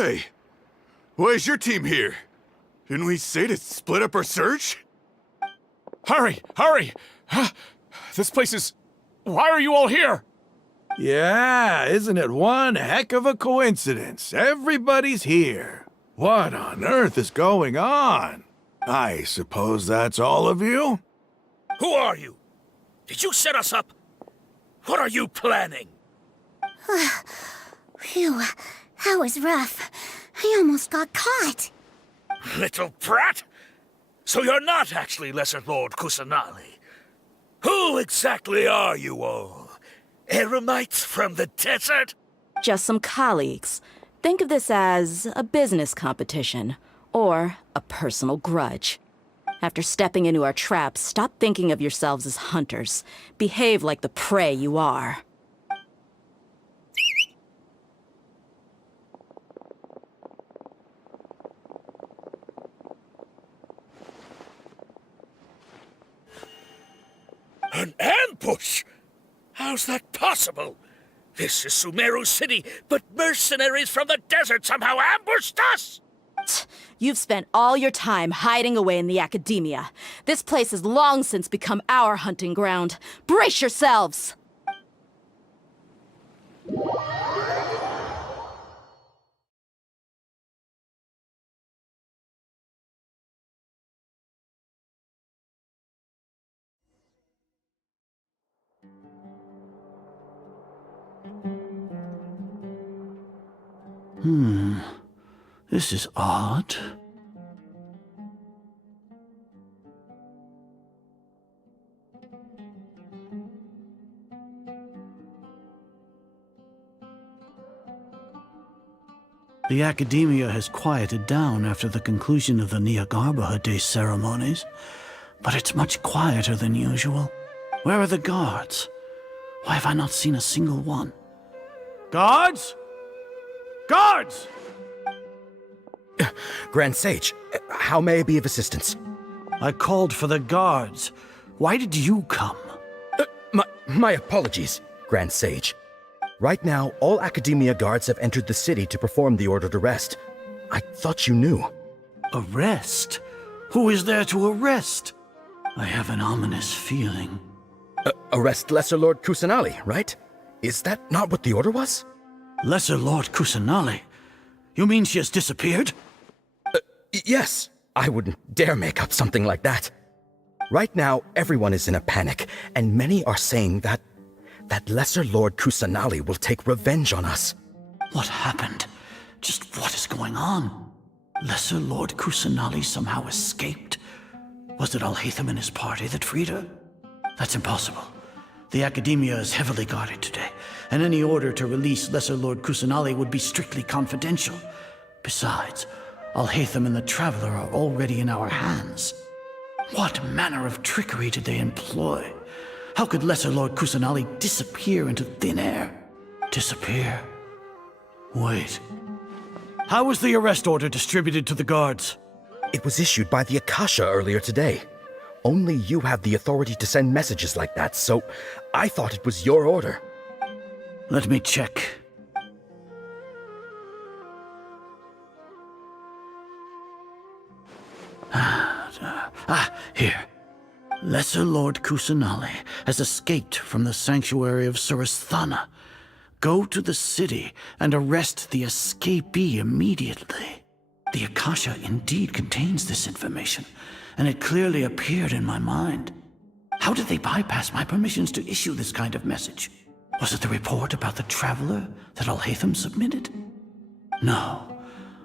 Hey, why is your team here? Didn't we say to split up our search? Hurry! Hurry! This place is... Why are you all here? Yeah, isn't it one heck of a coincidence? Everybody's here. What on earth is going on? I suppose that's all of you? Who are you? Did you set us up? What are you planning? Phew, that was rough. I almost got caught. Little brat? So you're not actually Lesser Lord Kusanali. Who exactly are you all? Eremites from the desert? Just some colleagues. Think of this as a business competition, or a personal grudge. After stepping into our traps, stop thinking of yourselves as hunters. Behave like the prey you are. An ambush? How's that possible? This is Sumeru City, but mercenaries from the desert somehow ambushed us! You've spent all your time hiding away in the academia. This place has long since become our hunting ground. Brace yourselves! This is odd. The academia has quieted down after the conclusion of the Niagarbha Day ceremonies, but it's much quieter than usual. Where are the guards? Why have I not seen a single one? Guards? Guards! Grand Sage, how may I be of assistance? I called for the guards. Why did you come? My apologies, Grand Sage. Right now, all Academia guards have entered the city to perform the ordered arrest. I thought you knew. Arrest? Who is there to arrest? I have an ominous feeling. Arrest Lesser Lord Kusanali, right? Is that not what the order was? Lesser Lord Kusanali? You mean she has disappeared? Yes. I wouldn't dare make up something like that. Right now, everyone is in a panic, and many are saying that Lesser Lord Kusanali will take revenge on us. What happened? Just what is going on? Lesser Lord Kusanali somehow escaped? Was it Alhaitham and his party that freed her? That's impossible. The Academia is heavily guarded today, and any order to release Lesser Lord Kusanali would be strictly confidential. Besides, Alhaitham and the Traveler are already in our hands. What manner of trickery did they employ? How could Lesser Lord Kusanali disappear into thin air? Disappear? Wait. How was the arrest order distributed to the guards? It was issued by the Akasha earlier today. Only you have the authority to send messages like that, so I thought it was your order. Let me check. Here. Lesser Lord Kusanali has escaped from the sanctuary of Surasthana. Go to the city and arrest the escapee immediately. The Akasha indeed contains this information, and it clearly appeared in my mind. How did they bypass my permissions to issue this kind of message? Was it the report about the Traveler that Alhaitham submitted? No.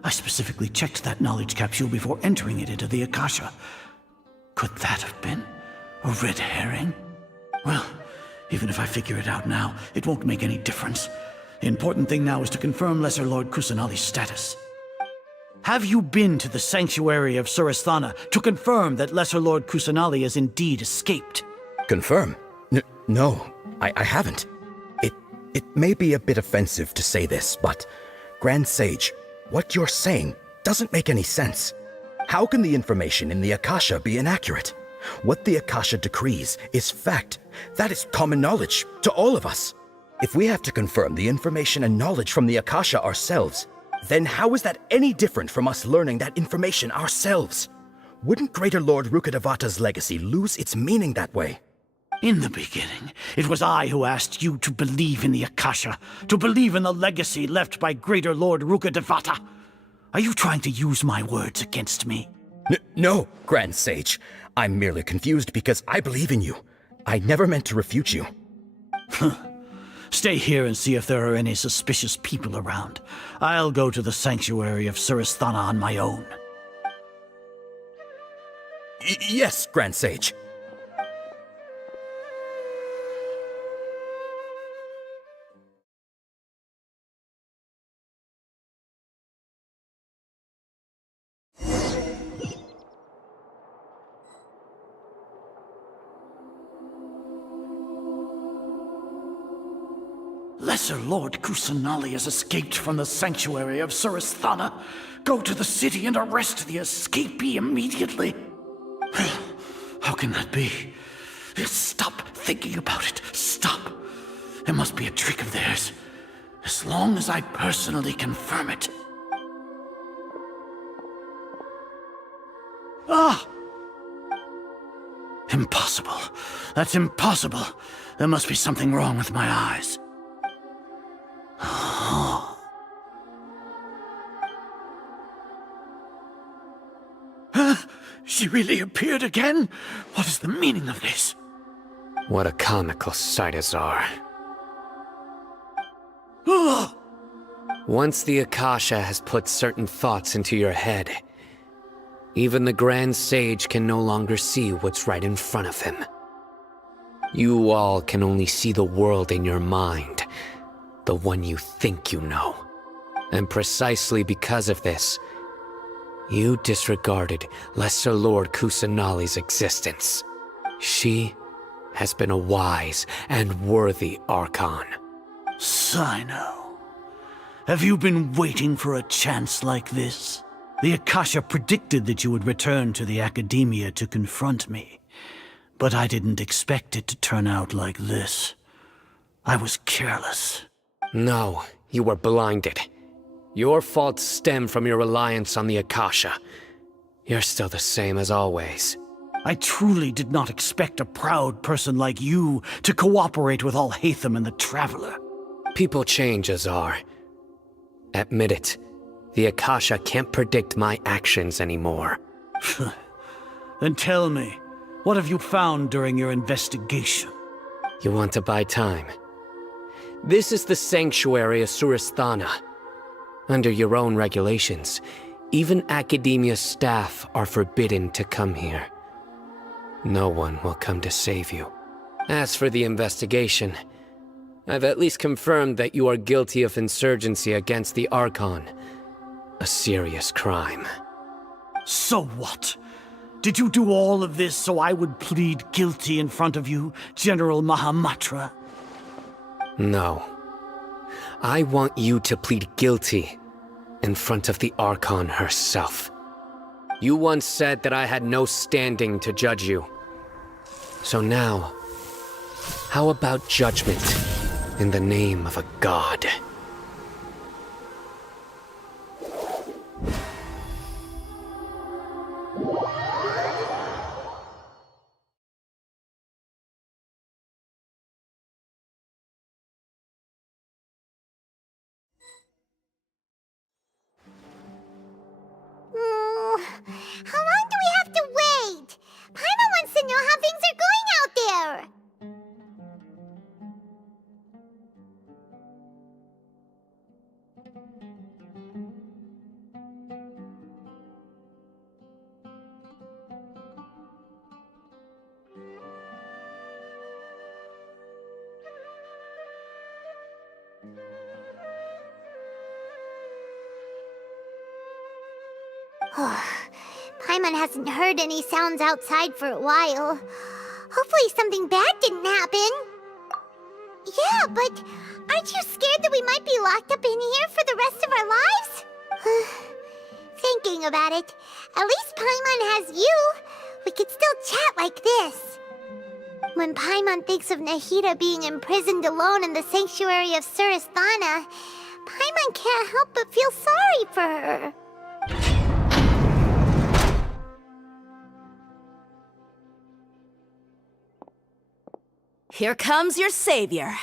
I specifically checked that knowledge capsule before entering it into the Akasha. Could that have been a red herring? Well, even if I figure it out now, it won't make any difference. The important thing now is to confirm Lesser Lord Kusanali's status. Have you been to the sanctuary of Surasthana to confirm that Lesser Lord Kusanali has indeed escaped? Confirm? No, I haven't. It may be a bit offensive to say this, but Grand Sage, what you're saying doesn't make any sense. How can the information in the Akasha be inaccurate? What the Akasha decrees is fact. That is common knowledge to all of us. If we have to confirm the information and knowledge from the Akasha ourselves, Then how is that any different from us learning that information ourselves? Wouldn't Greater Lord Rukkhadevata's legacy lose its meaning that way? In the beginning, it was I who asked you to believe in the Akasha, to believe in the legacy left by Greater Lord Rukkhadevata. Are you trying to use my words against me? No, Grand Sage. I'm merely confused because I believe in you. I never meant to refute you. Stay here and see if there are any suspicious people around. I'll go to the sanctuary of Surasthana on my own. Yes, Grand Sage. Lesser Lord Kusanali has escaped from the sanctuary of Surasthana. Go to the city and arrest the escapee immediately. How can that be? Stop thinking about it. Stop. It must be a trick of theirs. As long as I personally confirm it. Ah! Impossible. That's impossible. There must be something wrong with my eyes. She really appeared again? What is the meaning of this? What a comical sight, Azar. Once the Akasha has put certain thoughts into your head, even the Grand Sage can no longer see what's right in front of him. You all can only see the world in your mind, the one you think you know. And precisely because of this, you disregarded Lesser Lord Kusanali's existence. She has been a wise and worthy Archon. Sino, have you been waiting for a chance like this? The Akasha predicted that you would return to the Academia to confront me, but I didn't expect it to turn out like this. I was careless. No, you were blinded. Your faults stem from your reliance on the Akasha. You're still the same as always. I truly did not expect a proud person like you to cooperate with Alhaitham and the Traveler. People change, Azar. Admit it. The Akasha can't predict my actions anymore. Then tell me, what have you found during your investigation? You want to buy time? This is the sanctuary of Surasthana. Under your own regulations, even Academia staff are forbidden to come here. No one will come to save you. As for the investigation, I've at least confirmed that you are guilty of insurgency against the Archon. A serious crime. So what? Did you do all of this so I would plead guilty in front of you, General Mahamatra? No. I want you to plead guilty in front of the Archon herself. You once said that I had no standing to judge you. So now, how about judgment in the name of a god? How long do we have to wait? Paimon wants to know how things are going out there. Paimon hasn't heard any sounds outside for a while. Hopefully something bad didn't happen. Yeah, but aren't you scared that we might be locked up in here for the rest of our lives? Thinking about it, at least Paimon has you. We could still chat like this. When Paimon thinks of Nahida being imprisoned alone in the sanctuary of Surasthana, Paimon can't help but feel sorry for her. Here comes your savior.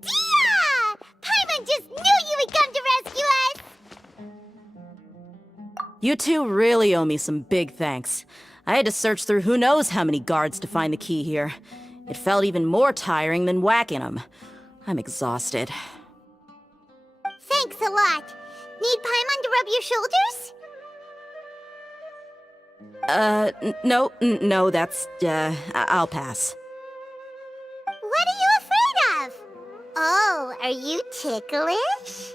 Dia! Paimon just knew you would come to rescue us! You two really owe me some big thanks. I had to search through who knows how many guards to find the key here. It felt even more tiring than whacking them. I'm exhausted. Thanks a lot. Need Paimon to rub your shoulders? No, that's, I'll pass. What are you afraid of? Oh, are you ticklish?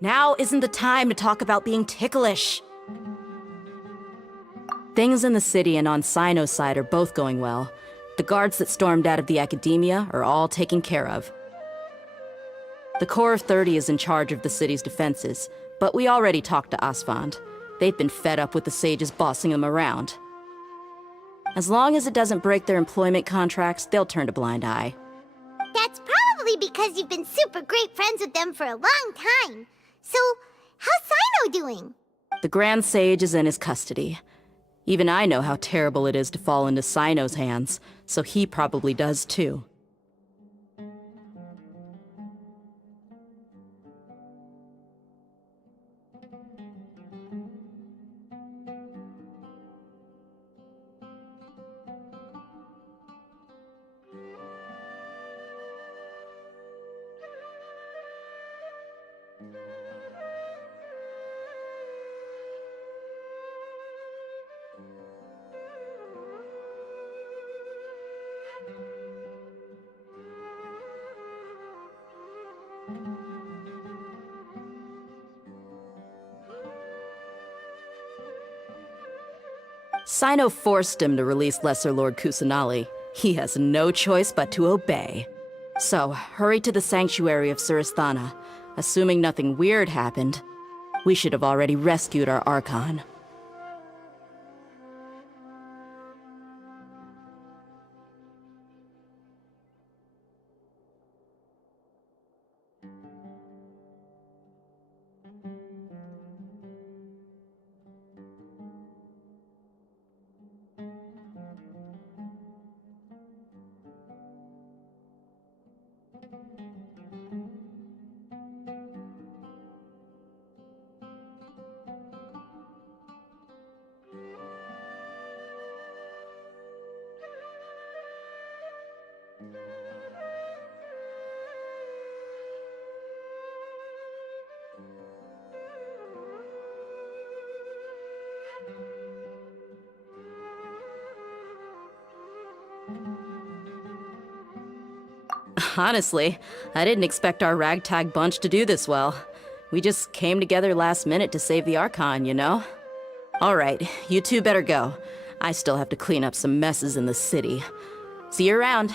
Now isn't the time to talk about being ticklish. Things in the city and on Sino's side are both going well. The guards that stormed out of the academia are all taken care of. The Corps of 30 is in charge of the city's defenses, but we already talked to Asfand. They've been fed up with the sages bossing them around. As long as it doesn't break their employment contracts, they'll turn a blind eye. That's probably because you've been super great friends with them for a long time. So, how's Sino doing? The Grand Sage is in his custody. Even I know how terrible it is to fall into Sino's hands, so he probably does too. Sino forced him to release Lesser Lord Kusanali. He has no choice but to obey. So, hurry to the sanctuary of Surasthana. Assuming nothing weird happened, we should have already rescued our Archon. Honestly, I didn't expect our ragtag bunch to do this well. We just came together last minute to save the Archon, you know? Alright, you two better go. I still have to clean up some messes in the city. See you around.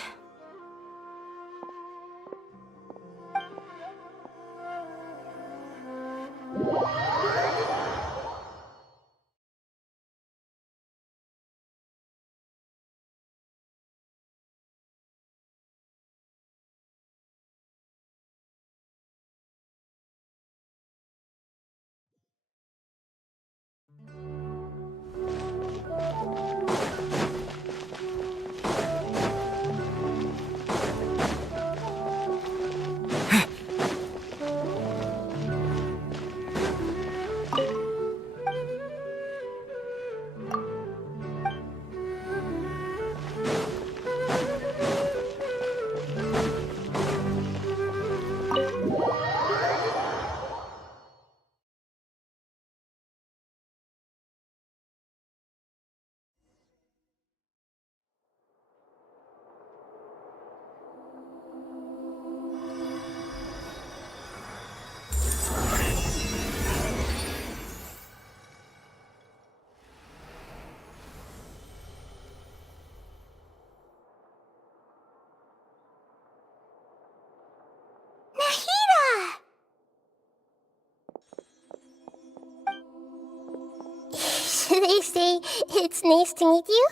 They say it's nice to meet you.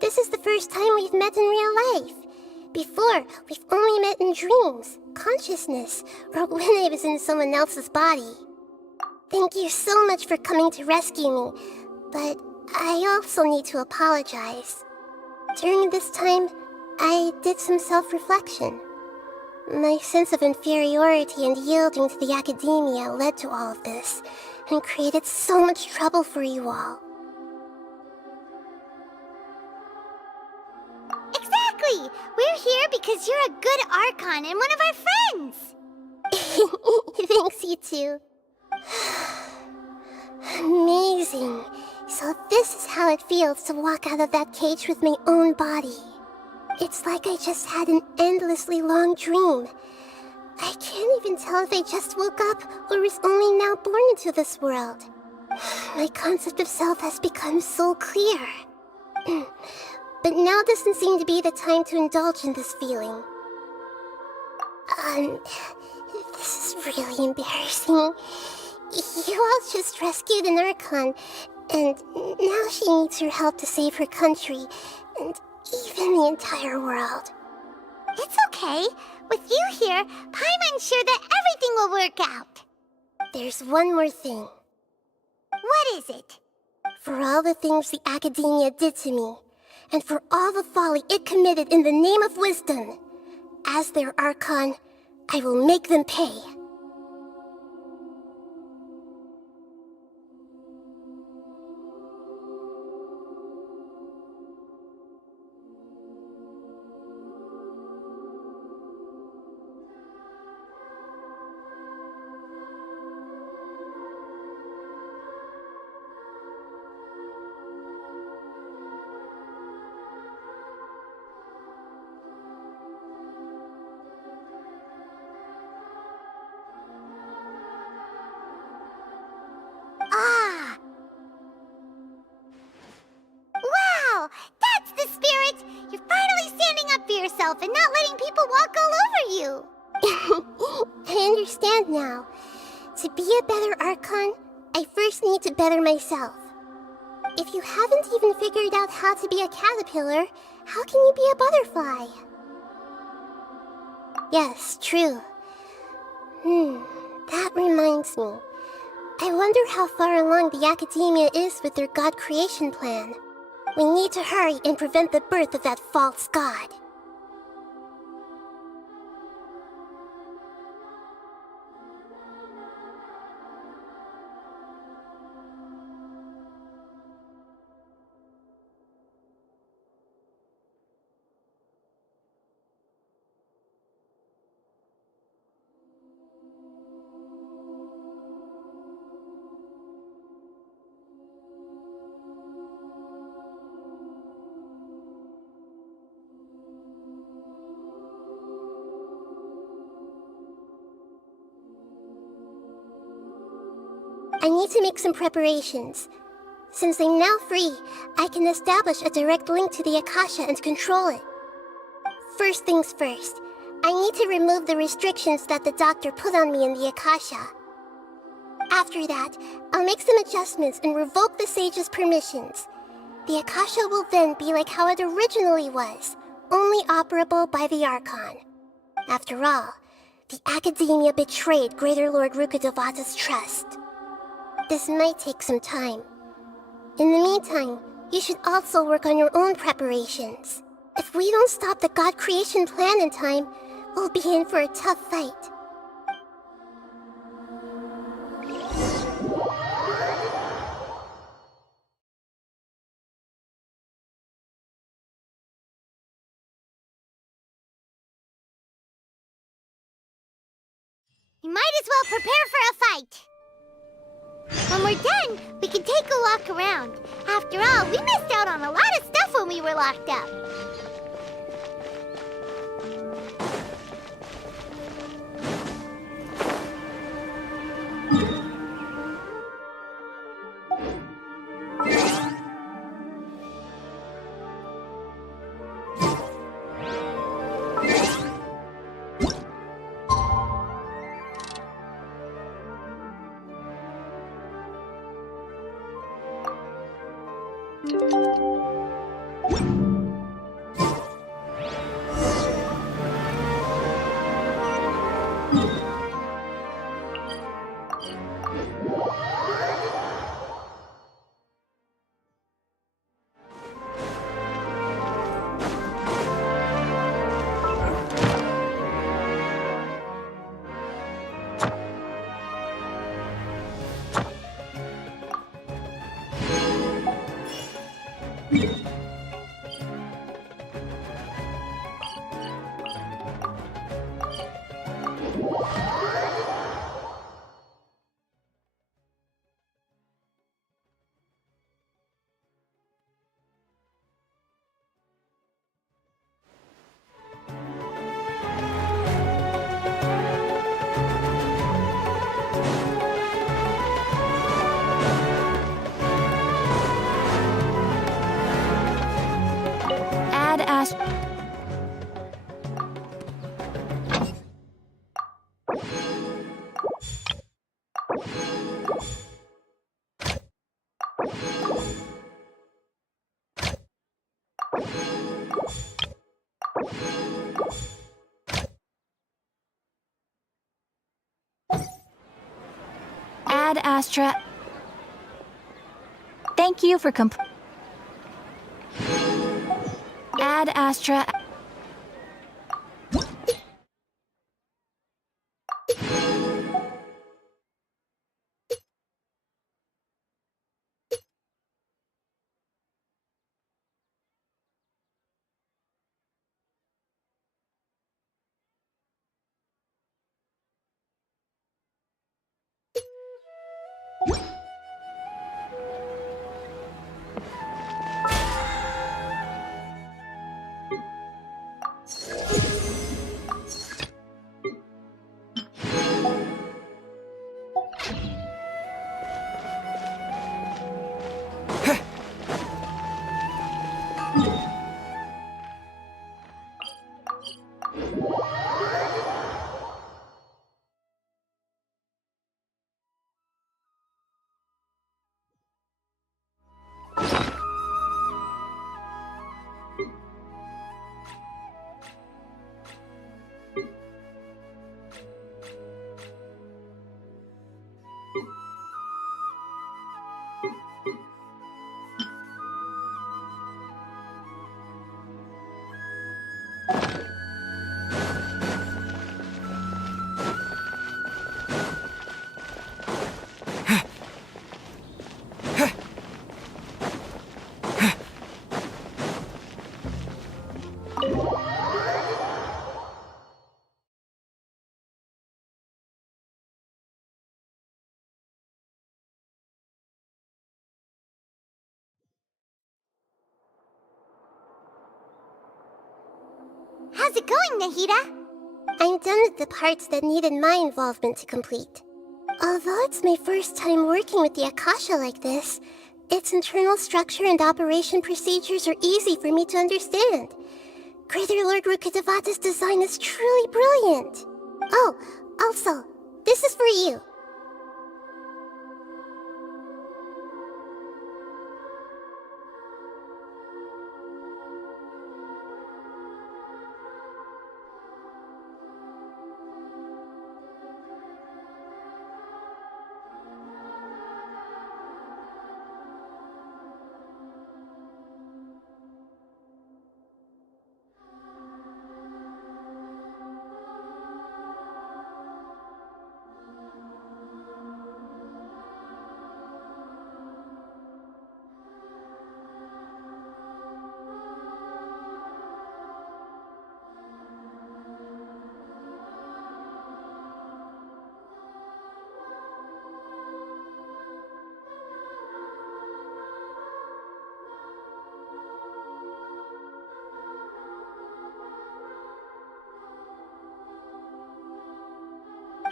This is the first time we've met in real life. Before, we've only met in dreams, consciousness, or when I was in someone else's body. Thank you so much for coming to rescue me, but I also need to apologize. During this time, I did some self-reflection. My sense of inferiority and yielding to the academia led to all of this, and created so much trouble for you all. Exactly! We're here because you're a good Archon and one of our friends! Thanks, you two. Amazing. So this is how it feels to walk out of that cage with my own body. It's like I just had an endlessly long dream. I can't even tell if I just woke up or was only now born into this world. My concept of self has become so clear. But now doesn't seem to be the time to indulge in this feeling. This is really embarrassing. You all just rescued an Archon, and now she needs your help to save her country, and even the entire world. It's okay. With you here, Paimon's sure that everything will work out. There's one more thing. What is it? For all the things the academia did to me, and for all the folly it committed in the name of wisdom, as their Archon, I will make them pay. Ah! Wow! That's the spirit! You're finally standing up for yourself and not letting people walk all over you! I understand now. To be a better Archon, I first need to better myself. If you haven't even figured out how to be a caterpillar, how can you be a butterfly? Yes, true. That reminds me. I wonder how far along the academia is with their god creation plan. We need to hurry and prevent the birth of that false god. I need to make some preparations. Since I'm now free, I can establish a direct link to the Akasha and control it. First things first, I need to remove the restrictions that the doctor put on me in the Akasha. After that, I'll make some adjustments and revoke the sage's permissions. The Akasha will then be like how it originally was, only operable by the Archon. After all, the Academia betrayed Greater Lord Rukkhadevata's trust. This might take some time. In the meantime, you should also work on your own preparations. If we don't stop the god creation plan in time, we'll be in for a tough fight. You might as well prepare for a fight. When we're done, we can take a walk around. After all, we missed out on a lot of stuff when we were locked up. Ad Astra. Thank you for Ad Astra. How's it going, Nahida? I'm done with the parts that needed my involvement to complete. Although it's my first time working with the Akasha like this, its internal structure and operation procedures are easy for me to understand. Greater Lord Rukkhadevata's design is truly brilliant. Oh, also, this is for you.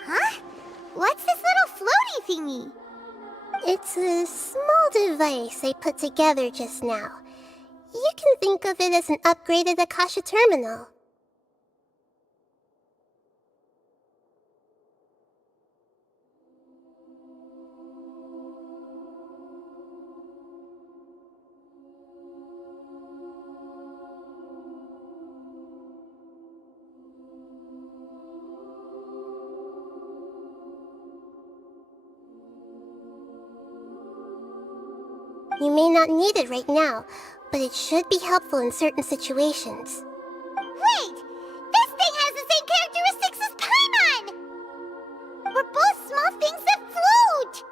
Huh? What's this little floaty thingy? It's a small device I put together just now. You can think of it as an upgraded Akasha terminal. You may not need it right now, but it should be helpful in certain situations. Wait! This thing has the same characteristics as Paimon! We're both small things that float!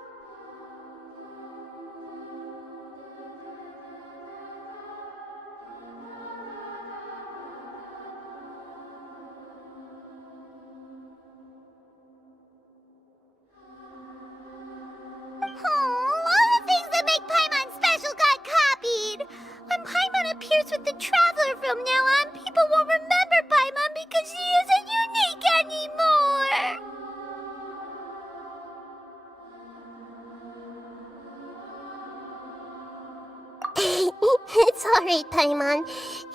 Oh, all the things that make Paimon special got copied! When Paimon appears with the Traveler from now on, people won't remember Paimon because she isn't unique anymore! It's alright, Paimon.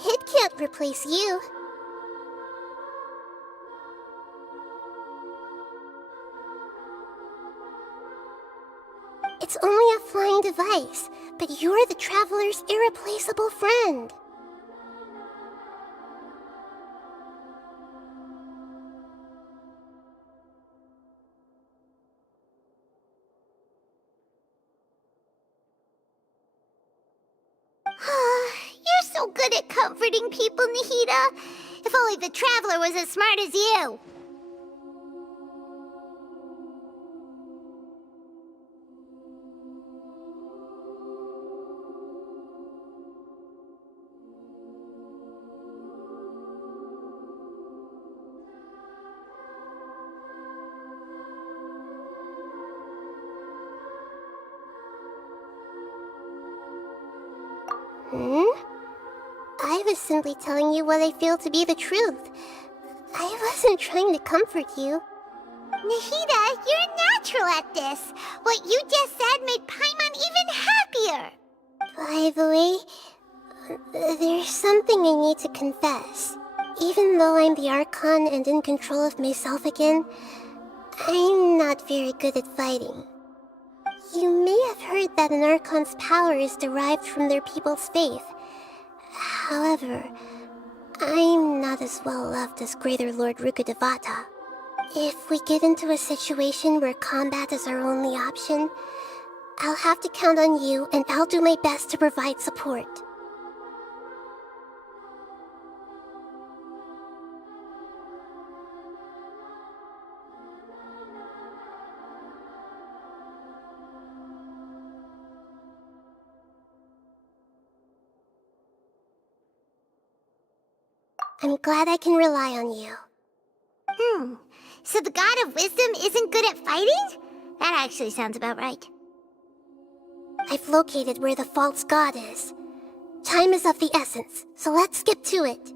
It can't replace you. It's only a flying device, but you're the Traveler's irreplaceable friend. so good at comforting people, Nahida. If only the Traveler was as smart as you. I was simply telling you what I feel to be the truth. I wasn't trying to comfort you. Nahida, you're a natural at this. What you just said made Paimon even happier. By the way, there's something I need to confess. Even though I'm the Archon and in control of myself again, I'm not very good at fighting. You may have heard that an Archon's power is derived from their people's faith. However, I'm not as well loved as Greater Lord Rukkhadevata. If we get into a situation where combat is our only option, I'll have to count on you, and I'll do my best to provide support. I'm glad I can rely on you. So the God of Wisdom isn't good at fighting? That actually sounds about right. I've located where the false god is. Time is of the essence, so let's skip to it.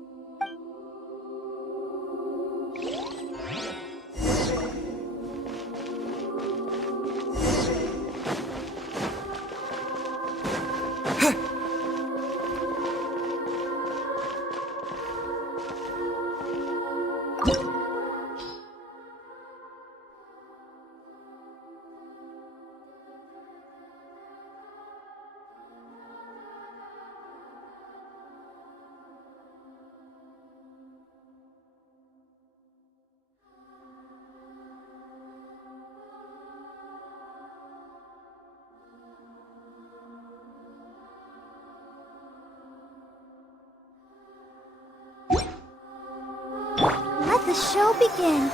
Let the show begin.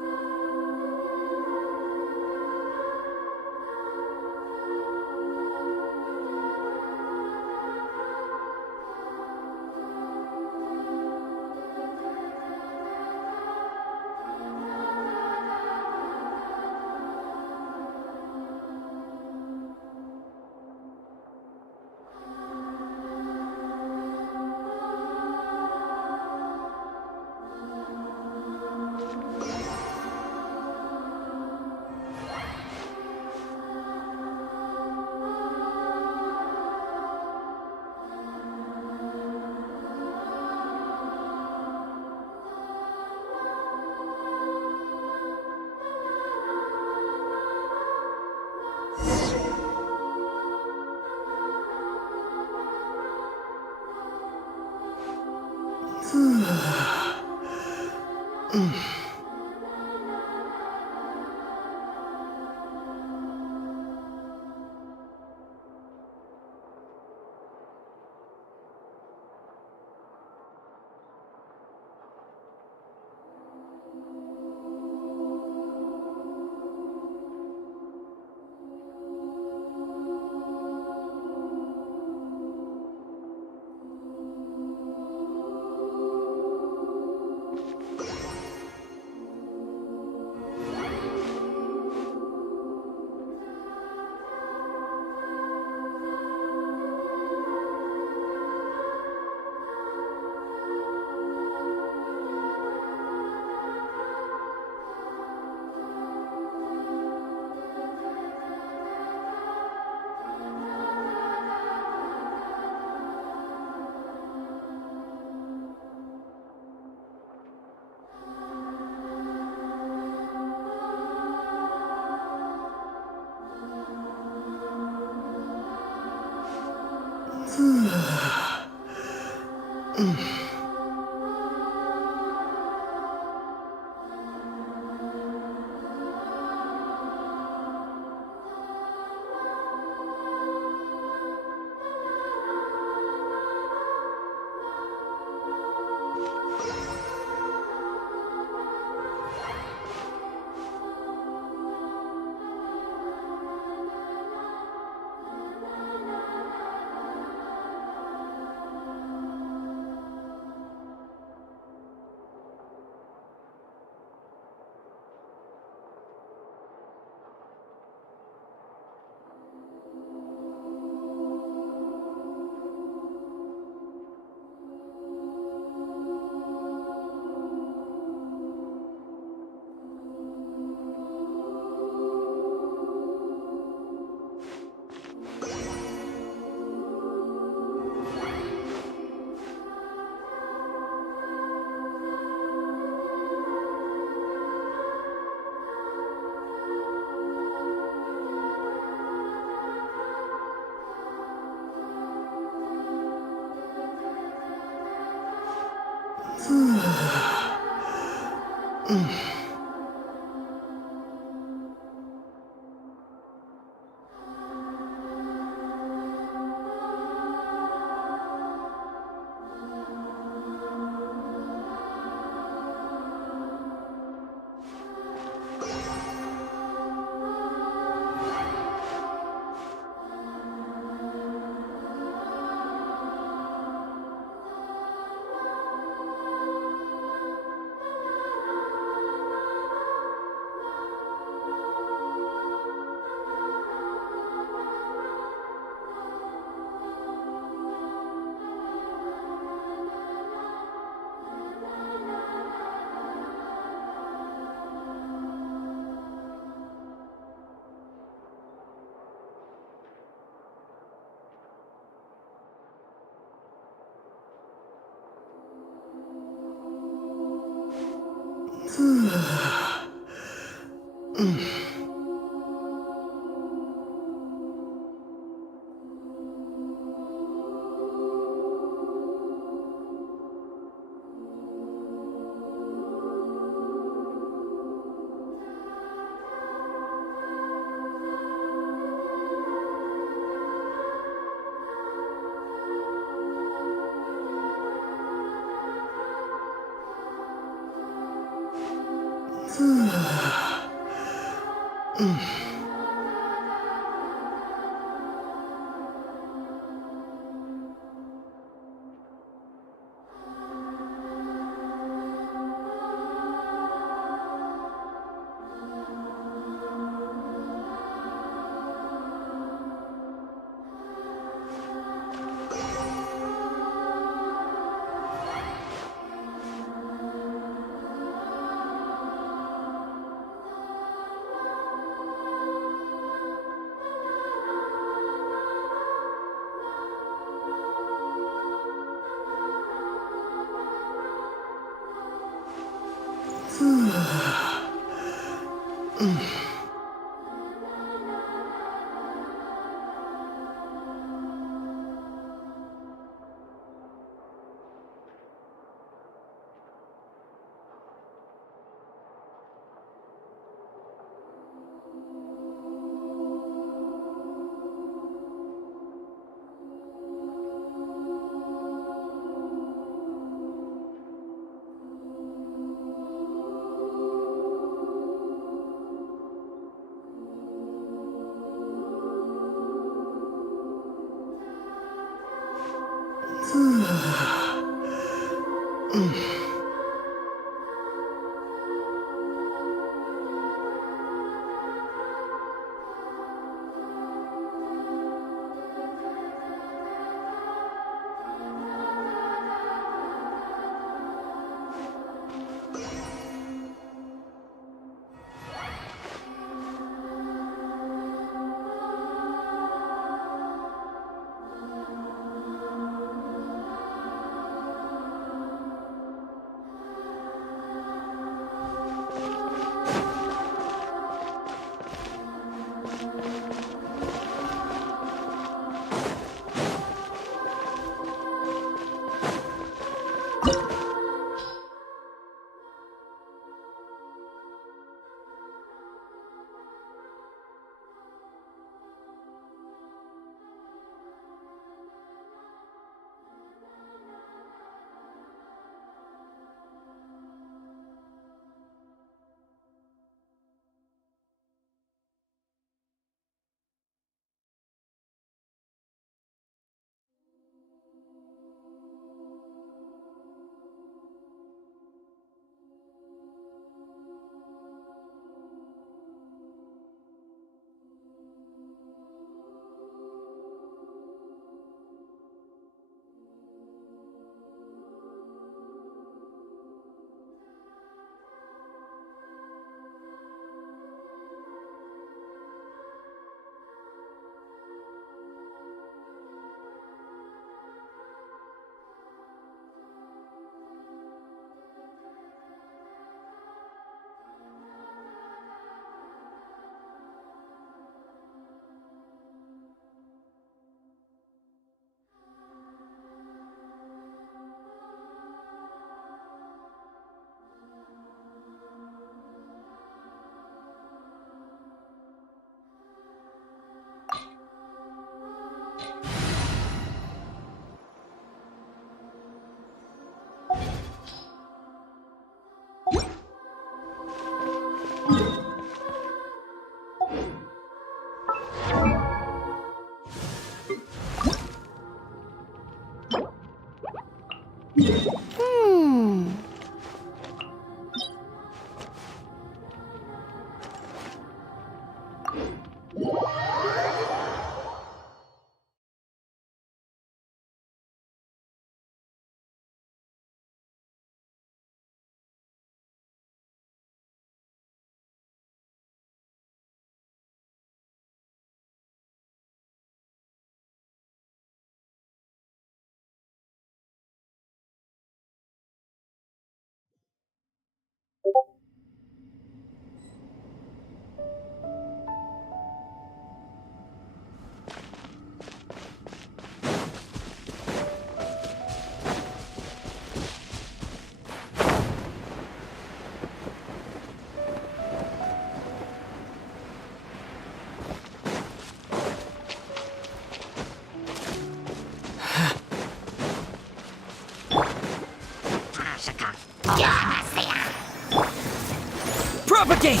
Propagate!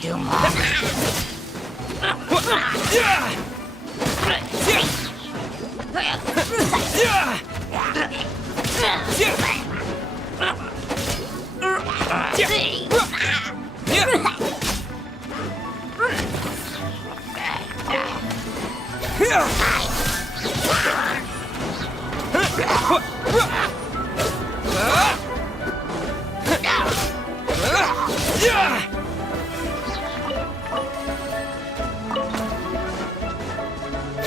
Do more.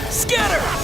Scatter!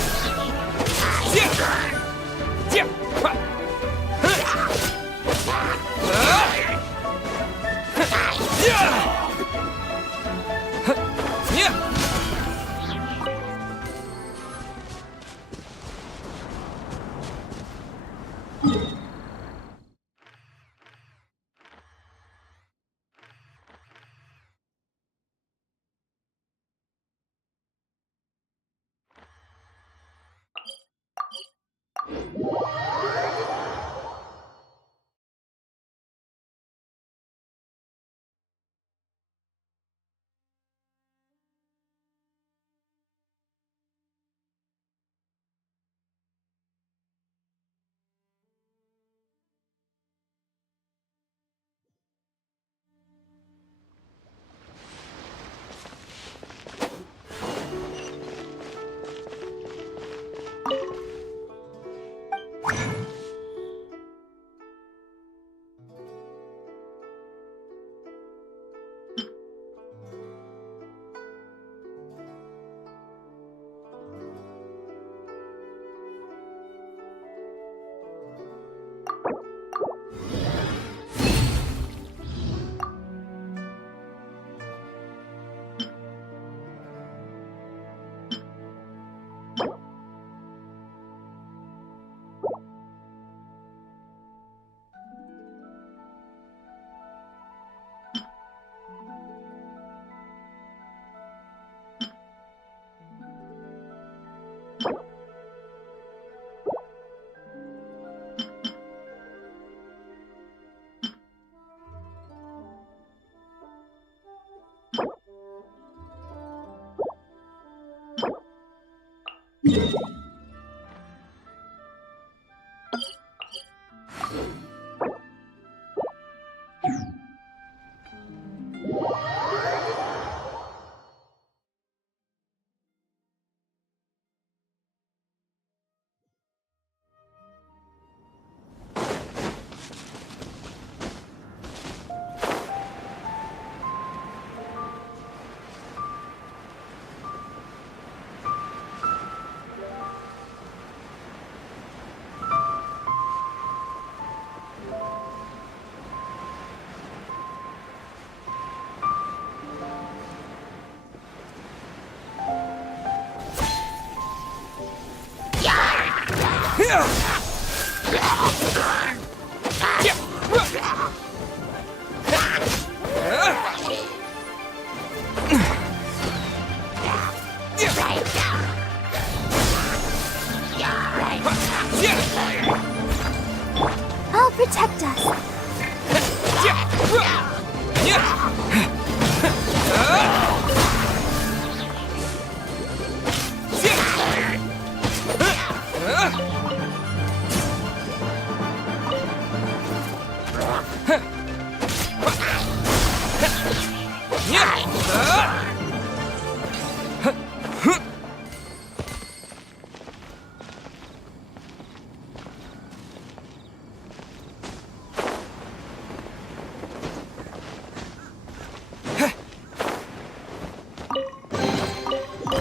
I'll protect us.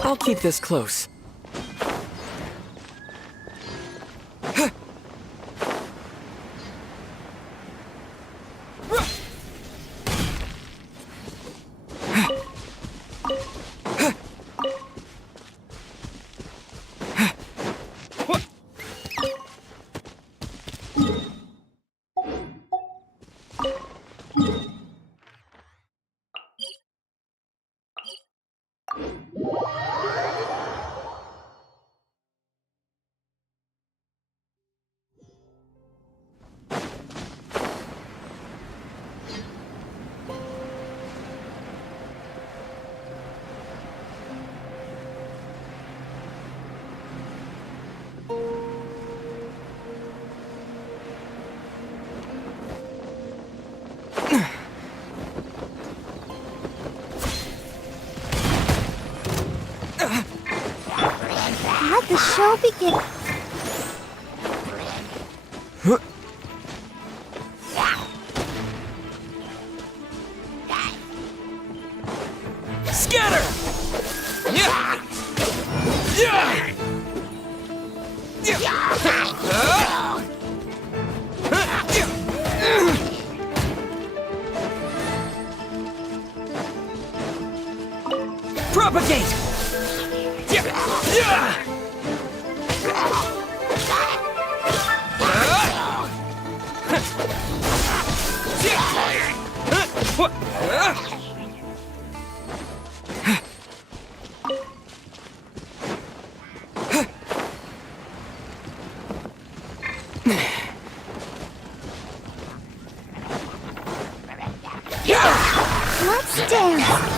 I'll keep this close. The show begins. Scatter! Yeah! Yeah! Propagate! Let's dance.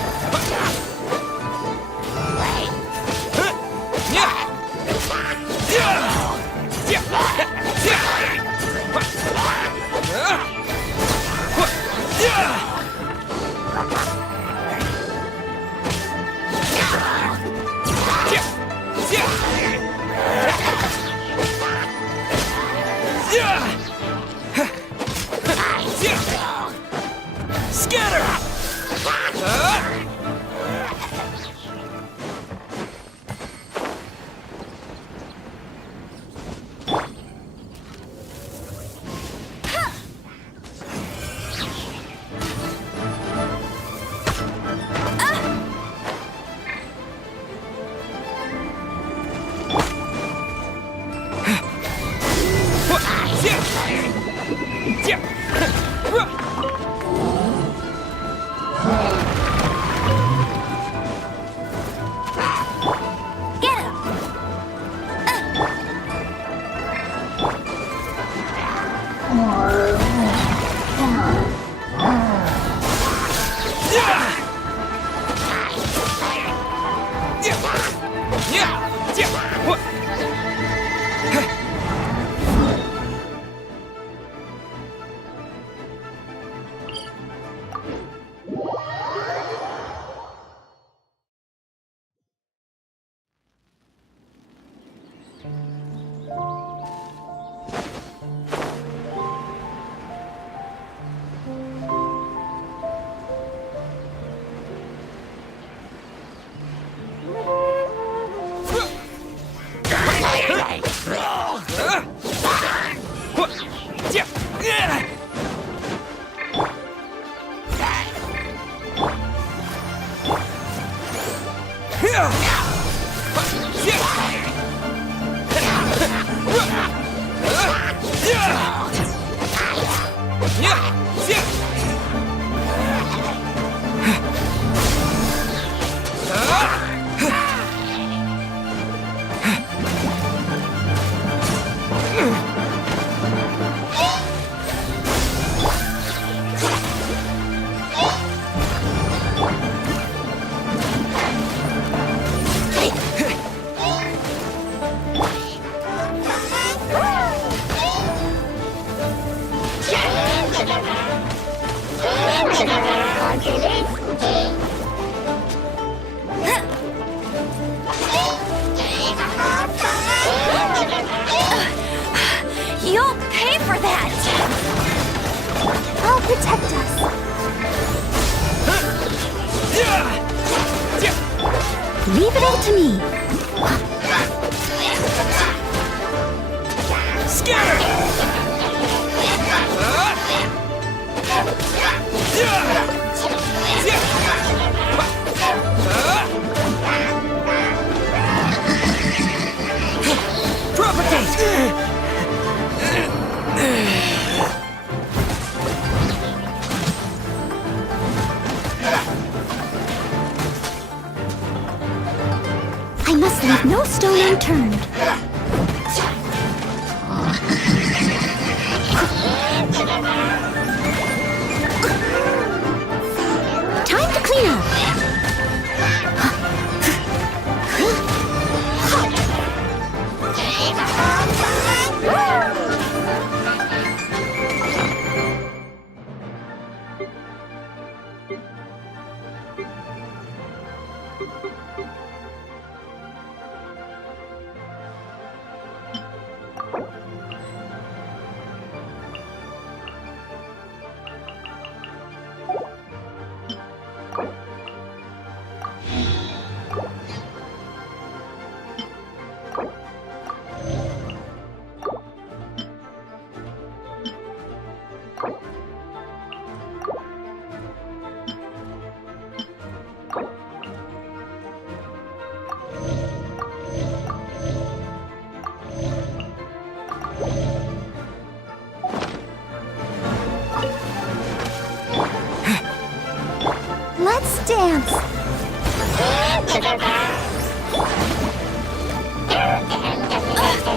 You'll pay for that! I'll protect us. Leave it all to me. I must leave no stone unturned. Time to clean up. dance!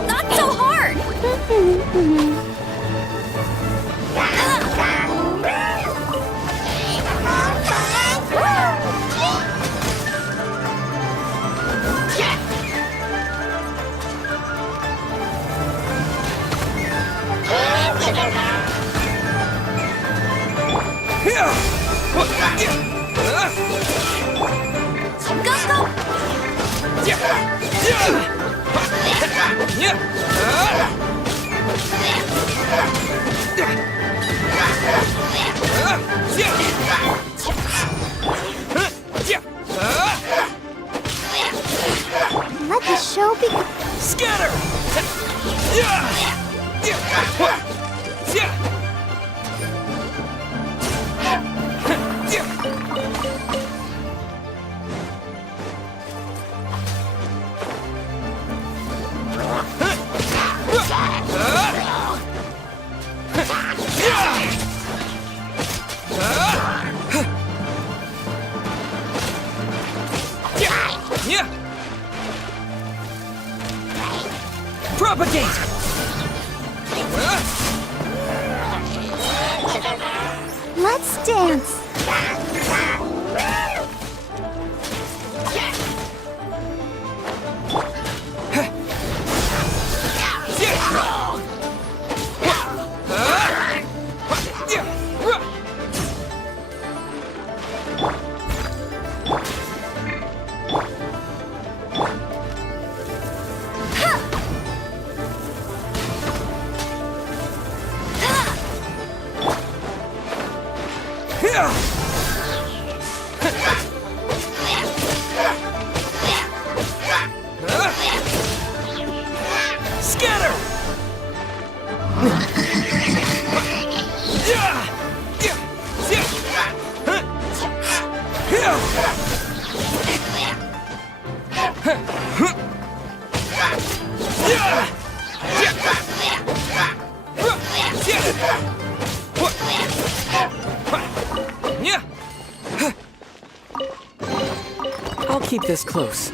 Not so hard! Let the show begin. Scatter! Propagate! Let's dance. Scatter! I'll keep this close.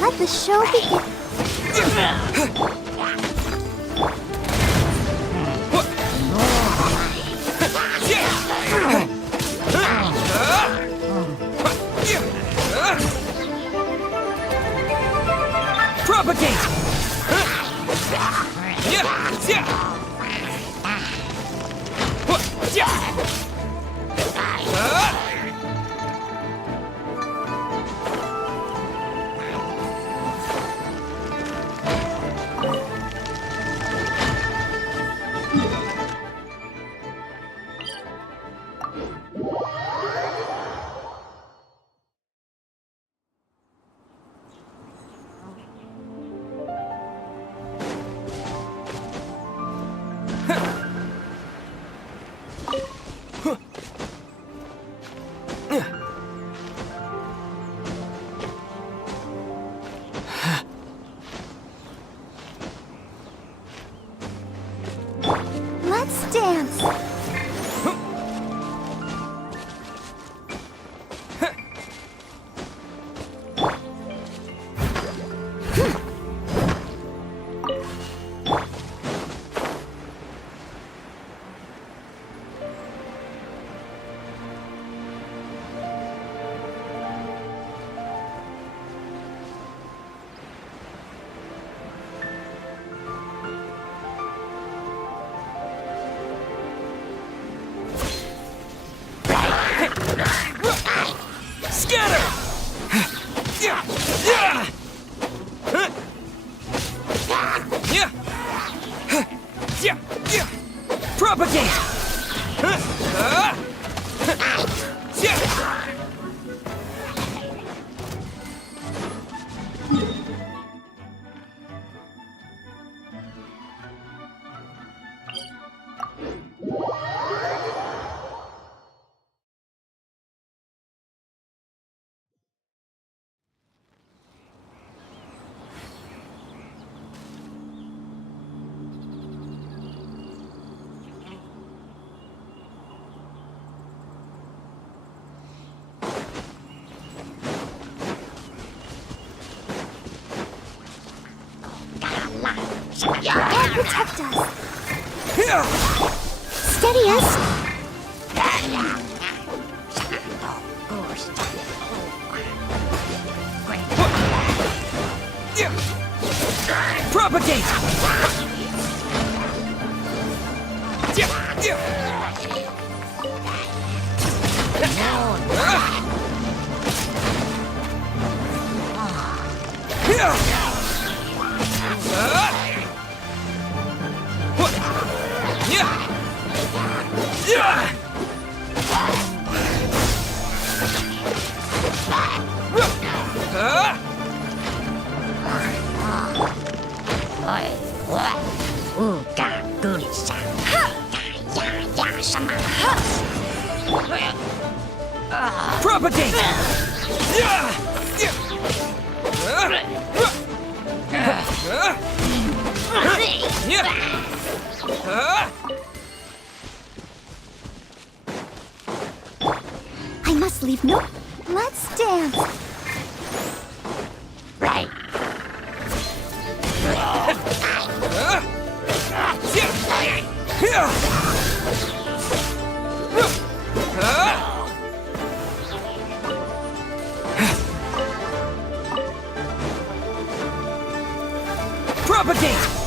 Let the show begin. Propagate! Let's dance. God protect us. Steady us. Propagate! Propagate! I've no... Let's dance. Right. Propagate!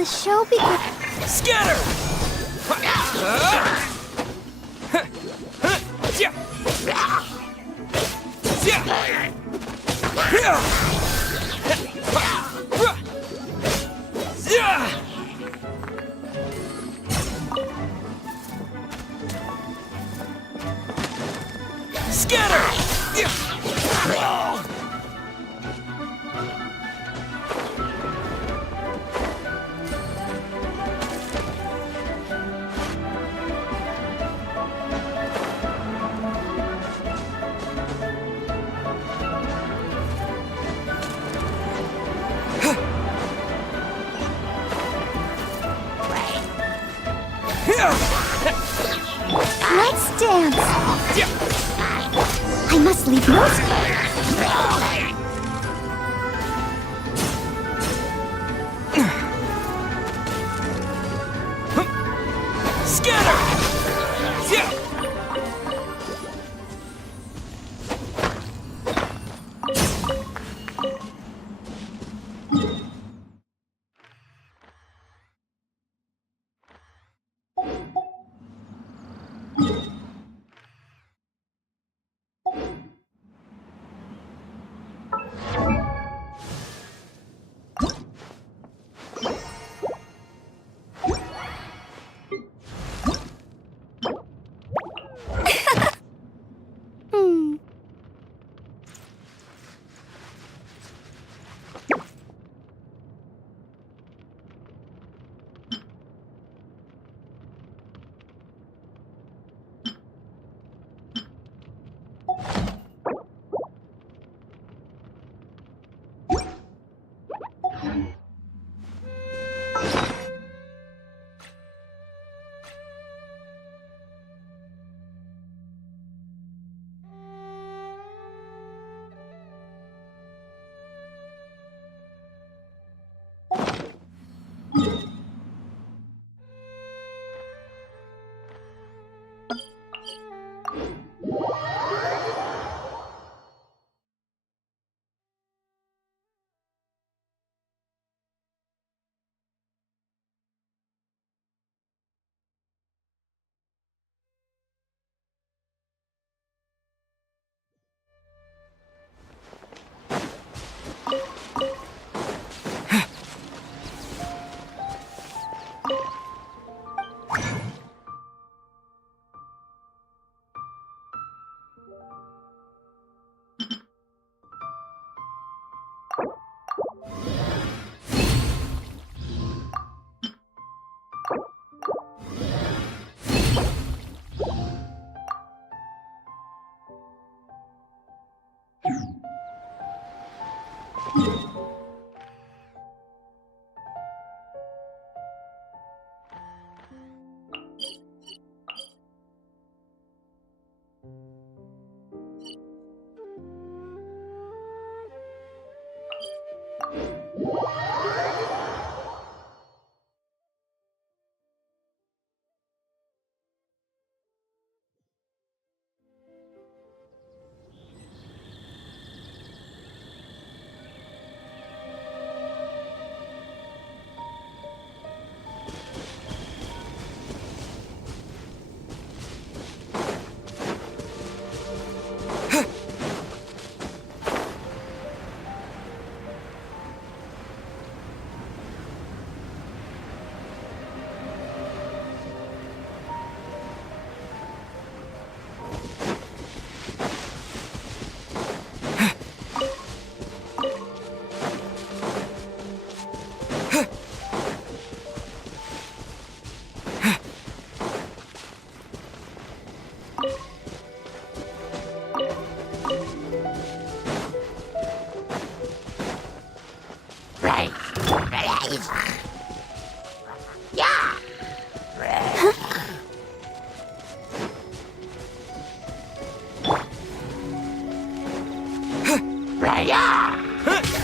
the show begin. Scatter! Let's dance. I must leave no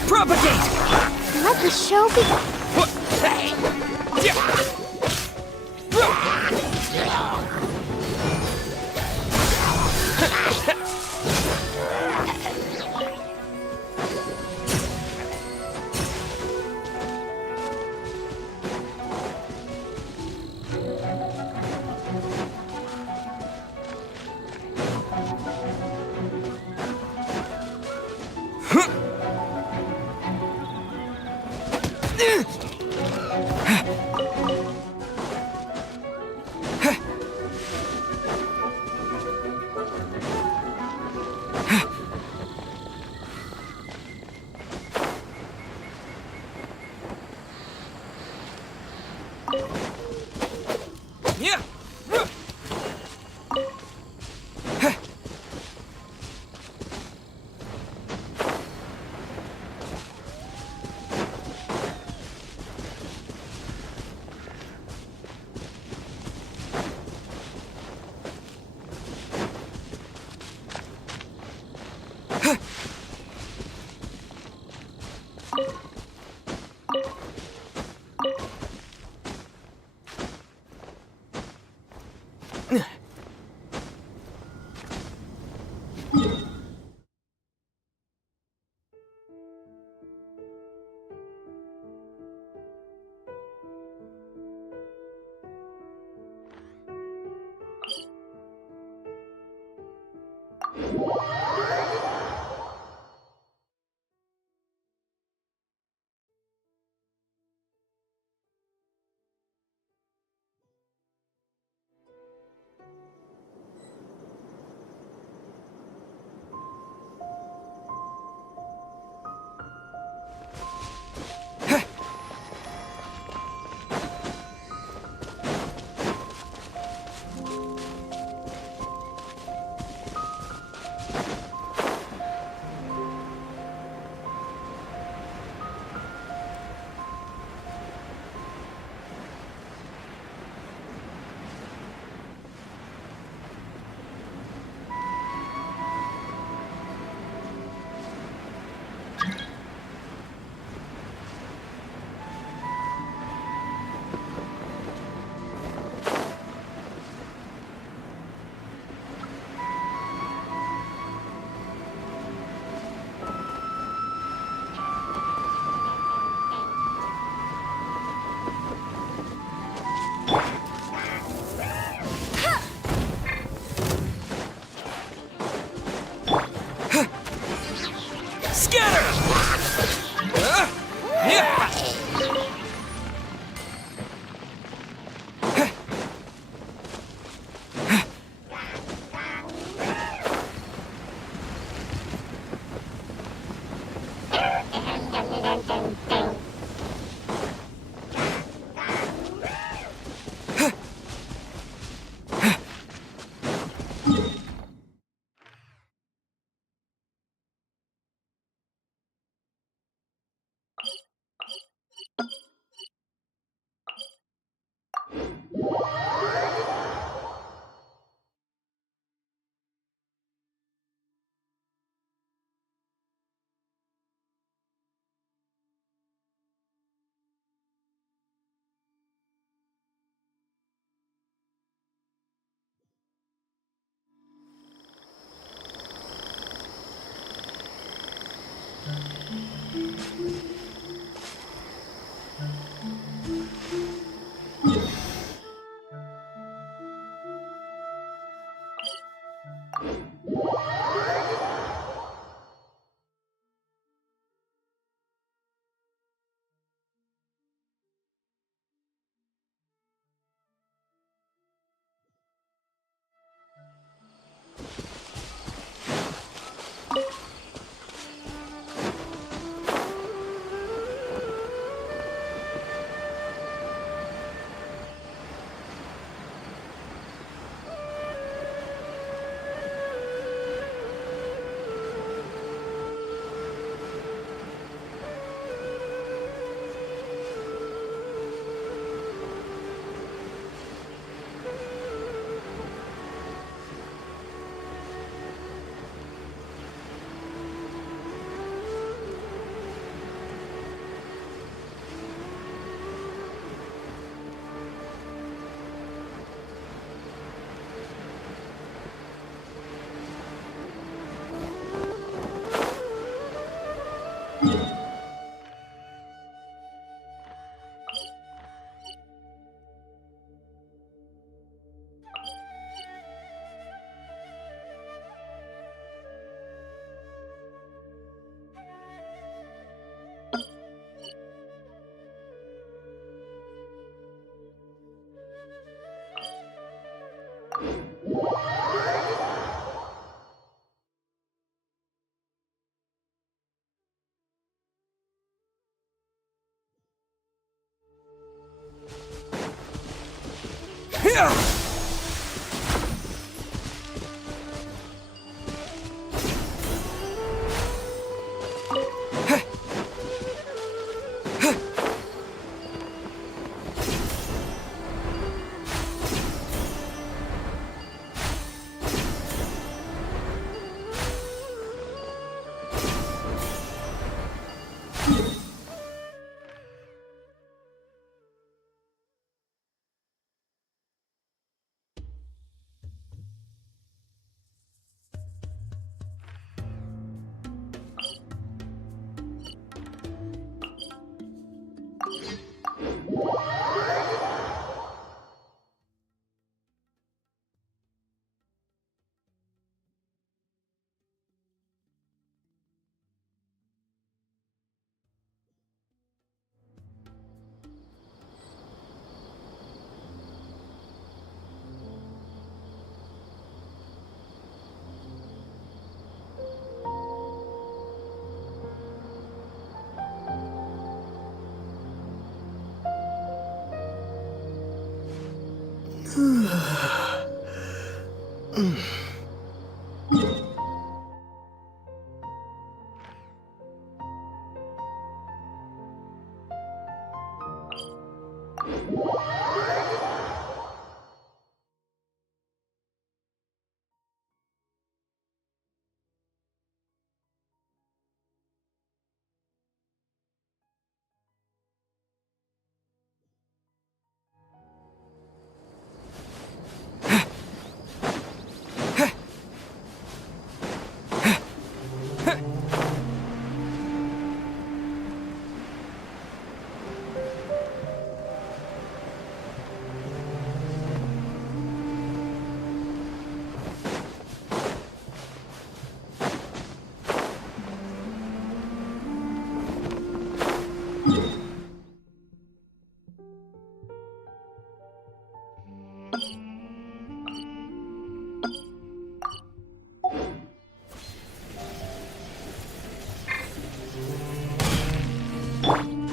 Propagate! Let the show begin. Yeah.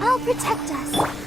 I'll protect us.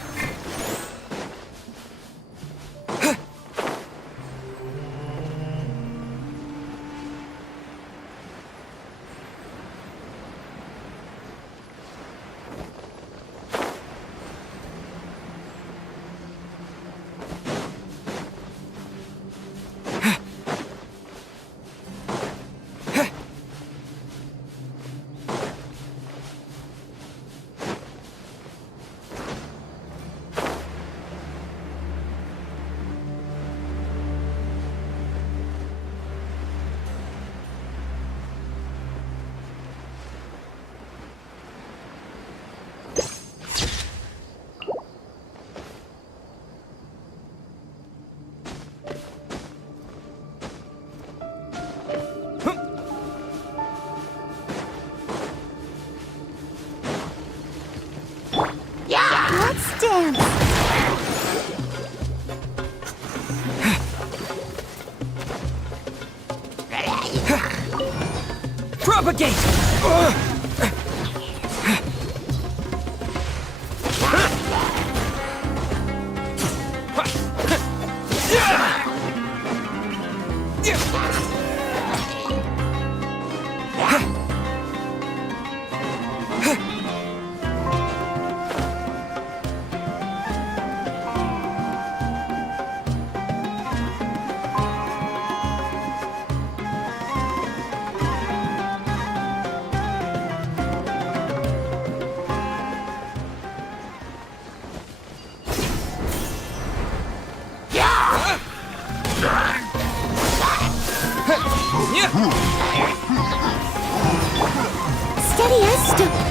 Let's dance. Propagate! Steady as stone.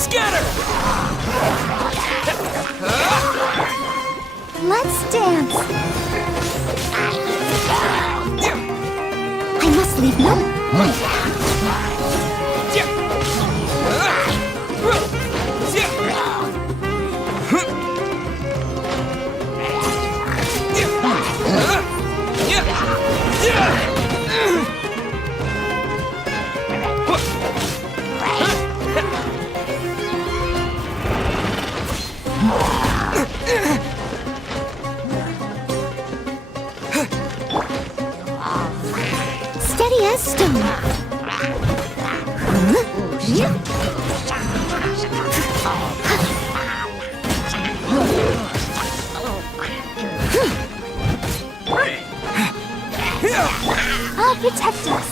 Scatter! Let's dance. I must leave no. Steady as stone. I'll protect us.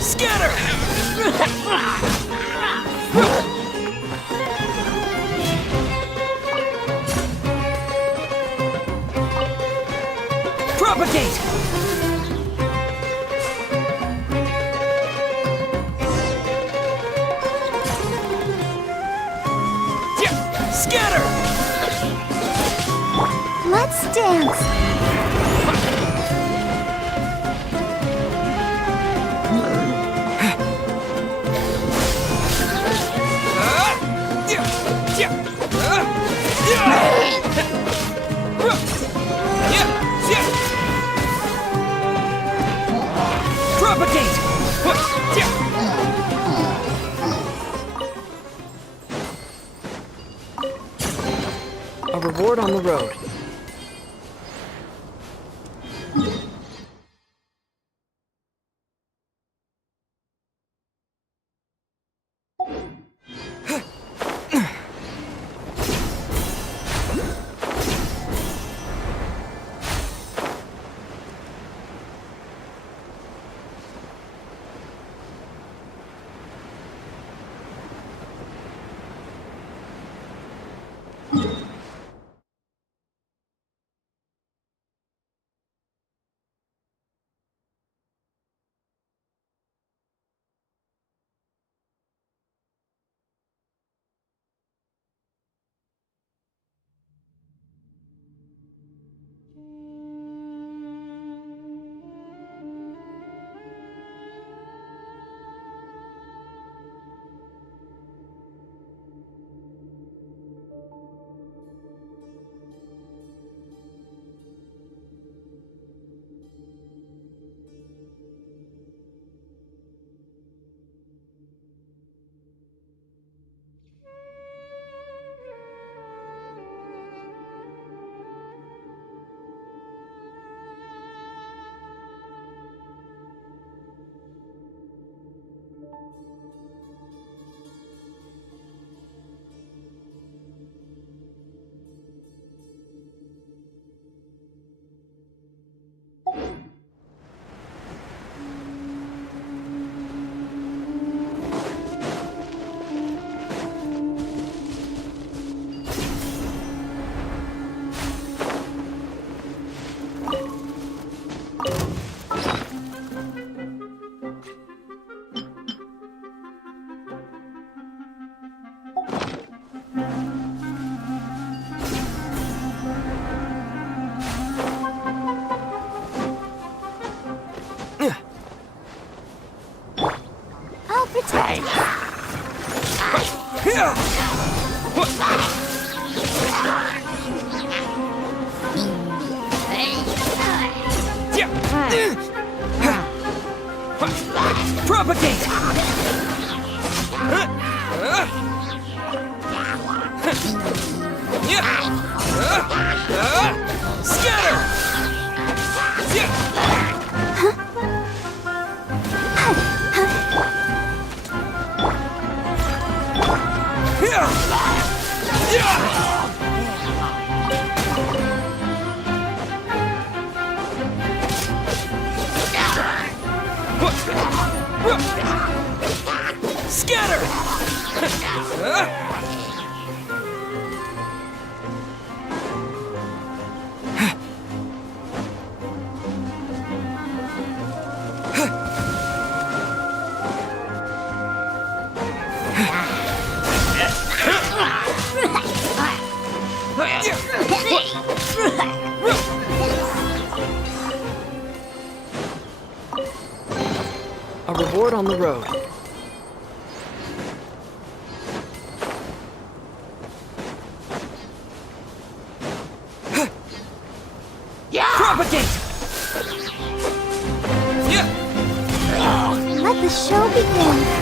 Scatter! Propagate! Scatter! Let's dance. Propagate! A reward on the road. I'll protect us. Propagate! Scatter! Scatter! A reward on the road. Propagate! Let the show begin.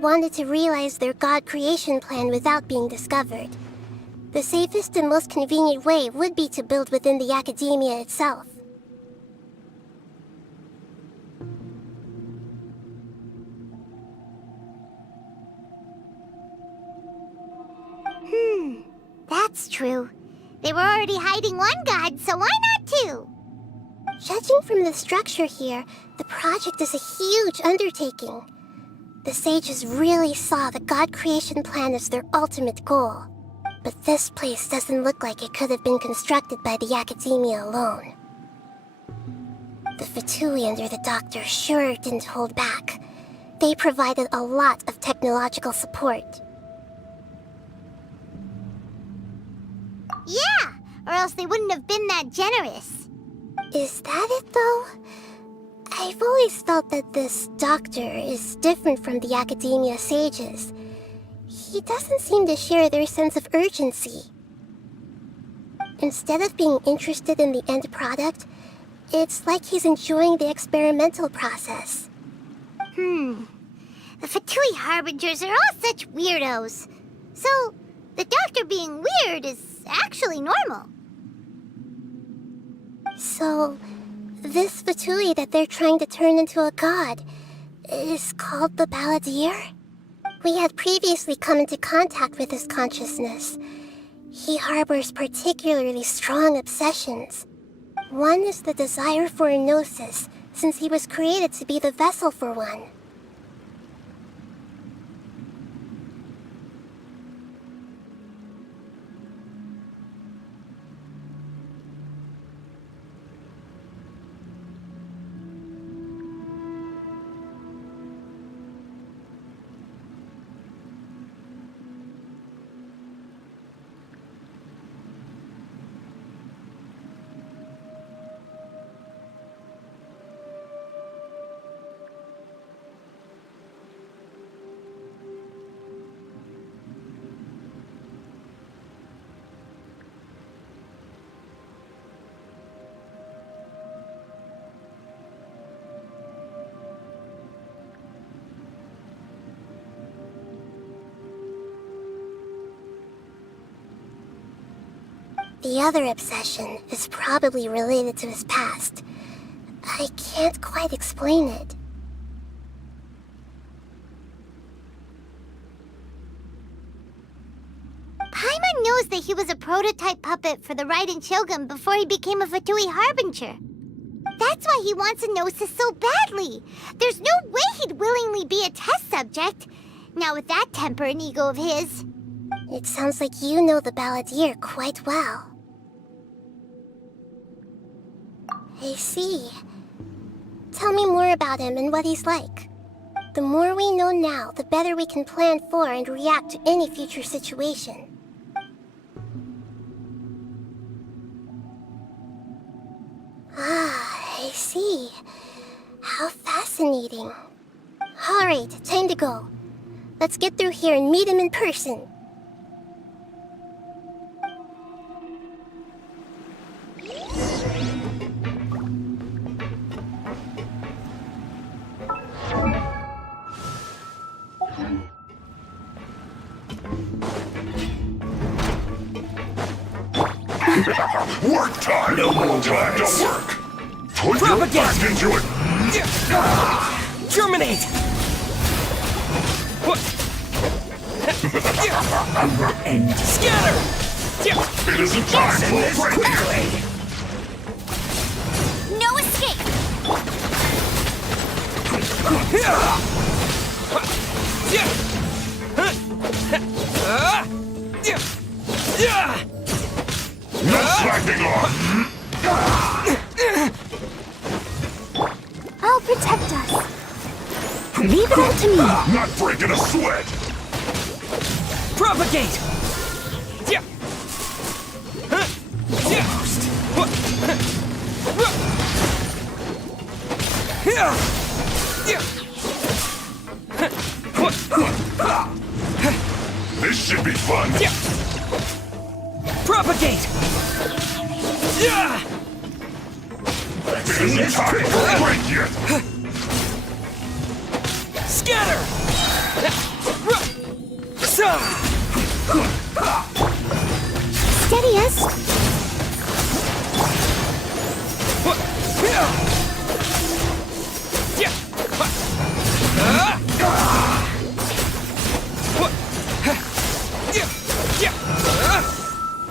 wanted to realize their God creation plan without being discovered. The safest and most convenient way would be to build within the academia itself. That's true. They were already hiding one god, so why not two? Judging from the structure here, the project is a huge undertaking. The sages really saw the God creation plan as their ultimate goal. But this place doesn't look like it could have been constructed by the academia alone. The Fatui under the Doctor sure didn't hold back. They provided a lot of technological support. Yeah, or else they wouldn't have been that generous. Is that it, though? I've always felt that this Doctor is different from the academia sages. He doesn't seem to share their sense of urgency. Instead of being interested in the end product, it's like he's enjoying the experimental process. The Fatui Harbingers are all such weirdos. So, the Doctor being weird is actually normal. So, this Fatui that they're trying to turn into a god is called the Balladeer? We had previously come into contact with his consciousness. He harbors particularly strong obsessions. One is the desire for a gnosis, since he was created to be the vessel for one. The other obsession is probably related to his past. I can't quite explain it. Paimon knows that he was a prototype puppet for the Raiden Shogun before he became a Fatui Harbinger. That's why he wants a gnosis so badly. There's no way he'd willingly be a test subject. Now with that temper and ego of his. It sounds like you know the Balladeer quite well. I see. Tell me more about him and what he's like. The more we know now, the better we can plan for and react to any future situation. Ah, I see. How fascinating. Alright, time to go. Let's get through here and meet him in person. Work time! No more time to work! Put your back into it! Germinate! And Scatter! it isn't time for a break here! No escape! No slacking off! I'll protect us. Leave it up to me. Not breaking a sweat! Propagate! This should be fun! Propagate! It isn't time for a break yet! Scatter! Steady as...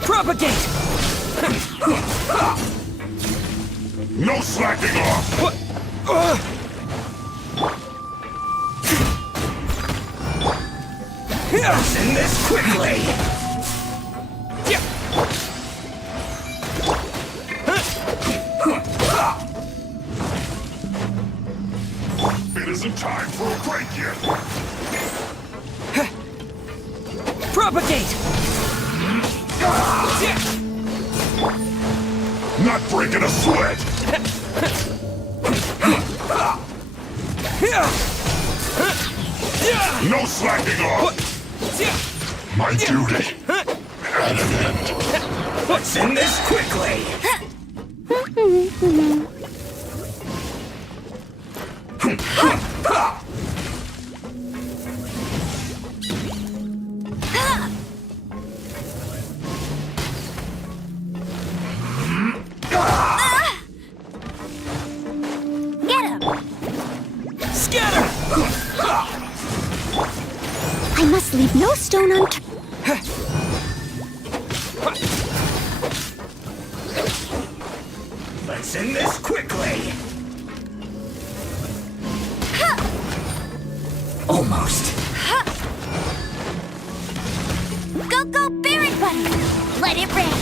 Propagate! No slacking off! Send this quickly! It isn't time for a break yet! Propagate! Not breaking a sweat! No slacking off! My duty at an end. Let's end this quickly! Get him! Scatter! I must leave no stone unturned. Let's end this quickly! Almost. Go, go, Barry Buddy! Let it rain!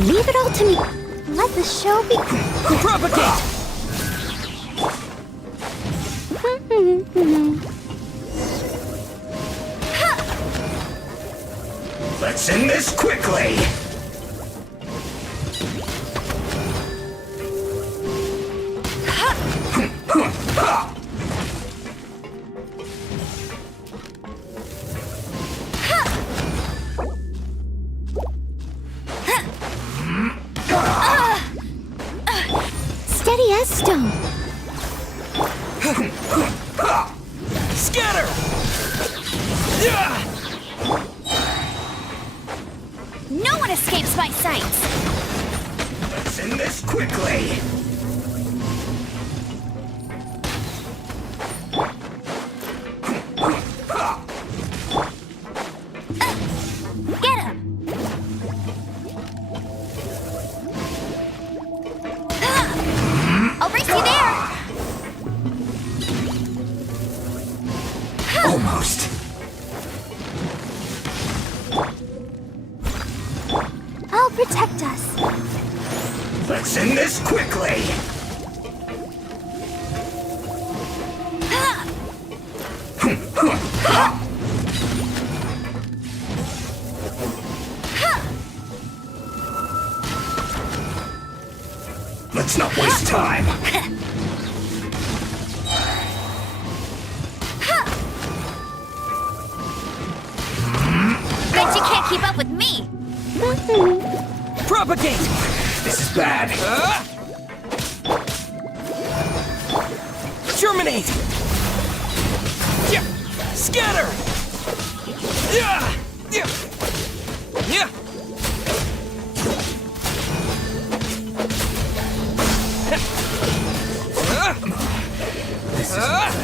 Leave it all to me. Let the show be... Propagate! Let's end this quickly! Steady as stone. Scatter! No one escapes my sights. Let's end this quickly! Get him! I'll race you there! Almost. I'll protect us. Let's end this quickly! Let's not waste time! Bet you can't keep up with me. Propagate! This is bad! Germinate! Yeah! Scatter! Yeah! Yeah! Yeah! This is good.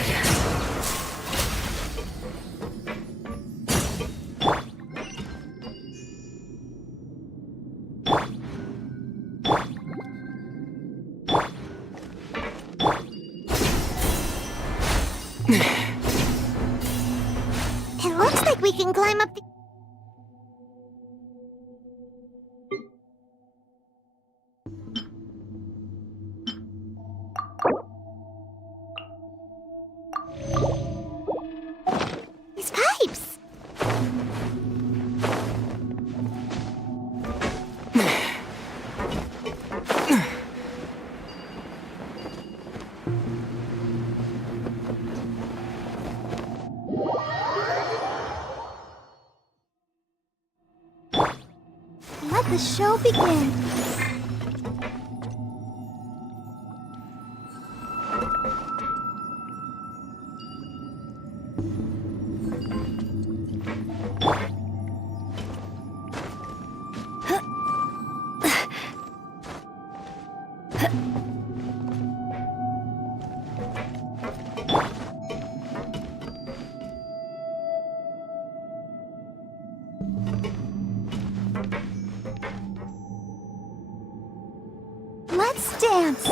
It looks like we can climb up the... These pipes! Let the show begin. Let's dance.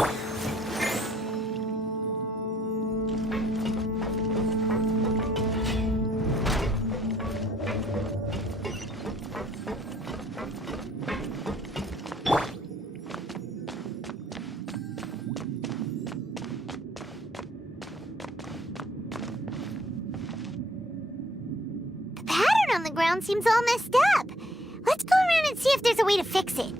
The pattern on the ground seems all messed up. Let's go around and see if there's a way to fix it.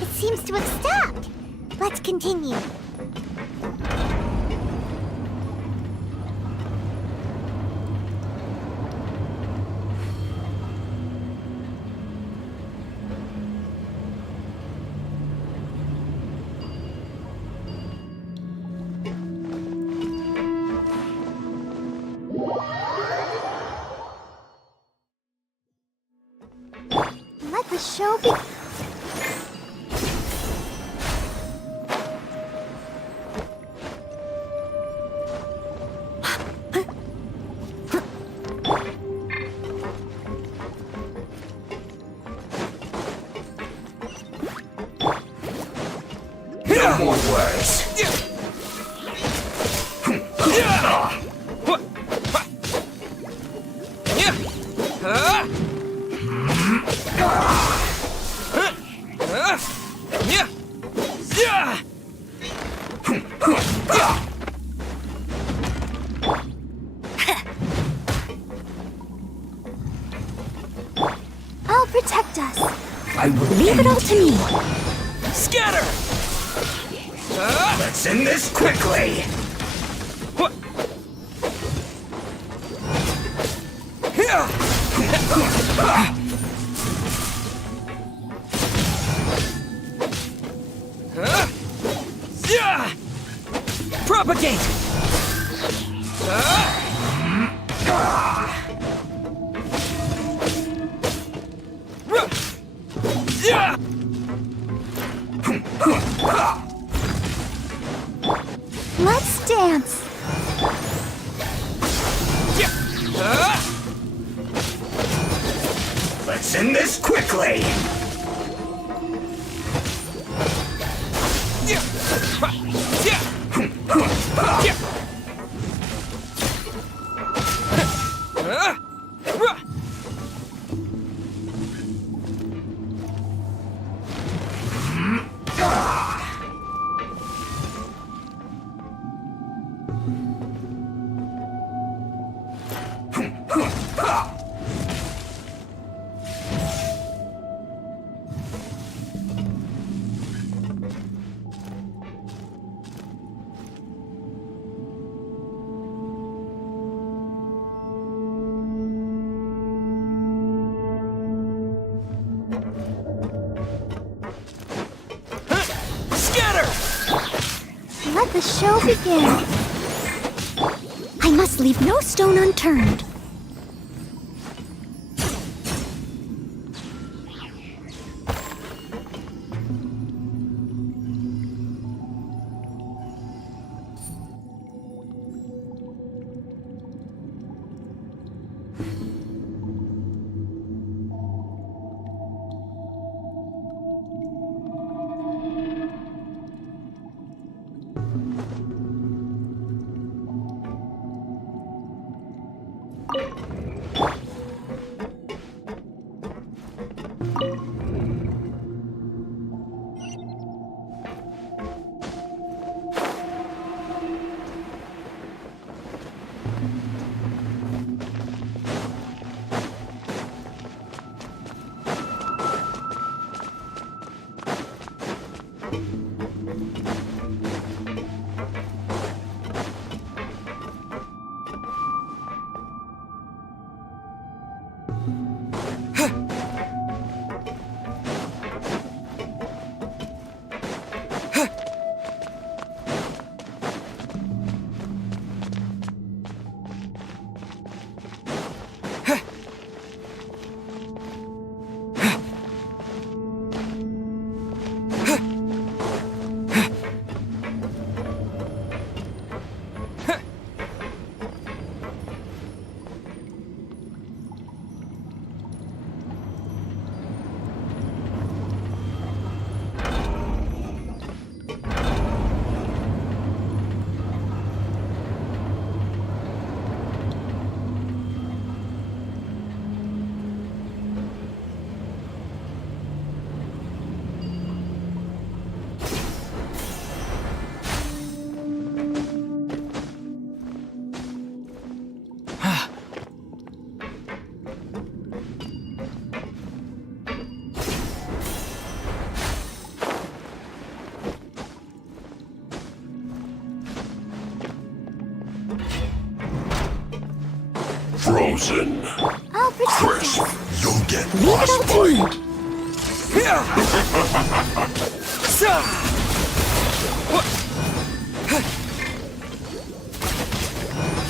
It seems to have stopped. Let's continue. Let the show begin. No more words. I'll protect us. I will Leave it all to me. Scatter! Let's end this quickly. Propagate! Let's dance. Let's end this quickly. Let the show begin. I must leave no stone unturned. Frozen. I'll protect Chris, us. you'll get Leave it lost all to me.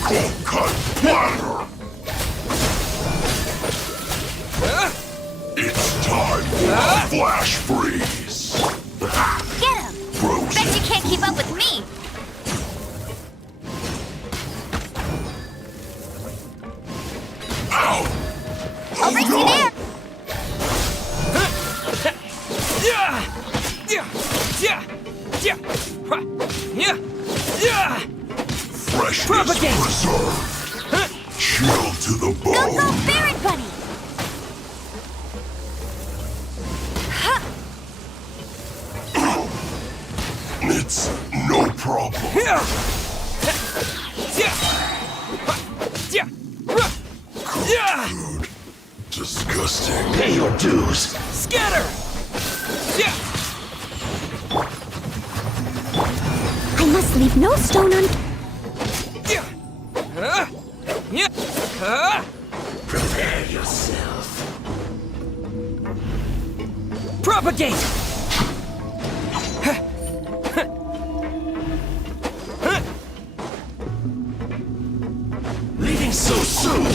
Cold cut platter. It's time for a flash freeze. Get him! Frozen. Bet you can't keep up with me! Ow! I'll race you there! Freshness Propagate. preserved. Chill to the Go, bone. go, Barret Bunny! It's no problem. Food. Disgusting. Pay your dues. Scatter! I must leave no stone unturned. Prepare yourself. Propagate! Leaving so soon.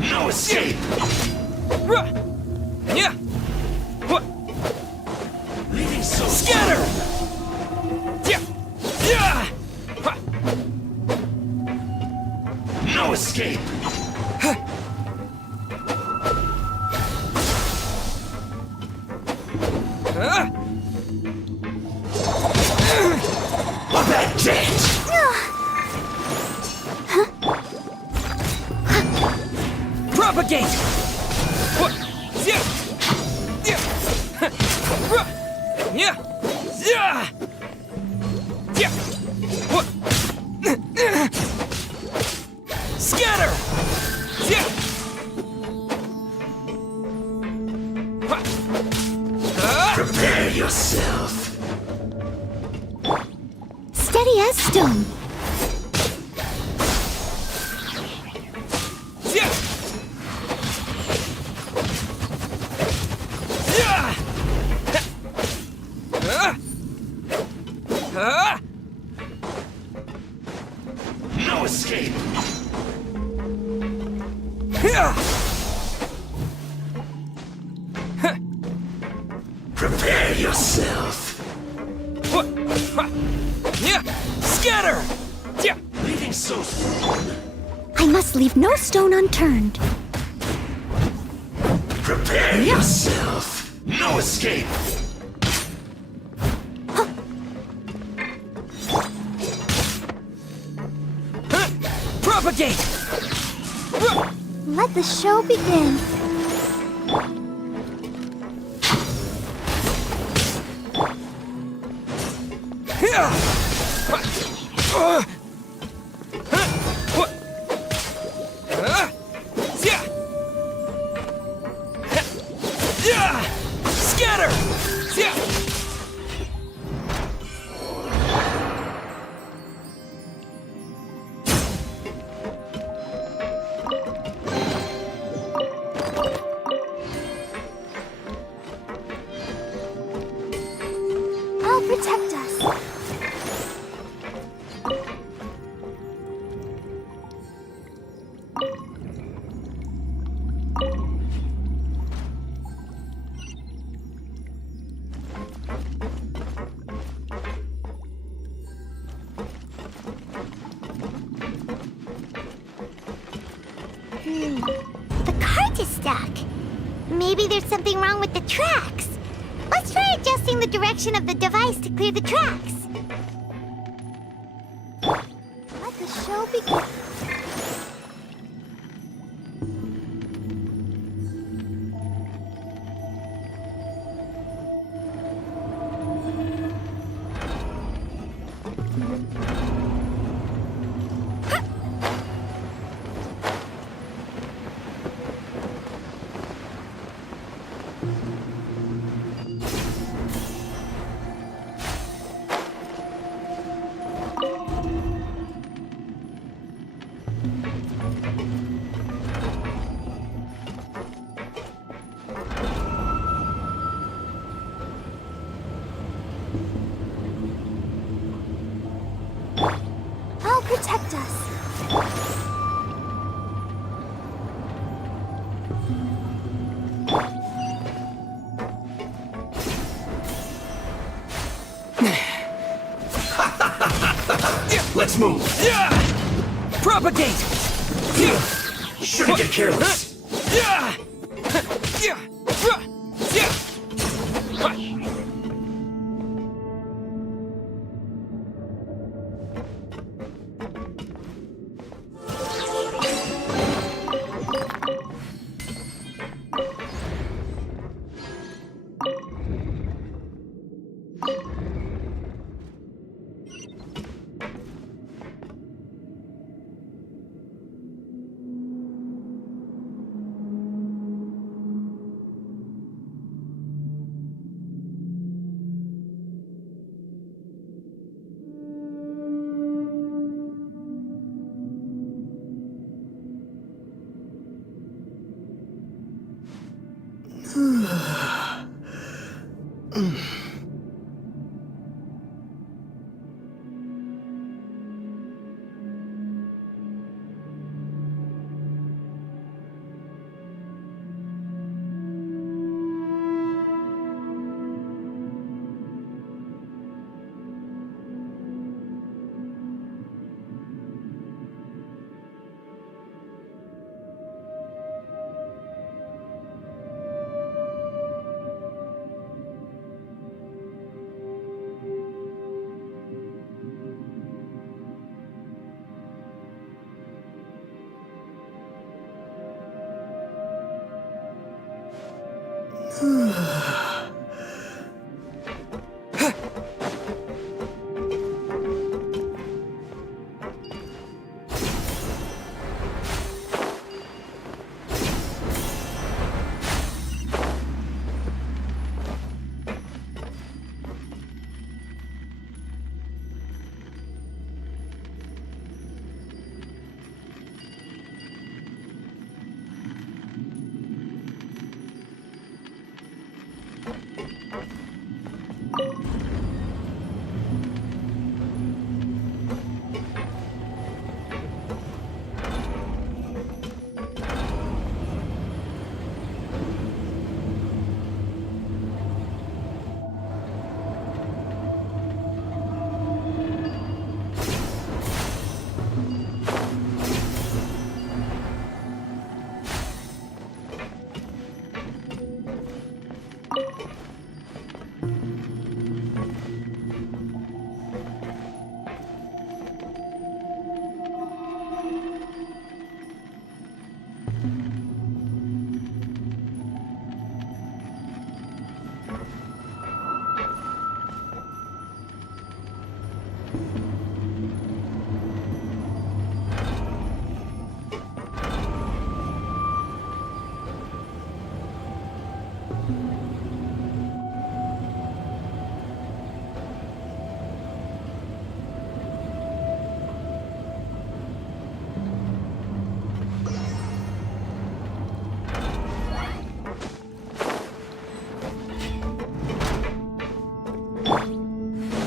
No escape. Leaving so Scatter! soon. No escape. That's it. Propagate! Scatter! Prepare yourself. Steady as stone. No escape. Prepare yourself. Scatter! Leaving so soon. I must leave no stone unturned. Prepare yourself. No escape. Propagate! Let the show begin. Scatter! Yeah! I'll protect us. The cart is stuck. Maybe there's something wrong with the tracks. Let's try adjusting the direction of the device to clear the tracks. Let the show begin. I'll protect us. Let's move. Yeah! Propagate! Yeah! Shouldn't get careless. Yeah! Yeah! Yeah!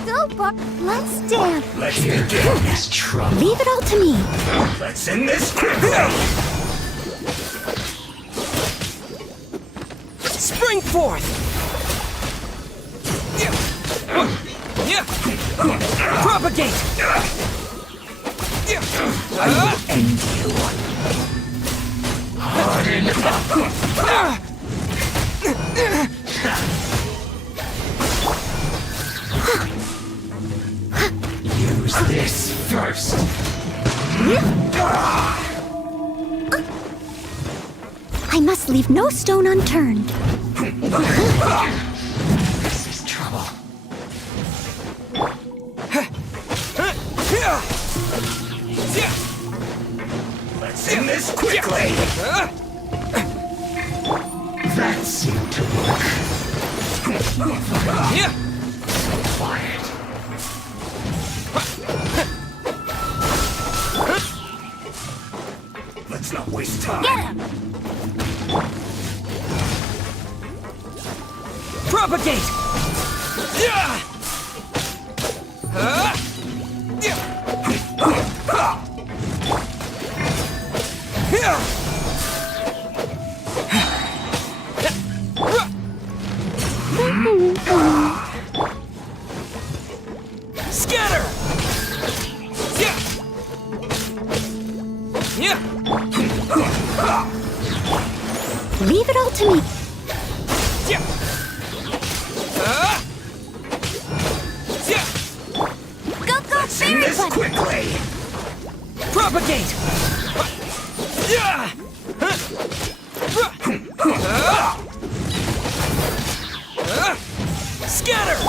Go, Buck. Let's dance. Let's begin this trouble. Leave it all to me. Let's end this quickly. Spring forth! Propagate! I will end you. Harden up. Use this first. I must leave no stone unturned. This is trouble. Let's end this quickly. That seemed to work. Quiet. Let's not waste time. Get him! Propagate! Scatter! Leave it all to me. Go, go, Let's end this quickly. Propagate! Scatter!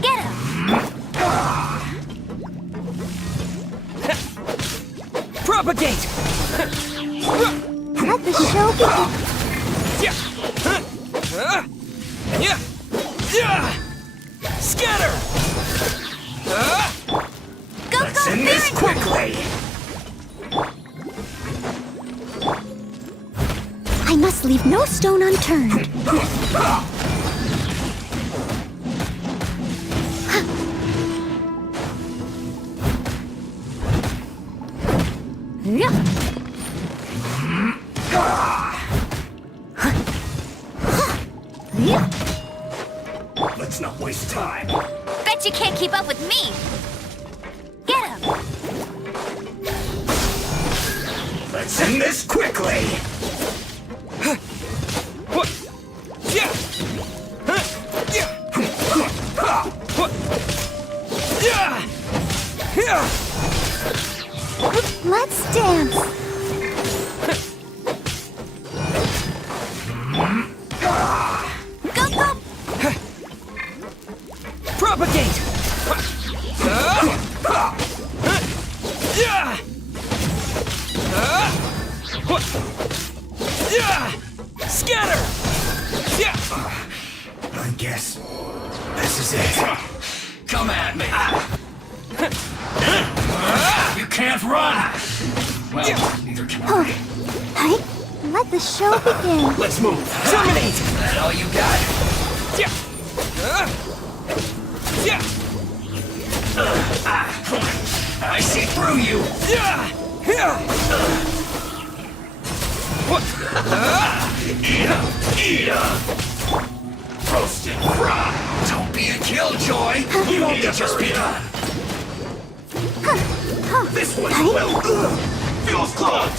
Get him! Propagate! Let the show begin. Scatter! Go, Let's go, end this Fairy quickly. I must leave no stone unturned. Let's not waste time. Bet you can't keep up with me. Get him! Let's end this quickly. Let's dance. Go, go! Propagate! Scatter! I guess this is it. Come at me. You can't run. Well, neither can I. Hey, let the show begin. Let's move. Terminate! That all you got? I see through you. Eat 'em, eat 'em. Roasted, fried. Don't be a killjoy. We've only just begun. This one will. Feels clogged.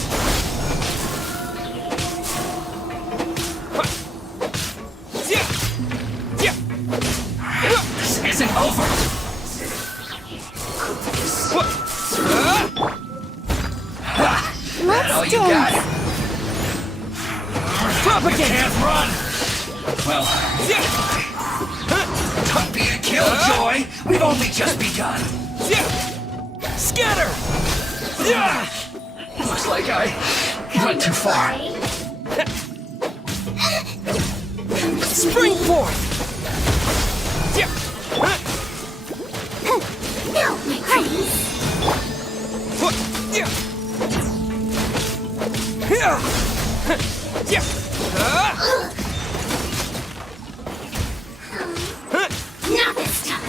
This isn't over. That all Let's you got? dance. Propagate! Can't run. Well, don't be a killjoy. We've only just begun. Scatter! Looks like I went too far. Spring forth! No, my prince. Not this time.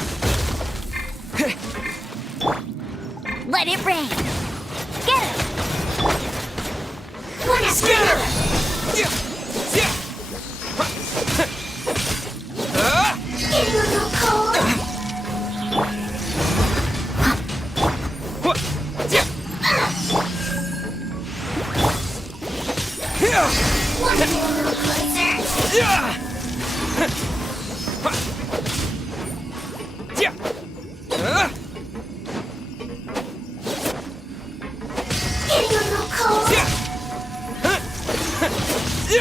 Let it rain. Get it. One after Scatter! Getting a little cold. Want to get a little closer? Getting a little cold.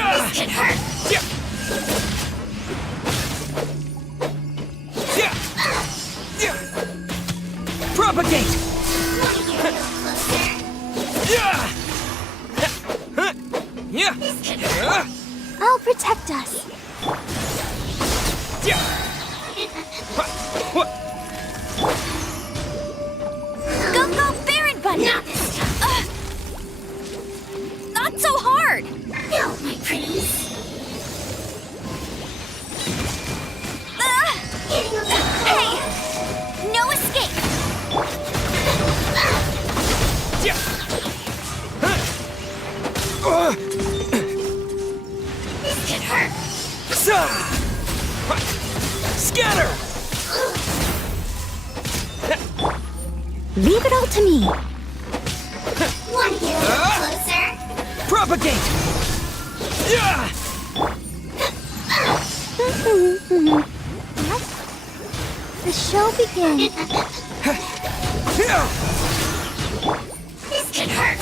This could hurt. Propagate! Want to get a little closer? This could hurt. I'll protect us. Go, go, Baron Bunny! Not this time. Not so hard! No, my pretties. Getting a little cold. Hey! No escape! This could hurt. Scatter! Leave it all to me. Want to get a little closer? Propagate! The show begins. This could hurt.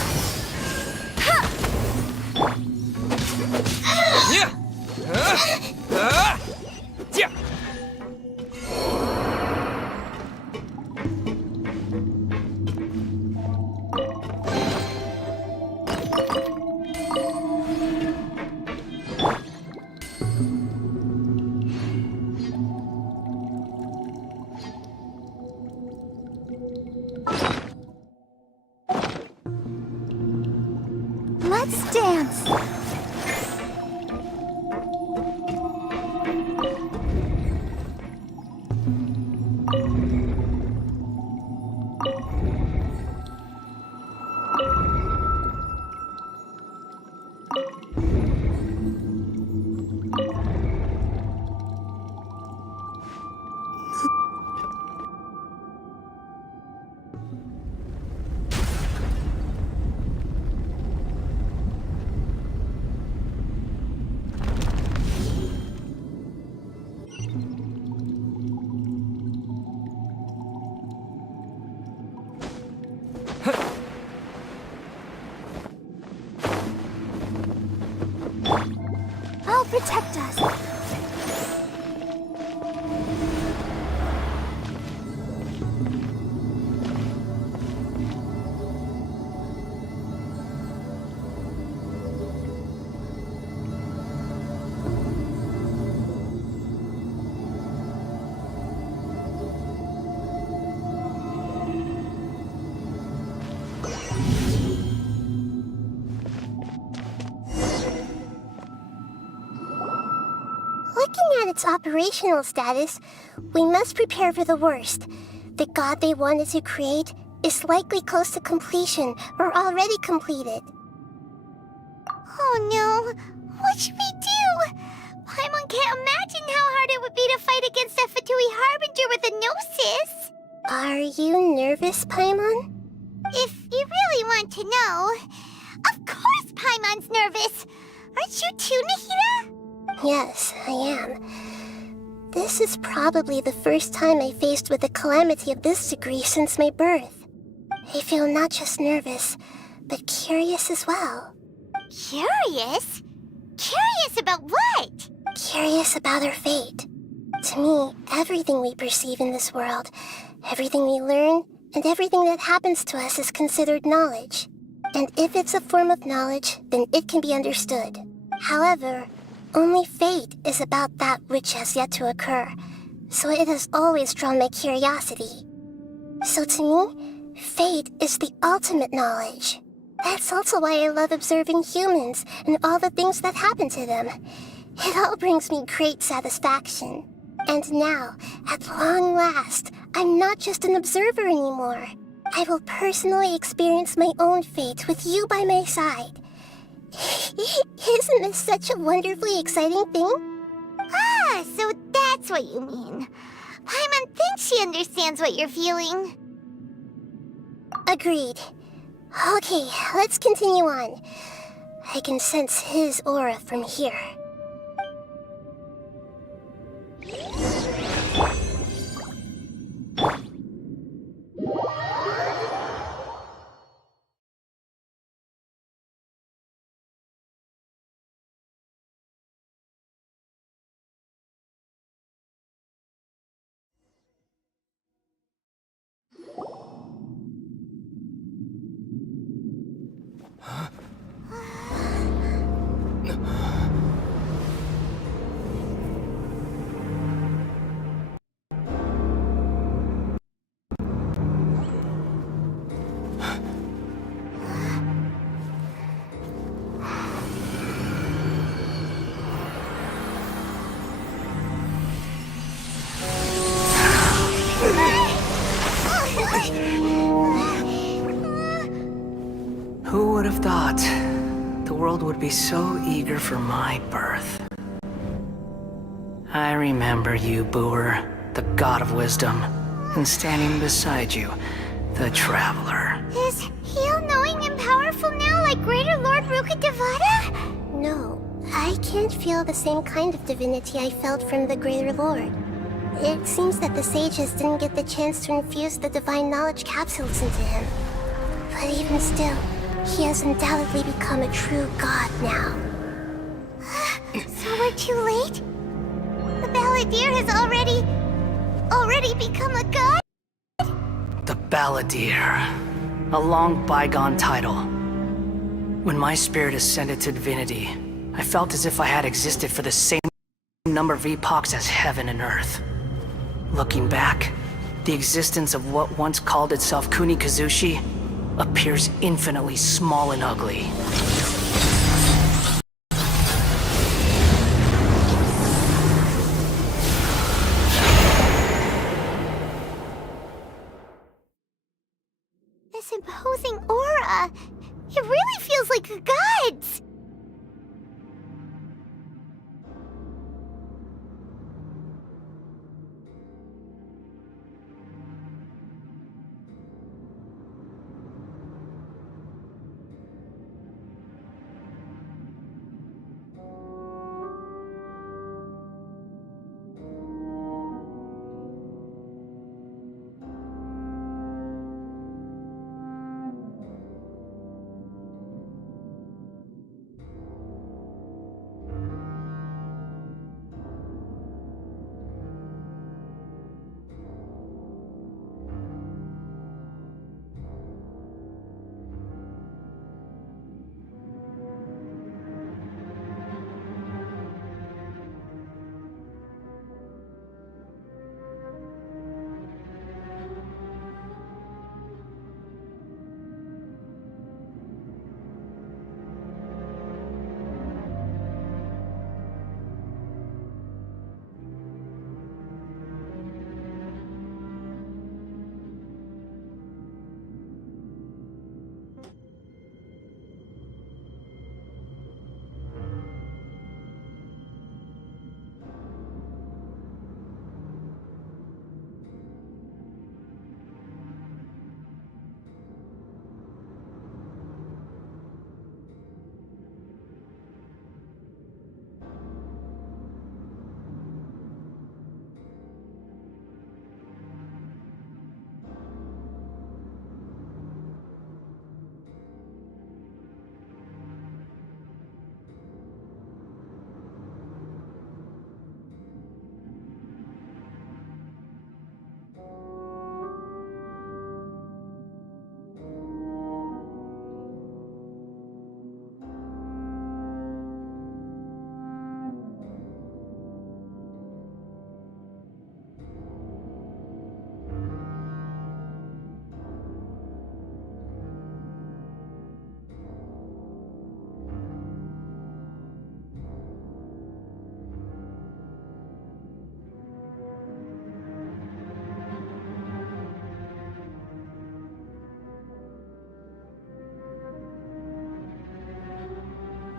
Let's dance. I'll protect us. Looking at its operational status, we must prepare for the worst. The god they wanted to create is likely close to completion or already completed. Oh no! What should we do? Paimon can't imagine how hard it would be to fight against a Fatui Harbinger with a Gnosis! Are you nervous, Paimon? If you really want to know, of course Paimon's nervous! Aren't you too, Nahida? Yes, I am. This is probably the first time I faced with a calamity of this degree since my birth. I feel not just nervous, but curious as well. Curious? Curious about what? Curious about our fate. To me, everything we perceive in this world, everything we learn, and everything that happens to us is considered knowledge. And if it's a form of knowledge, then it can be understood. However, Only fate is about that which has yet to occur, so it has always drawn my curiosity. So to me, fate is the ultimate knowledge. That's also why I love observing humans and all the things that happen to them. It all brings me great satisfaction. And now, at long last, I'm not just an observer anymore. I will personally experience my own fate with you by my side. Isn't this such a wonderfully exciting thing? Ah, so that's what you mean. Paimon thinks she understands what you're feeling. Agreed. Okay, let's continue on. I can sense his aura from here. Who would have thought the world would be so eager for my birth? I remember you, Booer, the god of wisdom, and standing beside you, the traveler. Is he all-knowing and powerful now like Greater Lord Rukkhadevata? No, I can't feel the same kind of divinity I felt from the Greater Lord. It seems that the sages didn't get the chance to infuse the divine knowledge capsules into him. But even still, he has undoubtedly become a true god now. So we're too late? The Balladeer has already become a god? The Balladeer. A long bygone title. When my spirit ascended to divinity, I felt as if I had existed for the same number of epochs as heaven and earth. Looking back, the existence of what once called itself Kunikazushi appears infinitely small and ugly. This imposing aura, it really feels like the gods!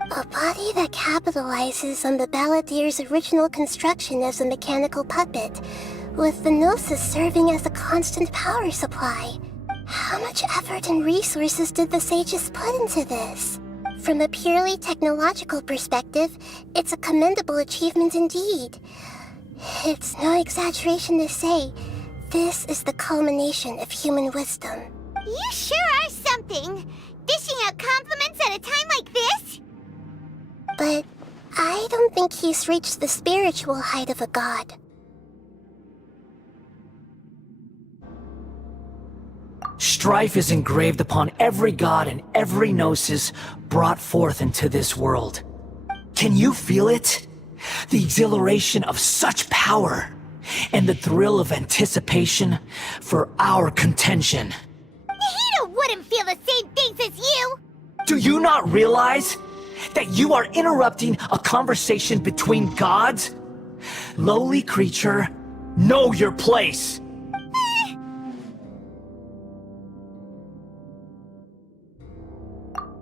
A body that capitalizes on the Balladier's original construction as a mechanical puppet, with the Gnosis serving as a constant power supply. How much effort and resources did the sages put into this? From a purely technological perspective, it's a commendable achievement indeed. It's no exaggeration to say, this is the culmination of human wisdom. You sure are something! Dishing out compliments at a time like this? But I don't think he's reached the spiritual height of a god. Strife is engraved upon every god and every gnosis brought forth into this world. Can you feel it? The exhilaration of such power, and the thrill of anticipation for our contention. Nahida wouldn't feel the same things as you! Do you not realize that you are interrupting a conversation between gods? Lowly creature, know your place!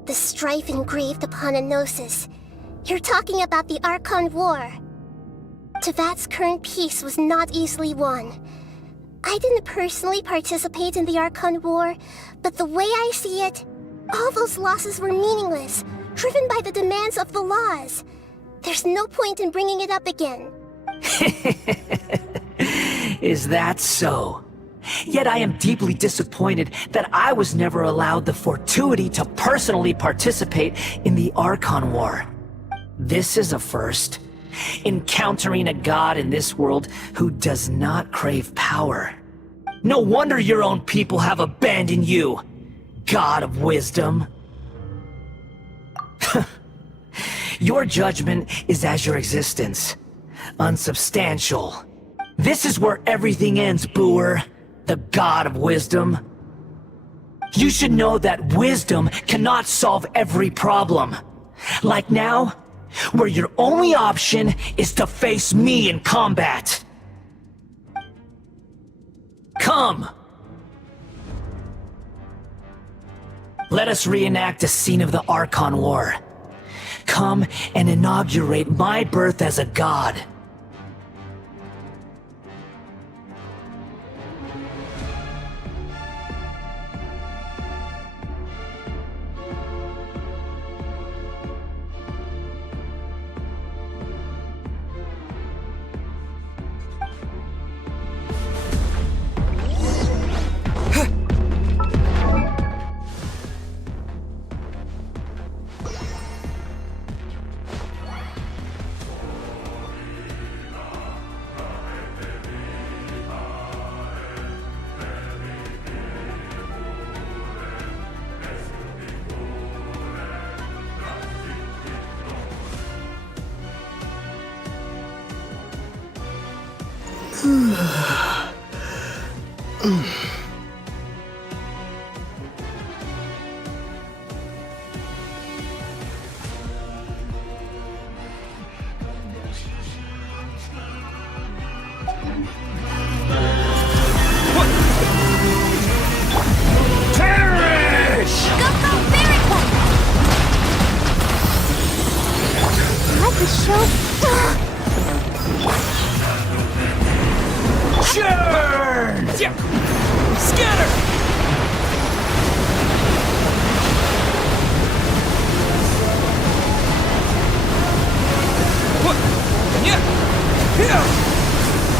The strife engraved upon a Gnosis. You're talking about the Archon War. Tevat's current peace was not easily won. I didn't personally participate in the Archon War, but the way I see it, all those losses were meaningless, driven by the demands of the laws. There's no point in bringing it up again. Is that so? Yet I am deeply disappointed that I was never allowed the fortuity to personally participate in the Archon War. This is a first. Encountering a god in this world who does not crave power. No wonder your own people have abandoned you, God of Wisdom. Your judgment is as your existence, unsubstantial. This is where everything ends, Booer, the God of Wisdom. You should know that wisdom cannot solve every problem. Like now, where your only option is to face me in combat. Come! Let us reenact a scene of the Archon War. Come and inaugurate my birth as a god.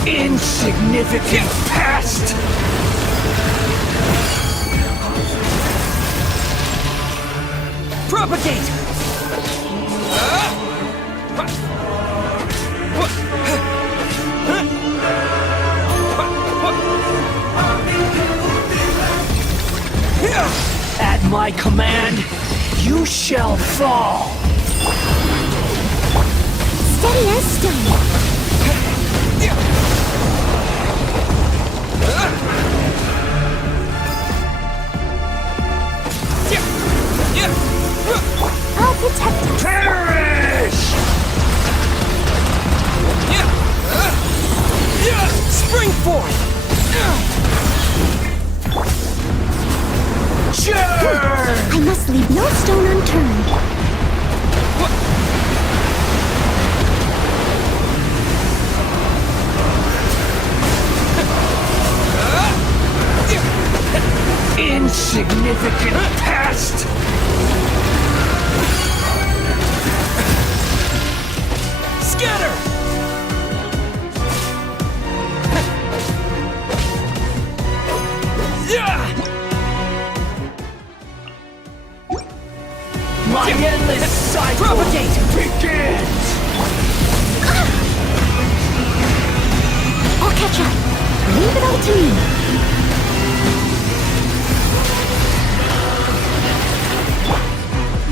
Insignificant pest! Propagate! At my command, you shall fall! Steady as stone. I'll protect us. Perish! Spring forth! I must leave no stone unturned. endless cycle Propagate! begins! I'll catch up. Leave it all to me.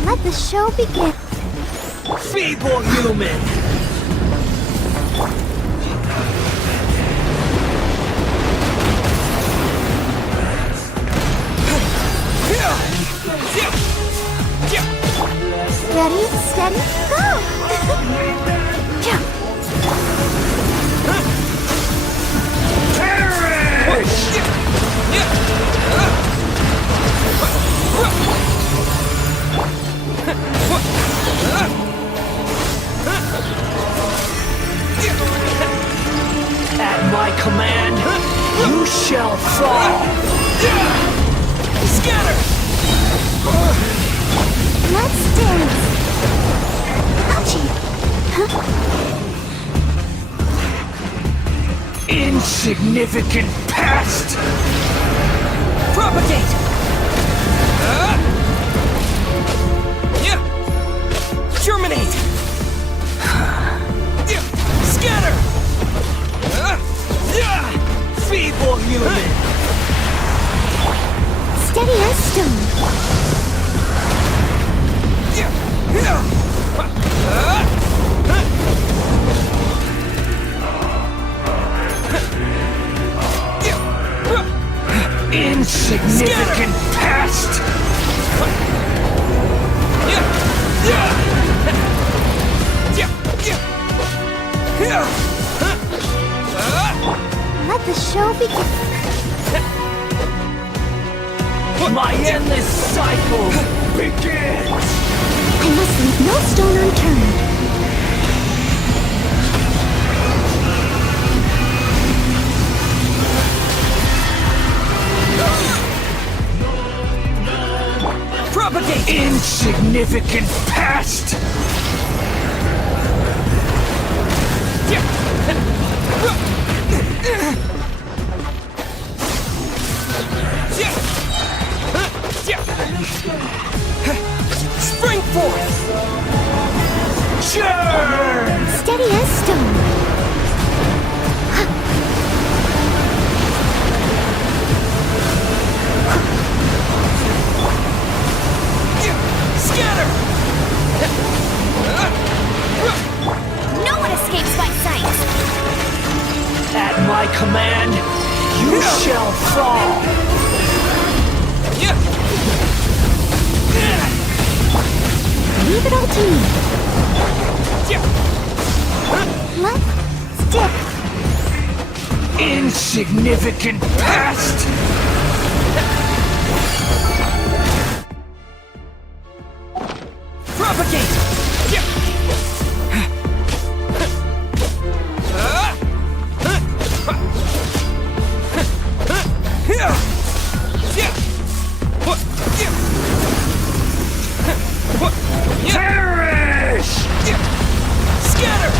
Let the show begin. Feeble human! Ready, steady, go! At my command, you shall fall! Scatter! Let's dance. Ouchie. Insignificant past! Propagate! Germinate! Scatter! Feeble human! Steady as stone. Insignificant past! Let the show begin. My endless cycle begins! I must leave no stone unturned. Propagate! Insignificant past! Spring forth! Churn! Steady as stone. Scatter! No one escapes my sight. At my command, you shall fall! Leave it all to me. Let's dip. Insignificant past! Propagate! Perish! Scatter!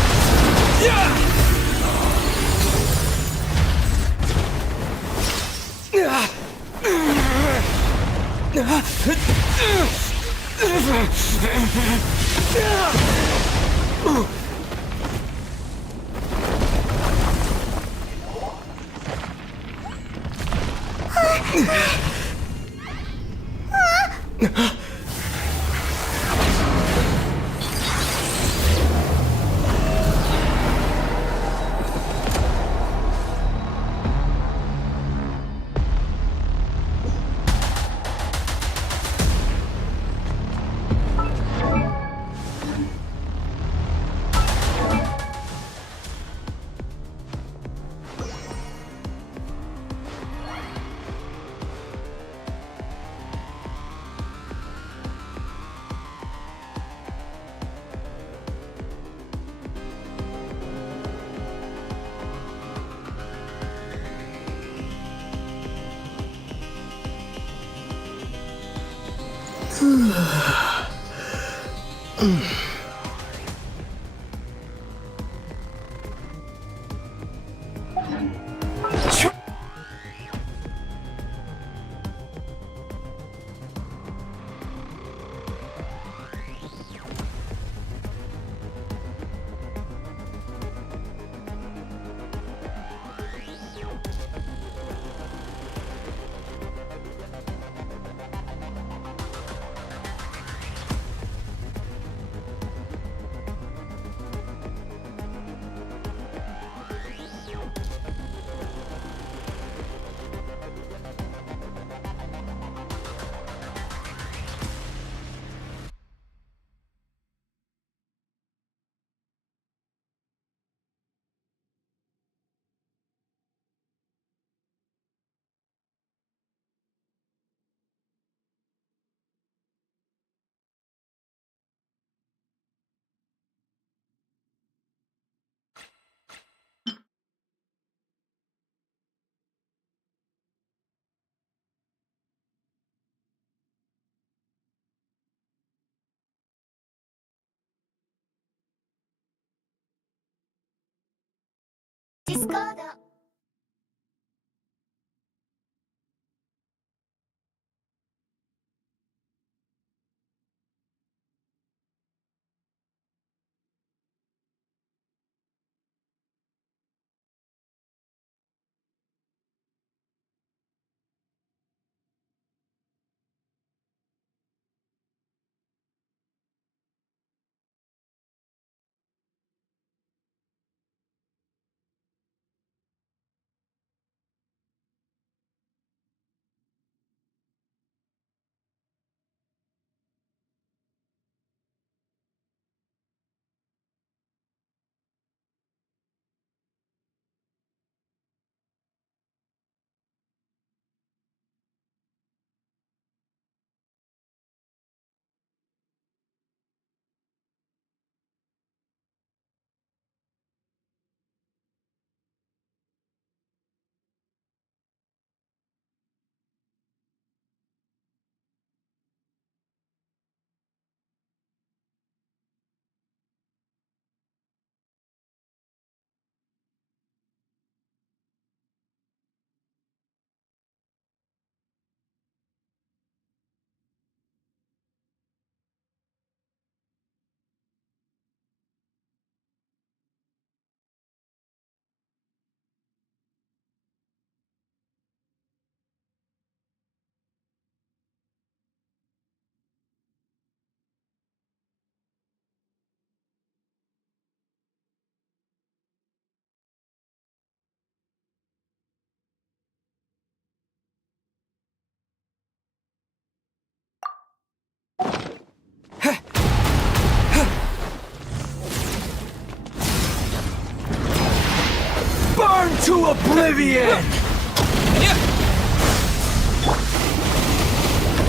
Burn to oblivion!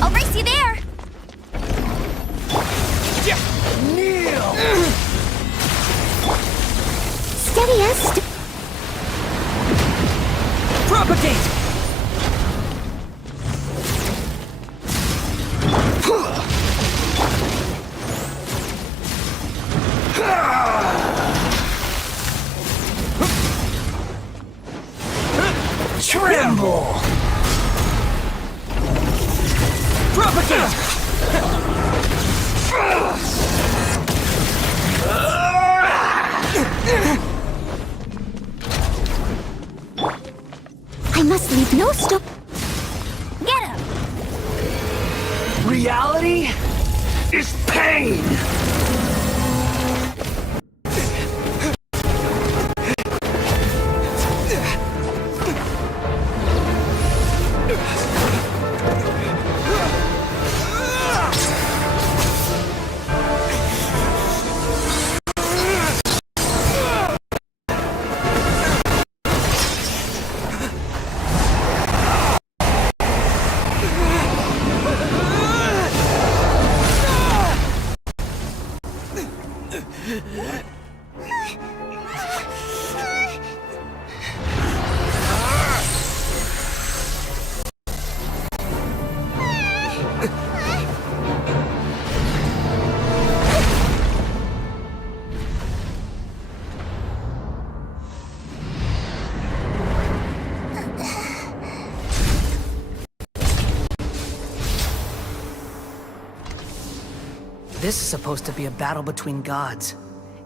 I'll race you there! Kneel! Steady us. Propagate! Tremble! Propagate! I must leave no stone. Get him! Reality is pain! This is supposed to be a battle between gods,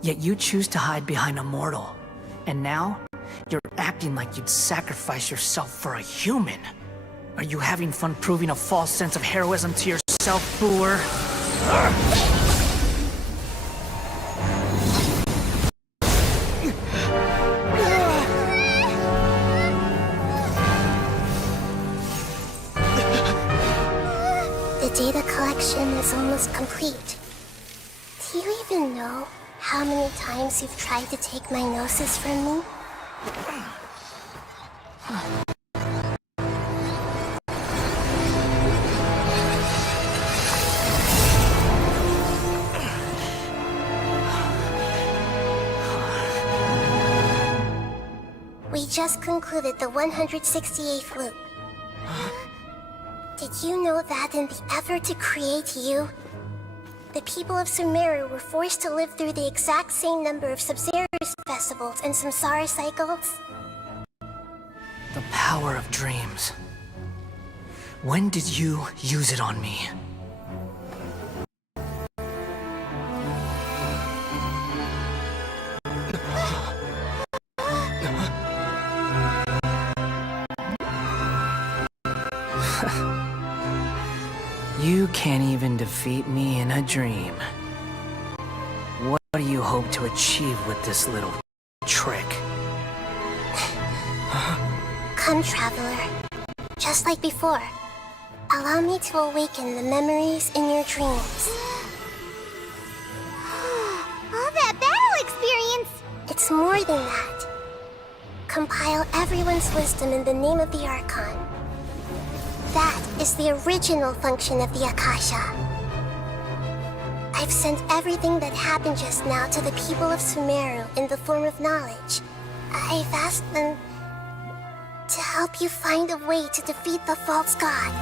yet you choose to hide behind a mortal. And now, you're acting like you'd sacrifice yourself for a human. Are you having fun proving a false sense of heroism to yourself, Boor? The data collection is almost complete. Do you even know how many times you've tried to take my gnosis from me? We just concluded the 168th loop. Did you know that in the effort to create you, the people of Sumeru were forced to live through the exact same number of Sub-Zerus festivals and Samsara cycles? power of dreams. When did you use it on me? You can't even defeat me in a dream. What do you hope to achieve with this little trick? Come, Traveler. Just like before, allow me to awaken the memories in your dreams. All that battle experience! It's more than that. Compile everyone's wisdom in the name of the Archon. That is the original function of the Akasha. I've sent everything that happened just now to the people of Sumeru in the form of knowledge. I've asked them to help you find a way to defeat the false god.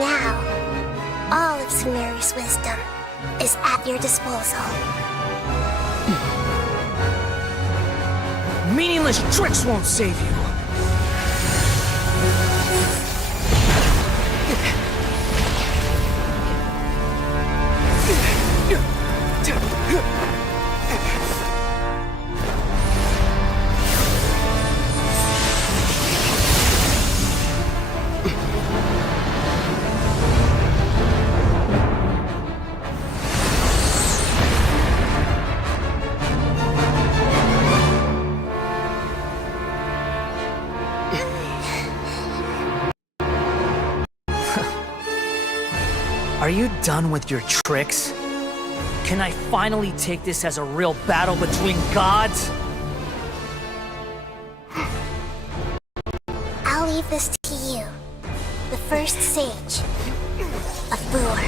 Now, all of Sumeru's wisdom is at your disposal. Meaningless tricks won't save you. Are you done with your tricks? Can I finally take this as a real battle between gods? I'll leave this to you, the first sage of Boor.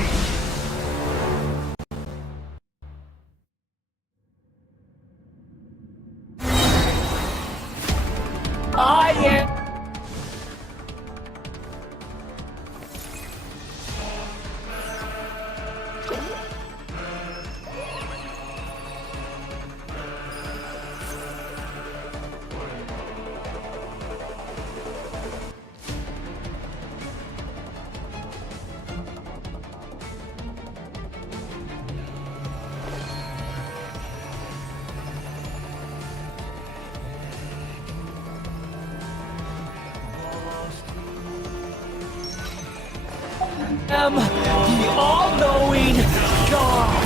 I am... am the all-knowing God.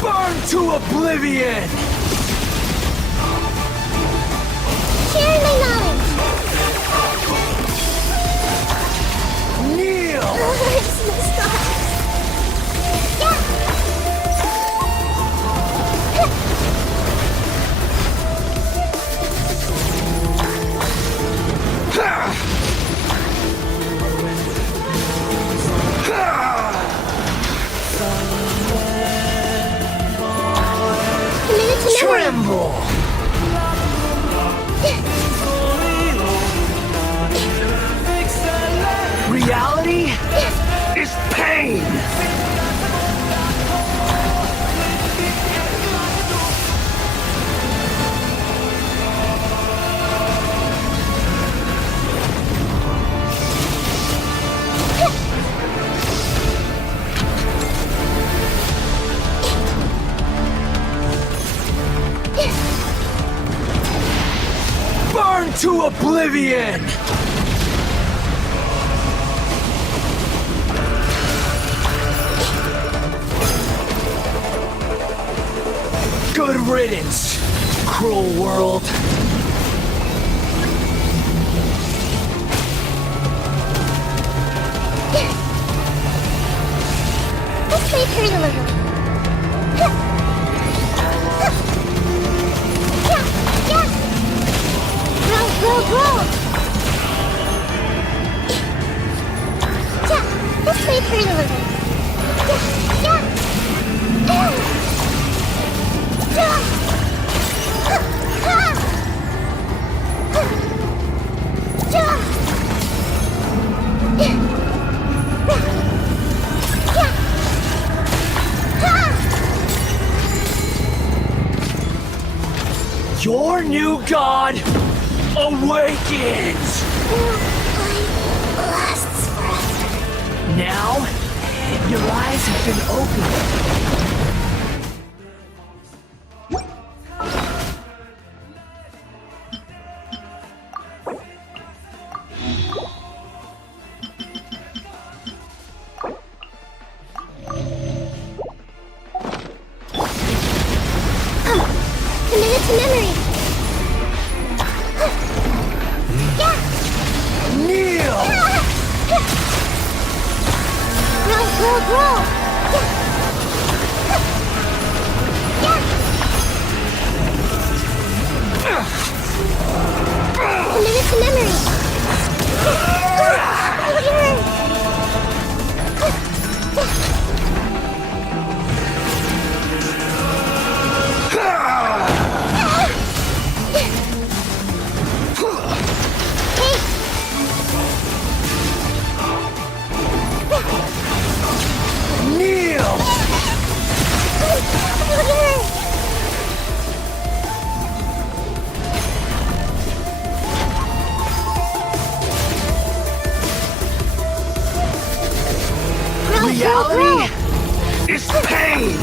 Burn to oblivion! Share my knowledge! Kneel! It's the stars! Yeah! Tremble! Reality is pain! Burn to oblivion! Good riddance, cruel world. Let's wait for a little. Roll! Let's wait for a little. Your new god awakens! Lasts forever. Now, your eyes have been opened. Committed to memory. Kneel! Roll! Committed to memory. Kneel! Reality is pain!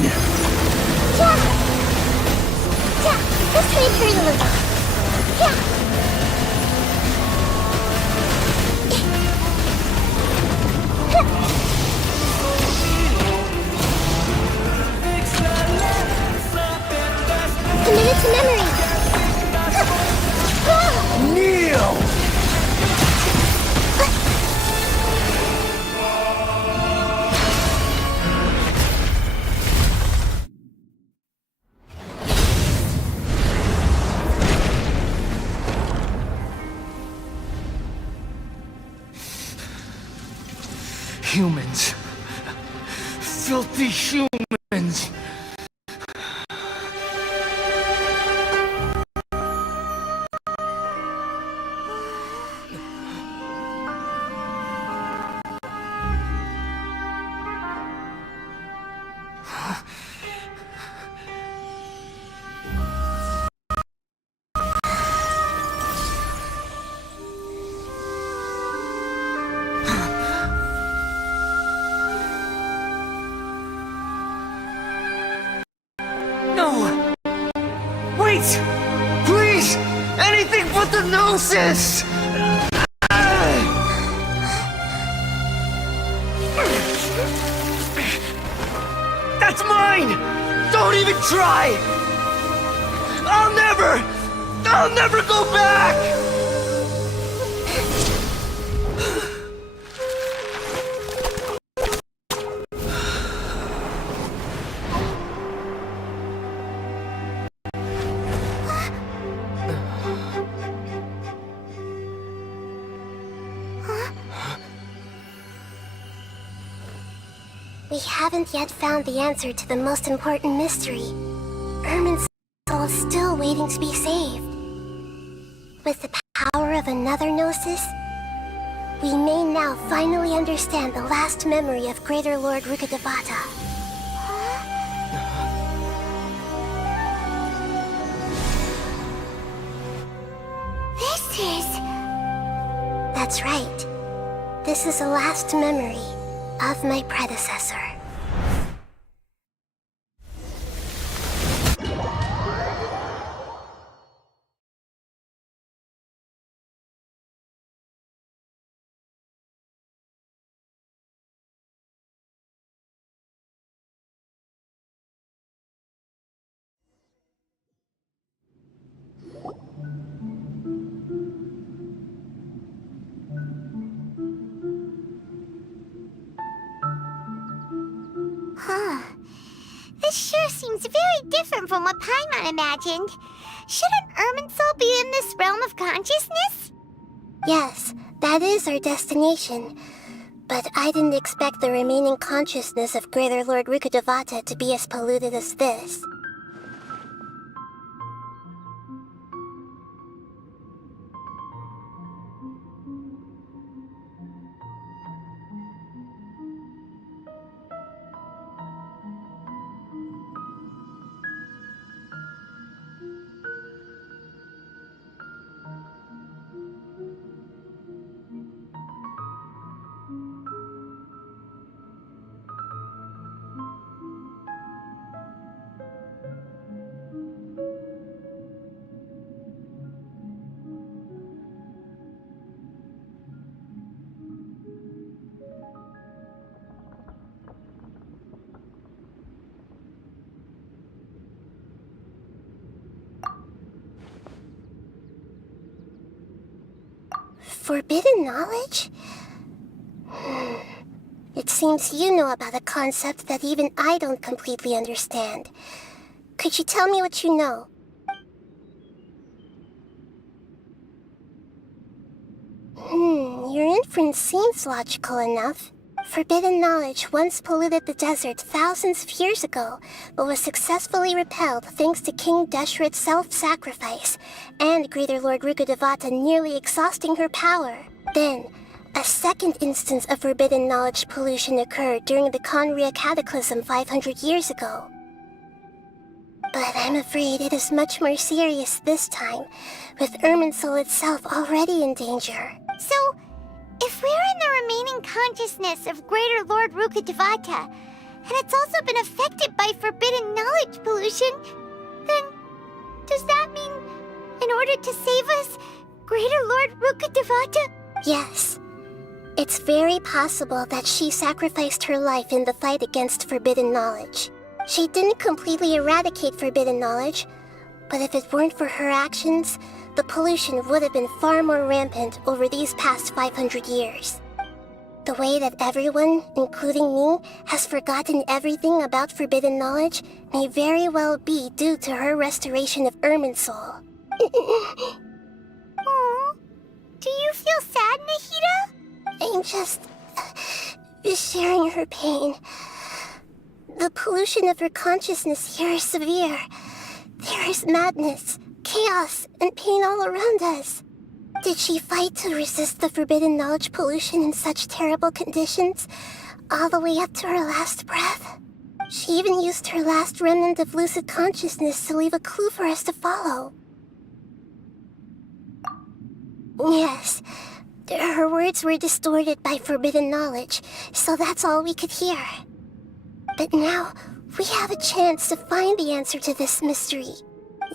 Let's wait for a little. Committed to memory. Kneel! Humans. Filthy humans. No! Wait! Please! Anything but the gnosis! That's mine! Don't even try! I'll never go back! We haven't yet found the answer to the most important mystery. Ermin's soul soul still waiting to be saved. With the power of another Gnosis, we may now finally understand the last memory of Greater Lord Rukkhadevata. This is... That's right. This is the last memory of my predecessor. Huh. This sure seems very different from what Paimon imagined. Shouldn't Irminsul be in this realm of consciousness? Yes, that is our destination. But I didn't expect the remaining consciousness of Greater Lord Rukkhadevata to be as polluted as this. Forbidden knowledge? It seems you know about a concept that even I don't completely understand. Could you tell me what you know? Your inference seems logical enough. Forbidden knowledge once polluted the desert thousands of years ago, but was successfully repelled thanks to King Deshret's self-sacrifice, and Greater Lord Rukkhadevata nearly exhausting her power. Then, a second instance of forbidden knowledge pollution occurred during the Conria Cataclysm 500 years ago. But I'm afraid it is much more serious this time, with Irminsul itself already in danger. So, if we're in the remaining consciousness of Greater Lord Rukkhadevata, and it's also been affected by forbidden knowledge pollution, then does that mean, in order to save us, Greater Lord Rukkhadevata? Yes. It's very possible that she sacrificed her life in the fight against forbidden knowledge. She didn't completely eradicate forbidden knowledge, but if it weren't for her actions, the pollution would have been far more rampant over these past 500 years. The way that everyone, including me, has forgotten everything about forbidden knowledge may very well be due to her restoration of Irminsul. Aww. Do you feel sad, Nahida? I'm just sharing her pain. The pollution of her consciousness here is severe. There is madness, chaos, and pain all around us. Did she fight to resist the forbidden knowledge pollution in such terrible conditions, all the way up to her last breath? She even used her last remnant of lucid consciousness to leave a clue for us to follow. Yes, her words were distorted by forbidden knowledge, so that's all we could hear. But now, we have a chance to find the answer to this mystery.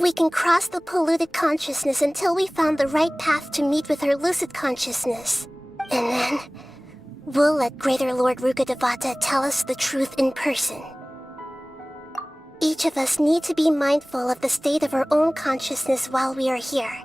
We can cross the polluted consciousness until we found the right path to meet with her lucid consciousness. And then, we'll let Greater Lord Rukkhadevata tell us the truth in person. Each of us need to be mindful of the state of our own consciousness while we are here.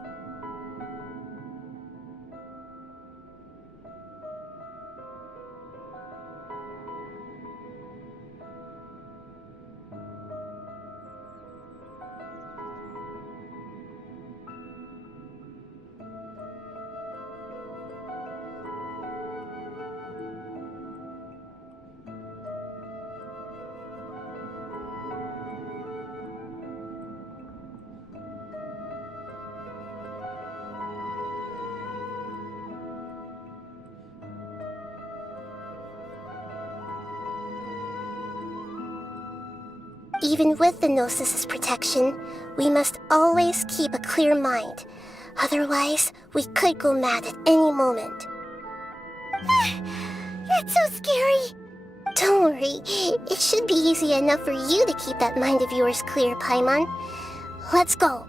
Even with the Gnosis' protection, we must always keep a clear mind. Otherwise, we could go mad at any moment. That's so scary. Don't worry, it should be easy enough for you to keep that mind of yours clear, Paimon. Let's go.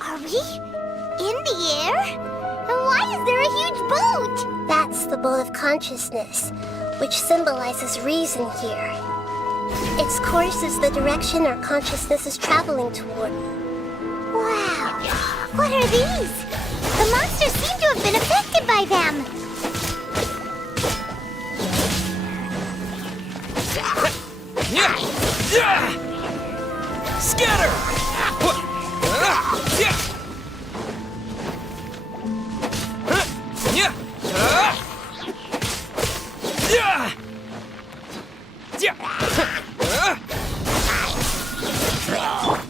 Are we in the air? And why is there a huge boat? That's the boat of consciousness, which symbolizes reason here. Its course is the direction our consciousness is traveling toward. Wow! What are these? The monsters seem to have been affected by them. Scatter!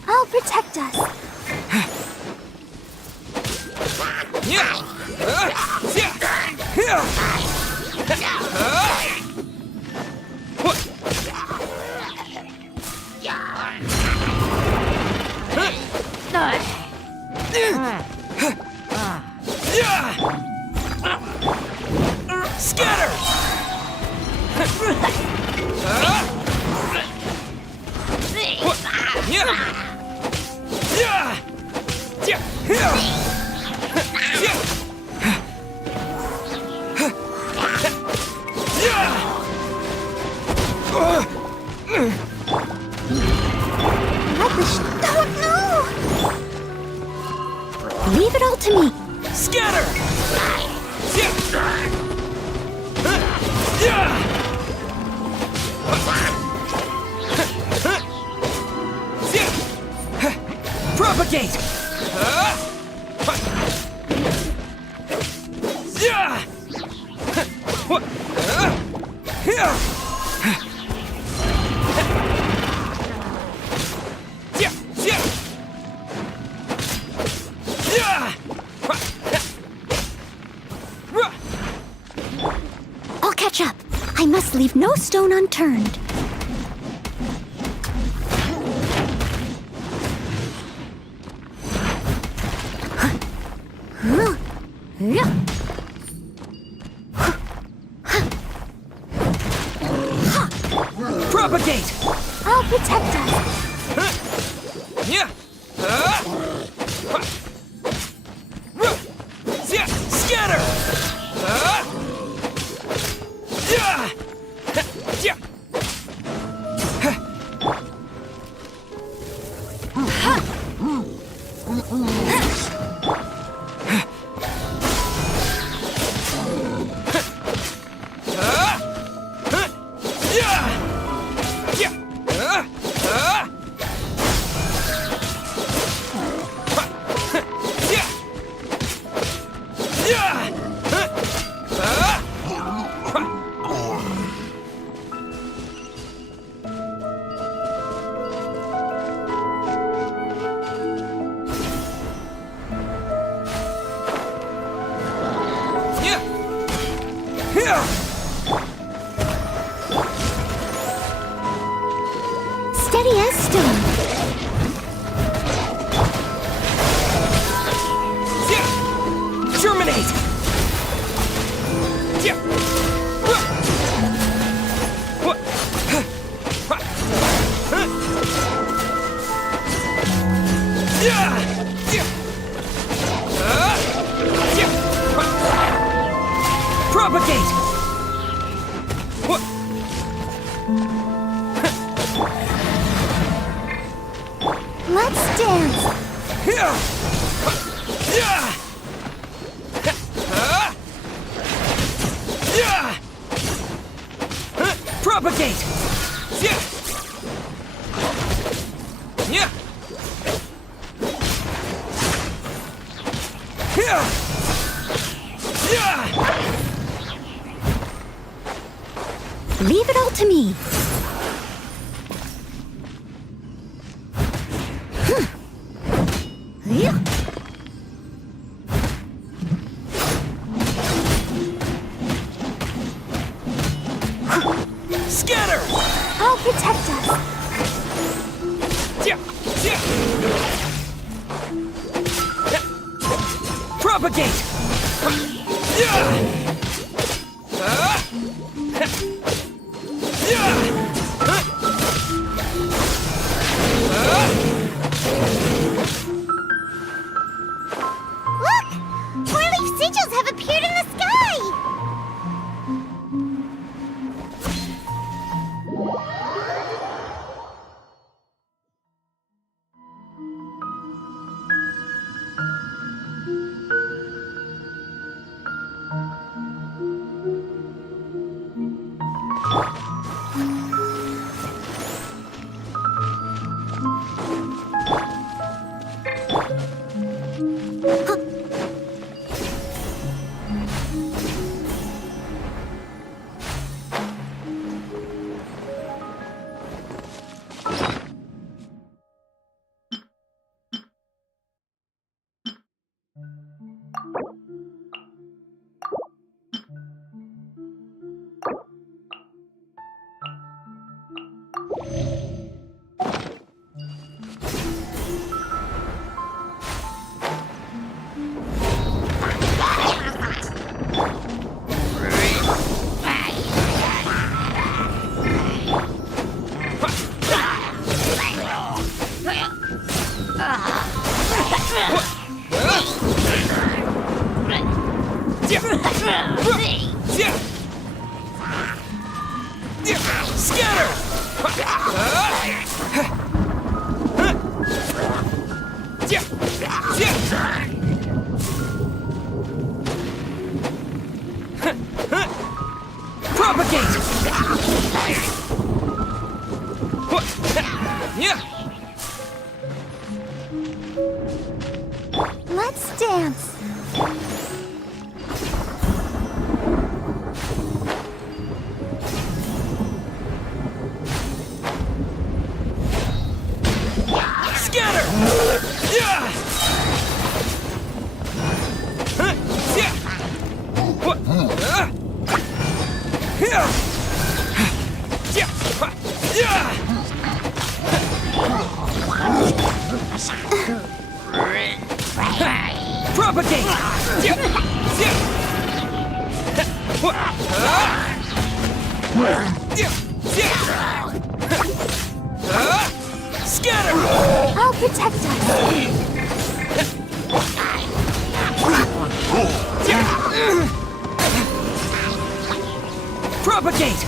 I'll protect us. Scatter! Oh no! Leave it all to me. Scatter! Propagate! I'll catch up. I must leave no stone unturned. Propagate! I'll protect us. Scatter! Steady as stone. Germinate! Propagate! Let's dance. Propagate! Leave it all to me. Scatter! I'll protect us. Propagate! Let's dance. I'll protect us. Propagate!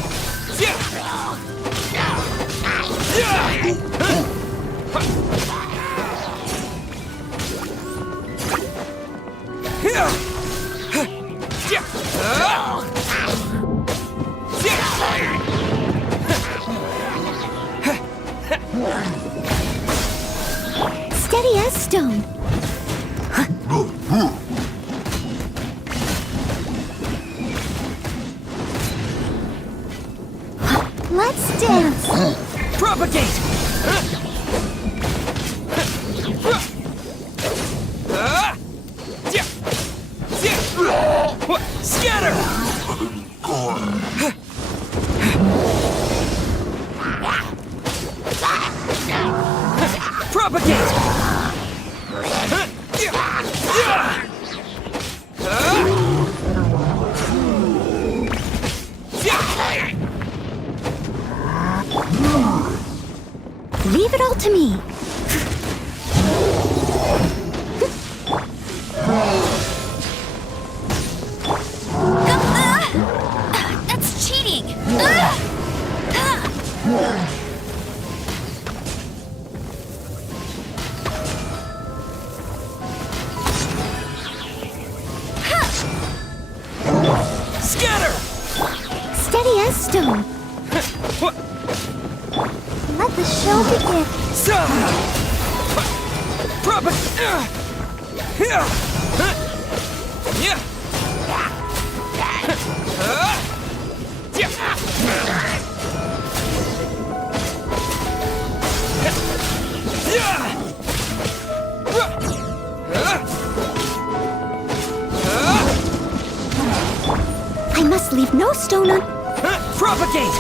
Steady as stone. Let's dance. Propagate! Scatter! Propagate! Leave it all to me. That's cheating. Scatter! Steady as stone. Let the show begin. I must leave no stone un... Propagate!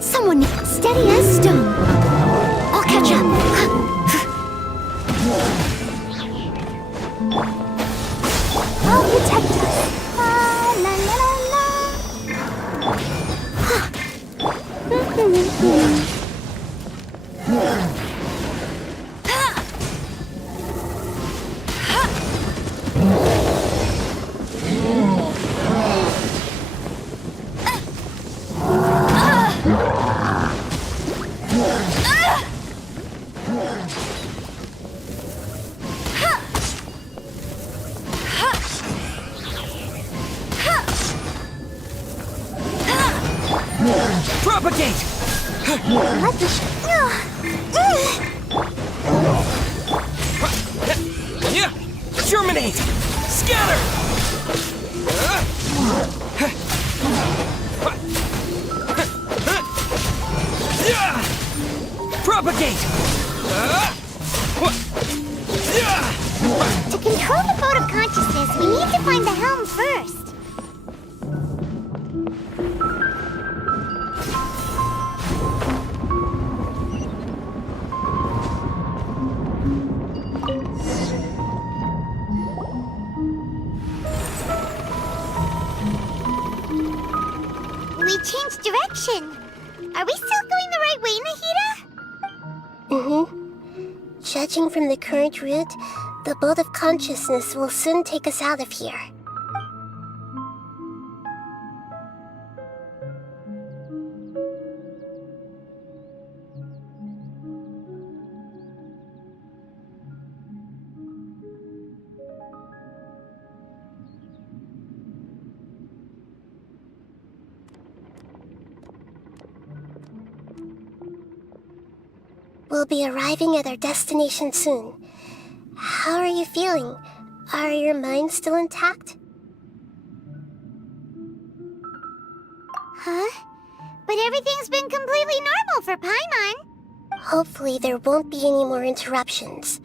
Someone steady as stone. I'll catch up. I'll protect us. La la la la. Propagate! Let the Germinate! Scatter! Propagate! To control the boat of consciousness, we need to find the helm first. direction. Are we still going the right way, Nahida? Judging from the current route, the boat of consciousness will soon take us out of here. We'll be arriving at our destination soon. How are you feeling? Are your minds still intact? Huh? But everything's been completely normal for Paimon. Hopefully there won't be any more interruptions.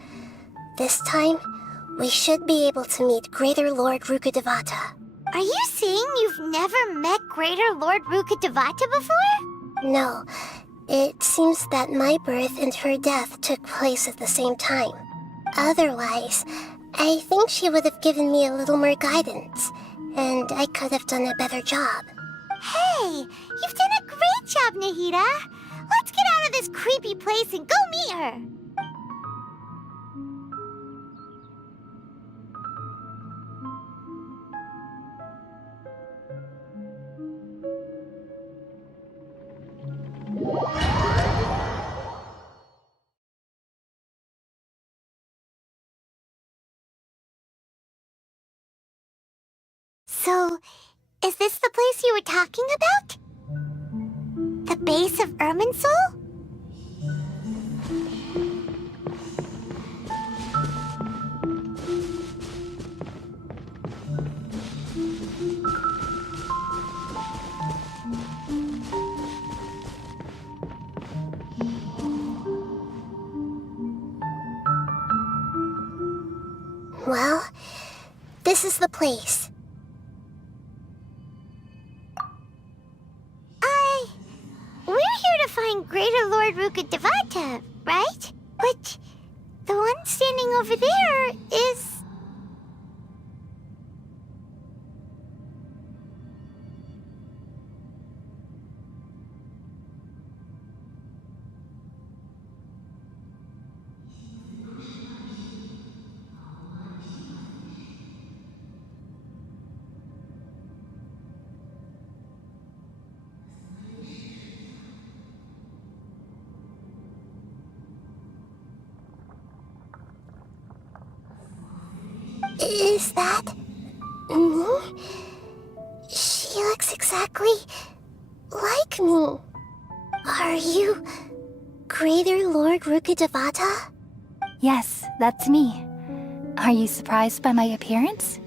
This time, we should be able to meet Greater Lord Rukkhadevata. Are you saying you've never met Greater Lord Rukkhadevata before? No, it seems that my birth and her death took place at the same time. Otherwise, I think she would have given me a little more guidance, and I could have done a better job. Hey, you've done a great job, Nahida. Let's get out of this creepy place and go meet her. So, is this the place you were talking about? The base of Irminsul? Well, this is the place. We're here to find Greater Lord Rukkhadevata, right? But the one standing over there is... Is that... me? She looks exactly like me. Are you Greater Lord Rukkhadevata? Yes, that's me. Are you surprised by my appearance?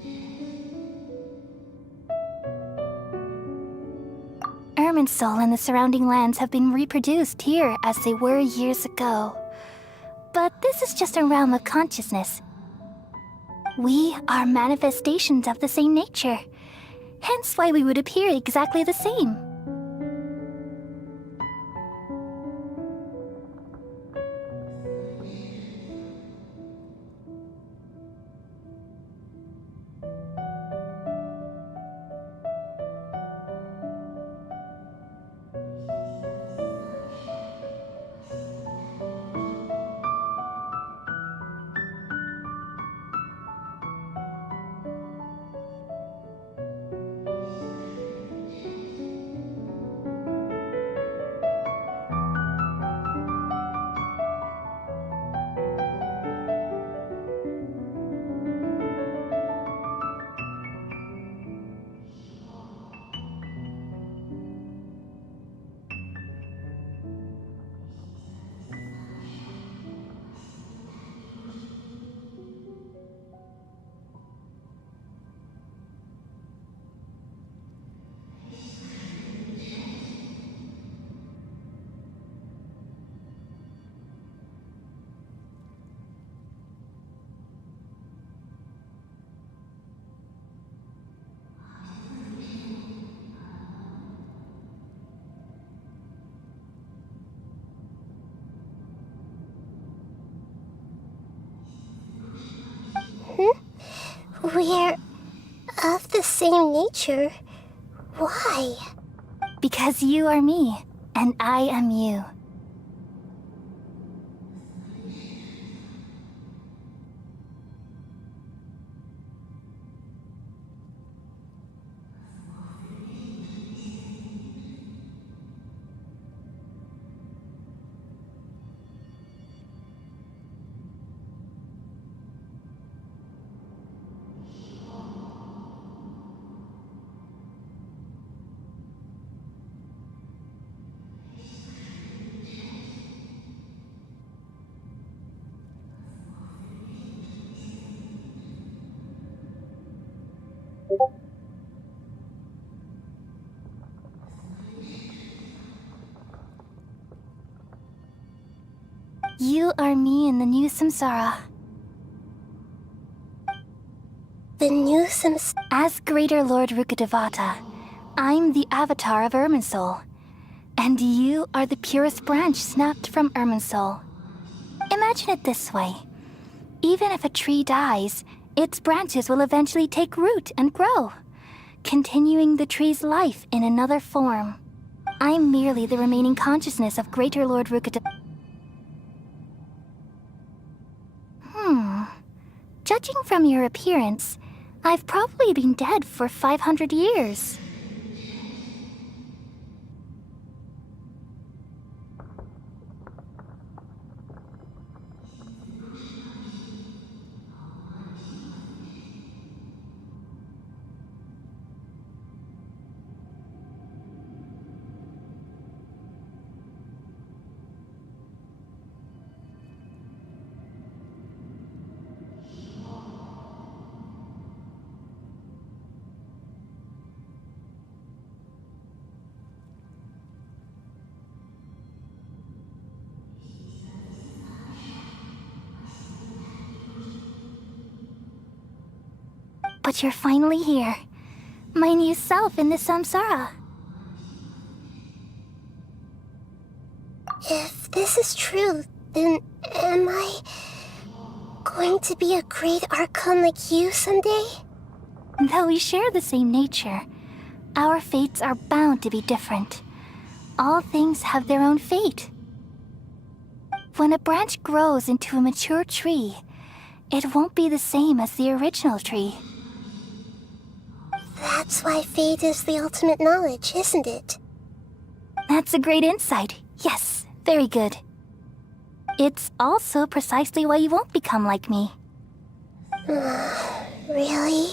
Irminsul and the surrounding lands have been reproduced here as they were years ago. But this is just a realm of consciousness. We are manifestations of the same nature, hence why we would appear exactly the same. We're of the same nature. Why? Because you are me, and I am you. You are me in the new samsara. The new Sims. As Greater Lord Rukkhadevata, I'm the avatar of Irminsul. And you are the purest branch snapped from Irminsul. Imagine it this way. Even if a tree dies, its branches will eventually take root and grow, continuing the tree's life in another form. I'm merely the remaining consciousness of Greater Lord Rukkhadevata. Judging from your appearance, I've probably been dead for 500 years. But you're finally here. My new self in the samsara. If this is true, then am I going to be a great Archon like you someday? Though we share the same nature, our fates are bound to be different. All things have their own fate. When a branch grows into a mature tree, it won't be the same as the original tree. That's why fate is the ultimate knowledge, isn't it? That's a great insight. Yes, very good. It's also precisely why you won't become like me. Really?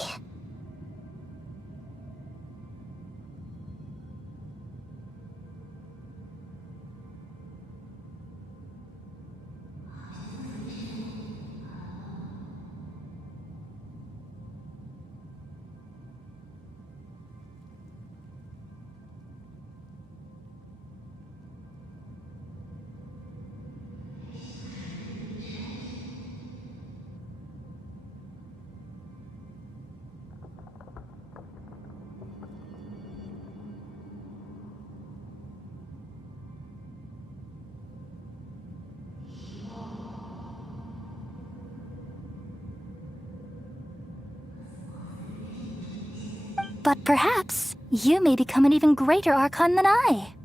But perhaps you may become an even greater Archon than I.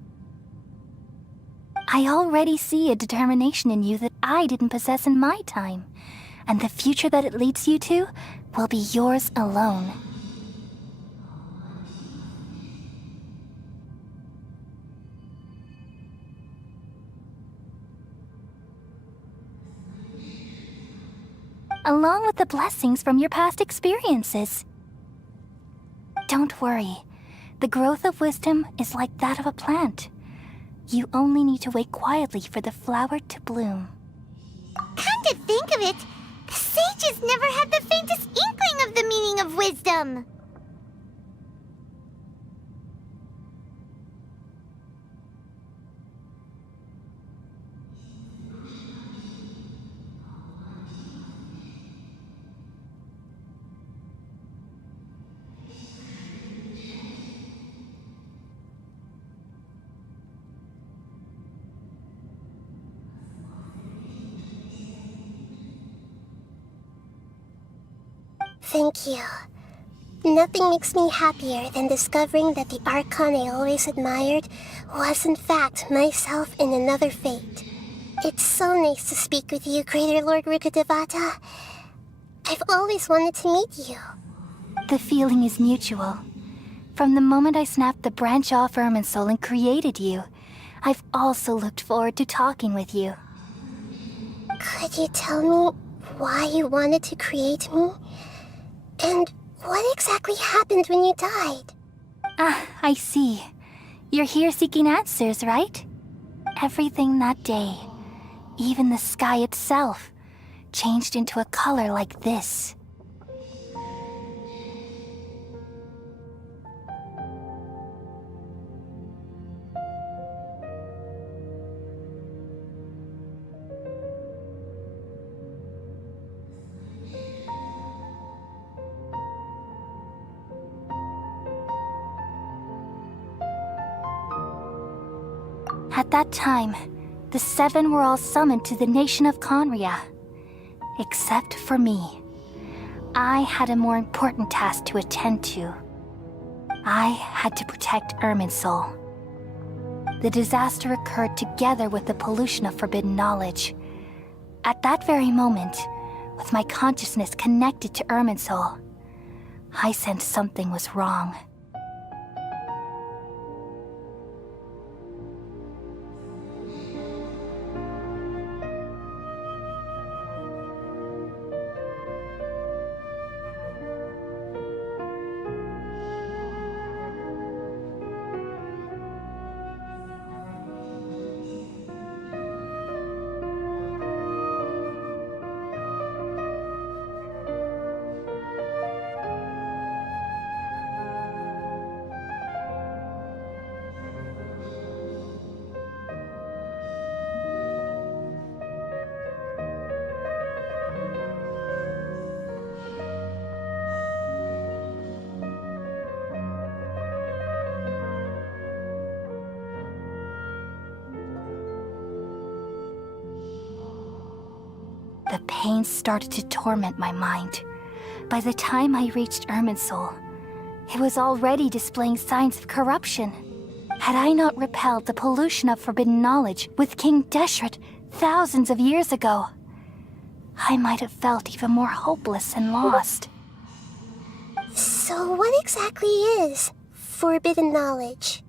I already see a determination in you that I didn't possess in my time, and the future that it leads you to will be yours alone. Along with the blessings from your past experiences. Don't worry. The growth of wisdom is like that of a plant. You only need to wait quietly for the flower to bloom. Come to think of it, the sages never had the faintest inkling of the meaning of wisdom. Thank you. Nothing makes me happier than discovering that the Archon I always admired was in fact myself in another fate. It's so nice to speak with you, Greater Lord Rukkhadevata. I've always wanted to meet you. The feeling is mutual. From the moment I snapped the branch off Irminsul and created you, I've also looked forward to talking with you. Could you tell me why you wanted to create me? And what exactly happened when you died? Ah, I see. You're here seeking answers, right? Everything that day, even the sky itself, changed into a color like this. At that time, the seven were all summoned to the nation of Conria. Except for me. I had a more important task to attend to. I had to protect Irminsul. The disaster occurred together with the pollution of forbidden knowledge. At that very moment, with my consciousness connected to Irminsul, I sensed something was wrong. The pain started to torment my mind. By the time I reached Irminsul, it was already displaying signs of corruption. Had I not repelled the pollution of forbidden knowledge with King Deshret thousands of years ago, I might have felt even more hopeless and lost. So what exactly is forbidden knowledge?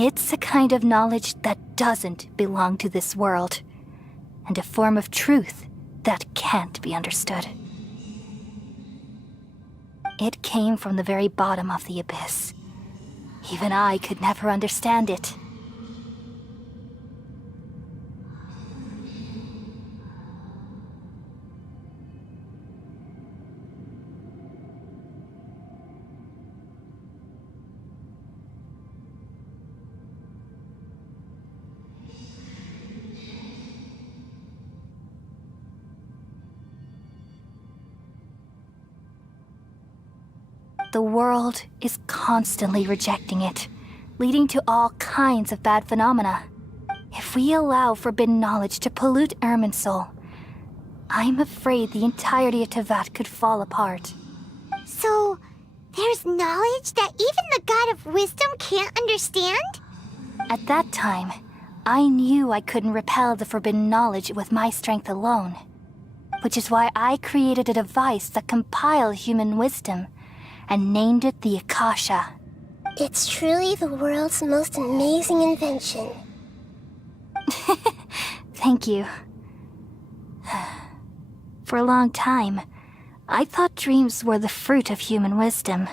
It's a kind of knowledge that doesn't belong to this world, and a form of truth that can't be understood. It came from the very bottom of the abyss. Even I could never understand it. The world is constantly rejecting it, leading to all kinds of bad phenomena. If we allow forbidden knowledge to pollute Irminsul, I'm afraid the entirety of Teyvat could fall apart. So, there's knowledge that even the God of Wisdom can't understand? At that time, I knew I couldn't repel the forbidden knowledge with my strength alone. which is why I created a device that compiled human wisdom and named it the Akasha. It's truly the world's most amazing invention. Thank you. For a long time, I thought dreams were the fruit of human wisdom.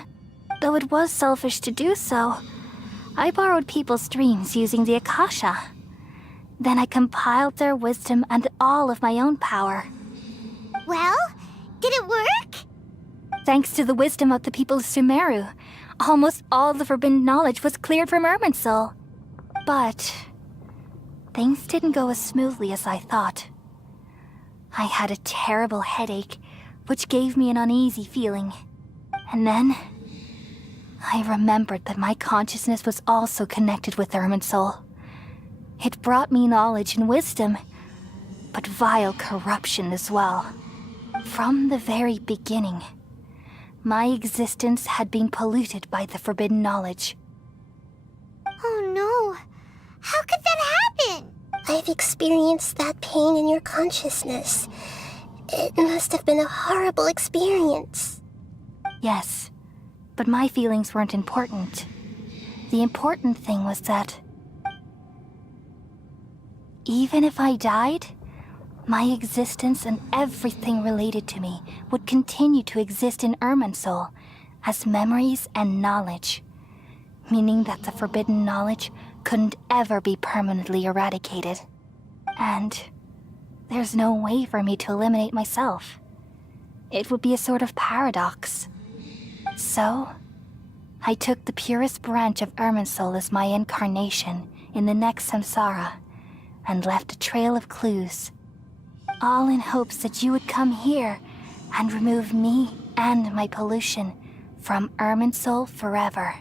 Though it was selfish to do so, I borrowed people's dreams using the Akasha. Then I compiled their wisdom and all of my own power. Well, did it work? Thanks to the wisdom of the people of Sumeru, almost all the forbidden knowledge was cleared from Irminsul. But things didn't go as smoothly as I thought. I had a terrible headache, which gave me an uneasy feeling. And then I remembered that my consciousness was also connected with Irminsul. It brought me knowledge and wisdom, but vile corruption as well. From the very beginning, my existence had been polluted by the forbidden knowledge. Oh no. How could that happen? I've experienced that pain in your consciousness. It must have been a horrible experience. Yes, but my feelings weren't important. The important thing was that even if I died, my existence and everything related to me would continue to exist in Irminsul as memories and knowledge, meaning that the forbidden knowledge couldn't ever be permanently eradicated. And there's no way for me to eliminate myself. It would be a sort of paradox. So, I took the purest branch of Irminsul as my incarnation in the next samsara and left a trail of clues, all in hopes that you would come here and remove me and my pollution from Irminsul forever.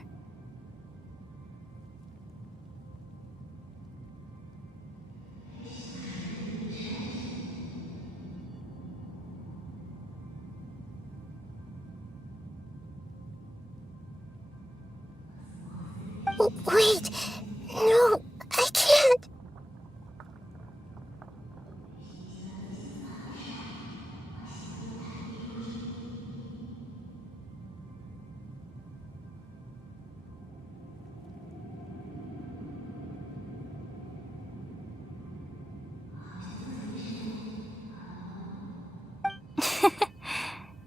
Wait, no, I can't.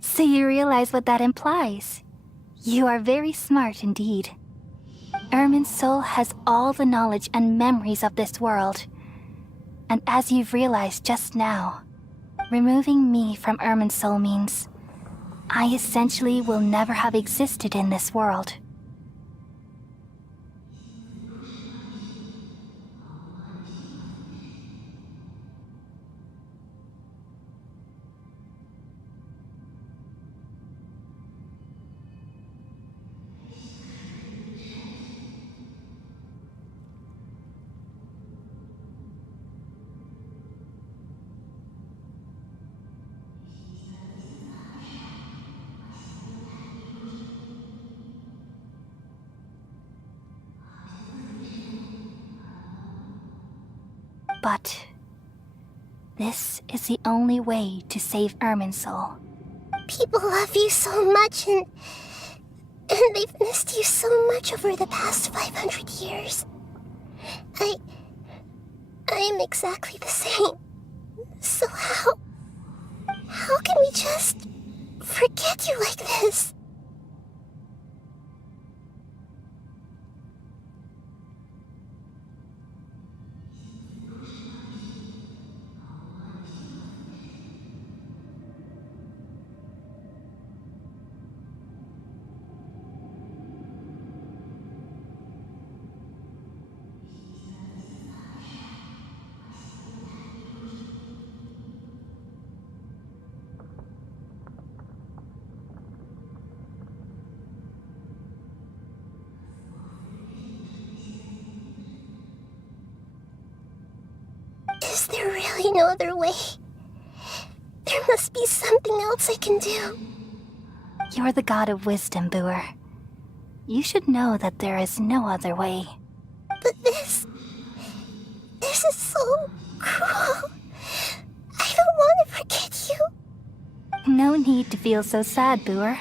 So you realize what that implies. You are very smart indeed. Irminsul has all the knowledge and memories of this world. And as you've realized just now, removing me from Irminsul means I essentially will never have existed in this world. But this is the only way to save Irminsul. People love you so much, and they've missed you so much over the past 500 years. I am exactly the same. So how can we just forget you like this? Is there really no other way? There must be something else I can do. You're the god of wisdom, Boer. You should know that there is no other way. But this is so cruel. I don't want to forget you. No need to feel so sad, Boer.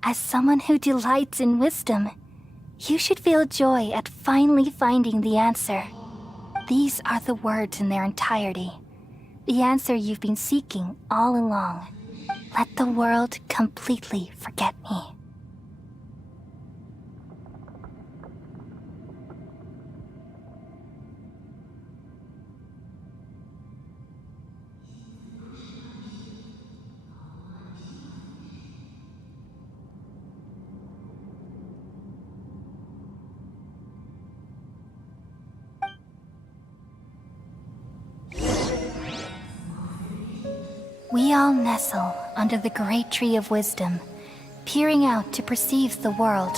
As someone who delights in wisdom, you should feel joy at finally finding the answer. These are the words in their entirety. The answer you've been seeking all along. Let the world completely forget me. We all nestle under the great tree of wisdom, peering out to perceive the world.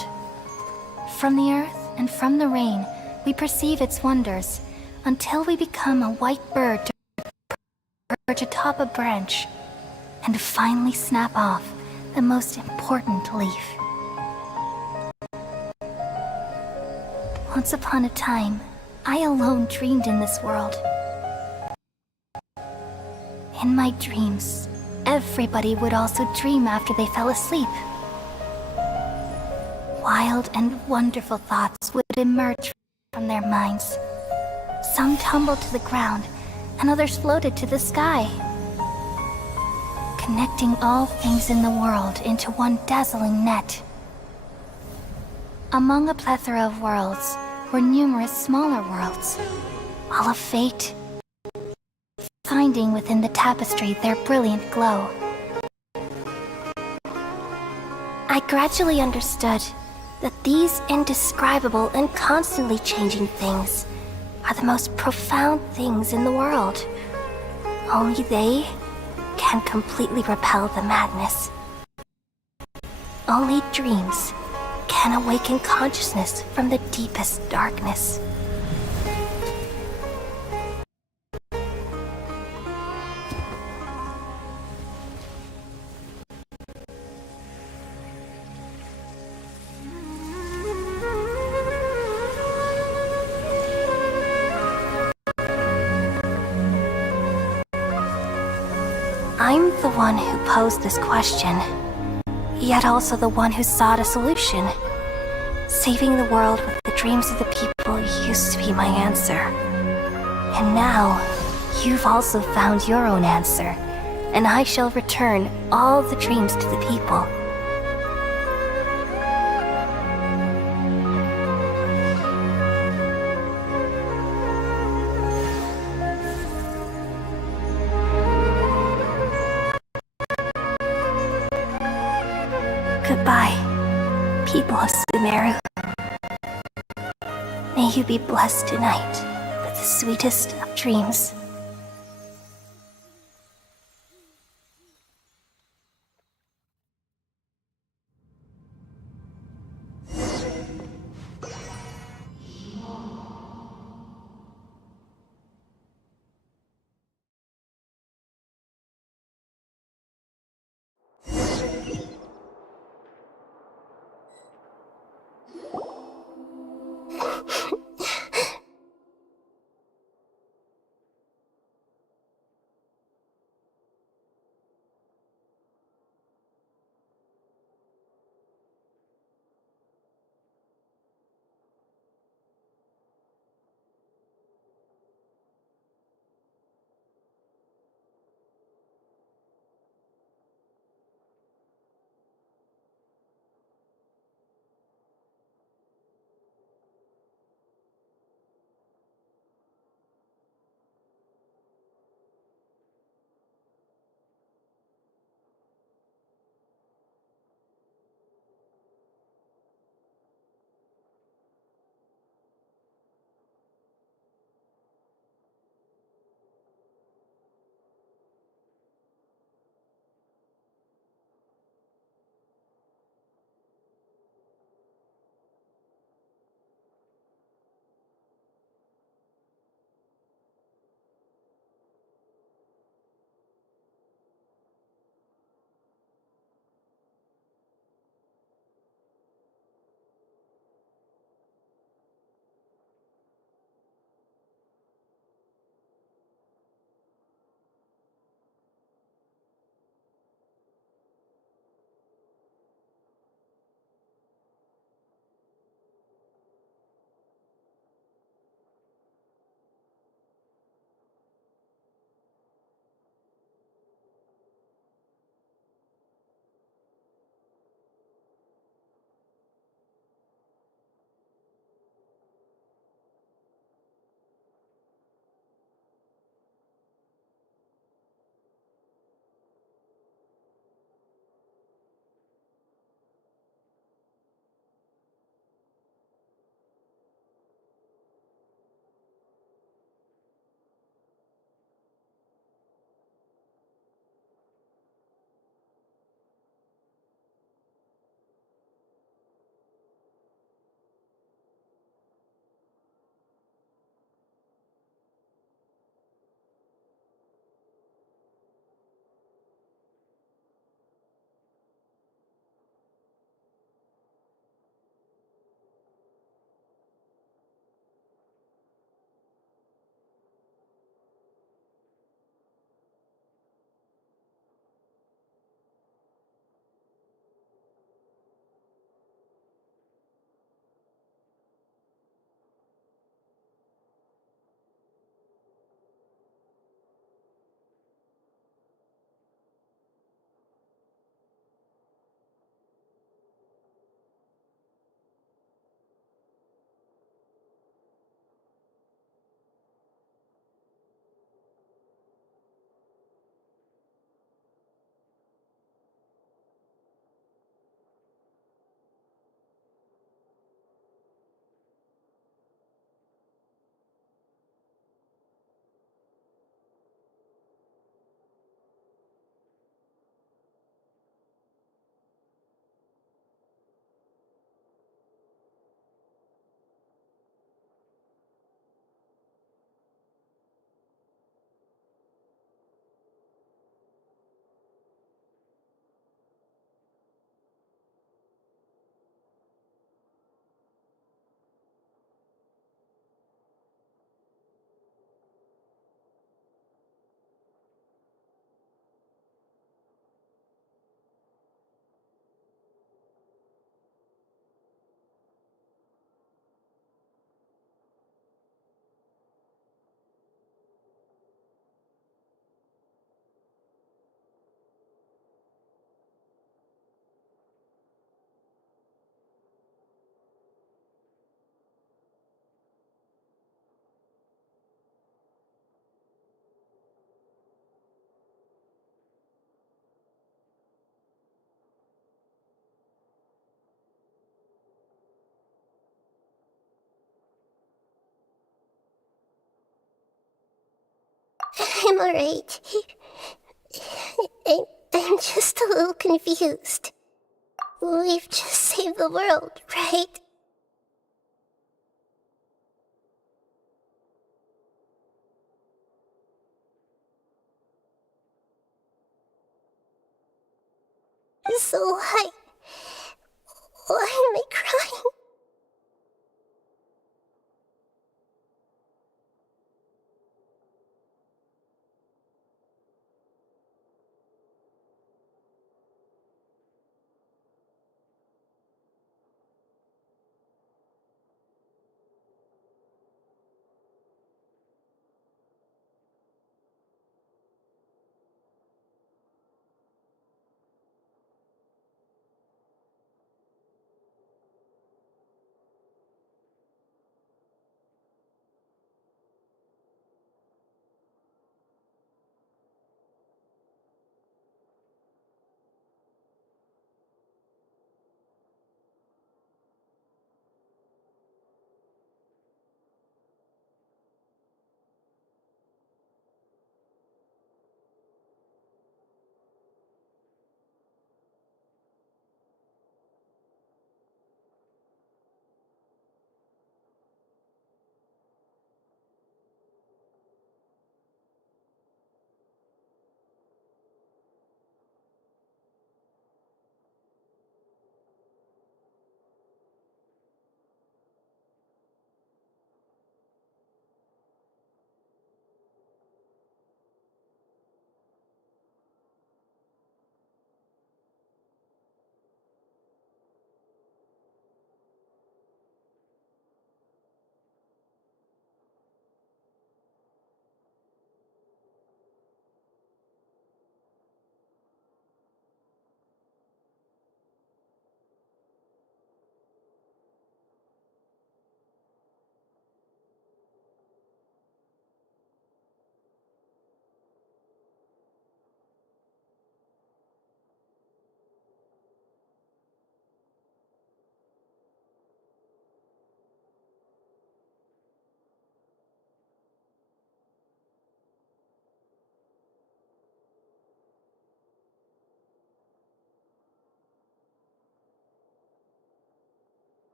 From the earth and from the rain, we perceive its wonders, until we become a white bird to perch atop a branch, and finally snap off the most important leaf. Once upon a time, I alone dreamed in this world. In my dreams, everybody would also dream after they fell asleep. Wild and wonderful thoughts would emerge from their minds. Some tumbled to the ground, and others floated to the sky, connecting all things in the world into one dazzling net. Among a plethora of worlds were numerous smaller worlds, all of fate, finding within the tapestry their brilliant glow. I gradually understood that these indescribable and constantly changing things are the most profound things in the world. Only they can completely repel the madness. Only dreams can awaken consciousness from the deepest darkness. I'm the one who posed this question, yet also the one who sought a solution. Saving the world with the dreams of the people used to be my answer. And now, you've also found your own answer, and I shall return all the dreams to the people. Goodbye, people of Sumeru. May you be blessed tonight with the sweetest of dreams. I'm alright. I'm just a little confused. We've just saved the world, right? So why am I crying?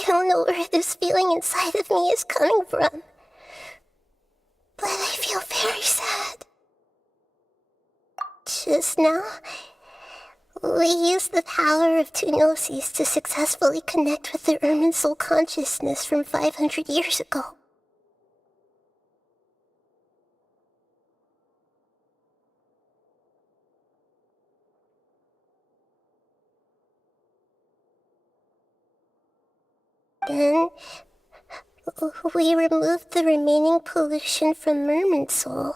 I don't know where this feeling inside of me is coming from, but I feel very sad. Just now, we used the power of two gnosis to successfully connect with the Ermin soul consciousness from 500 years ago. Then, we removed the remaining pollution from Merman soul.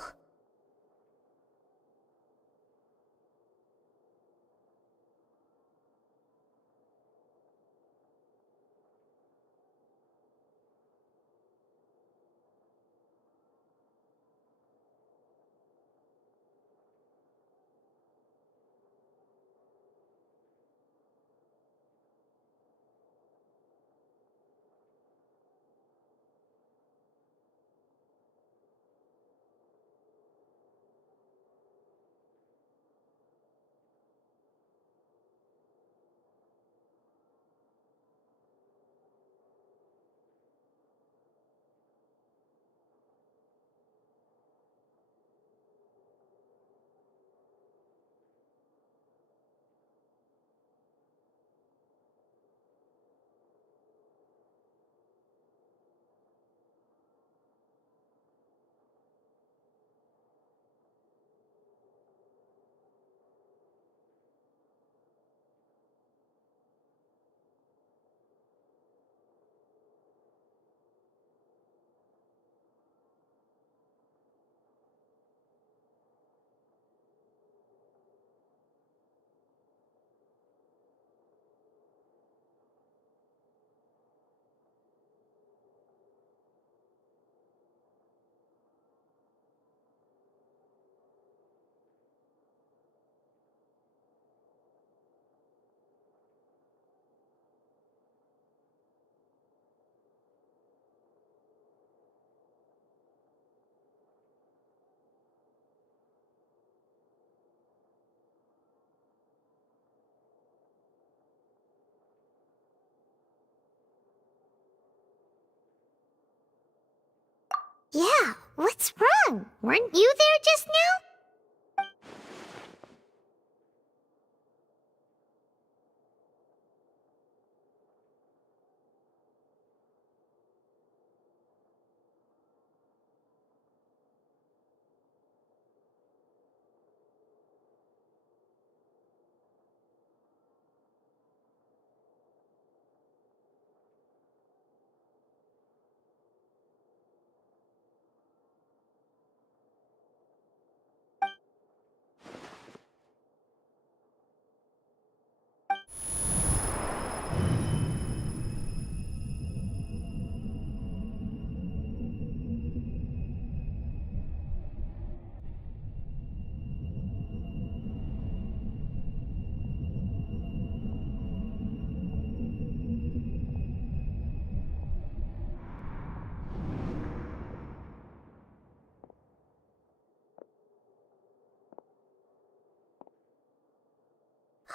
Yeah, what's wrong? Weren't you there just now?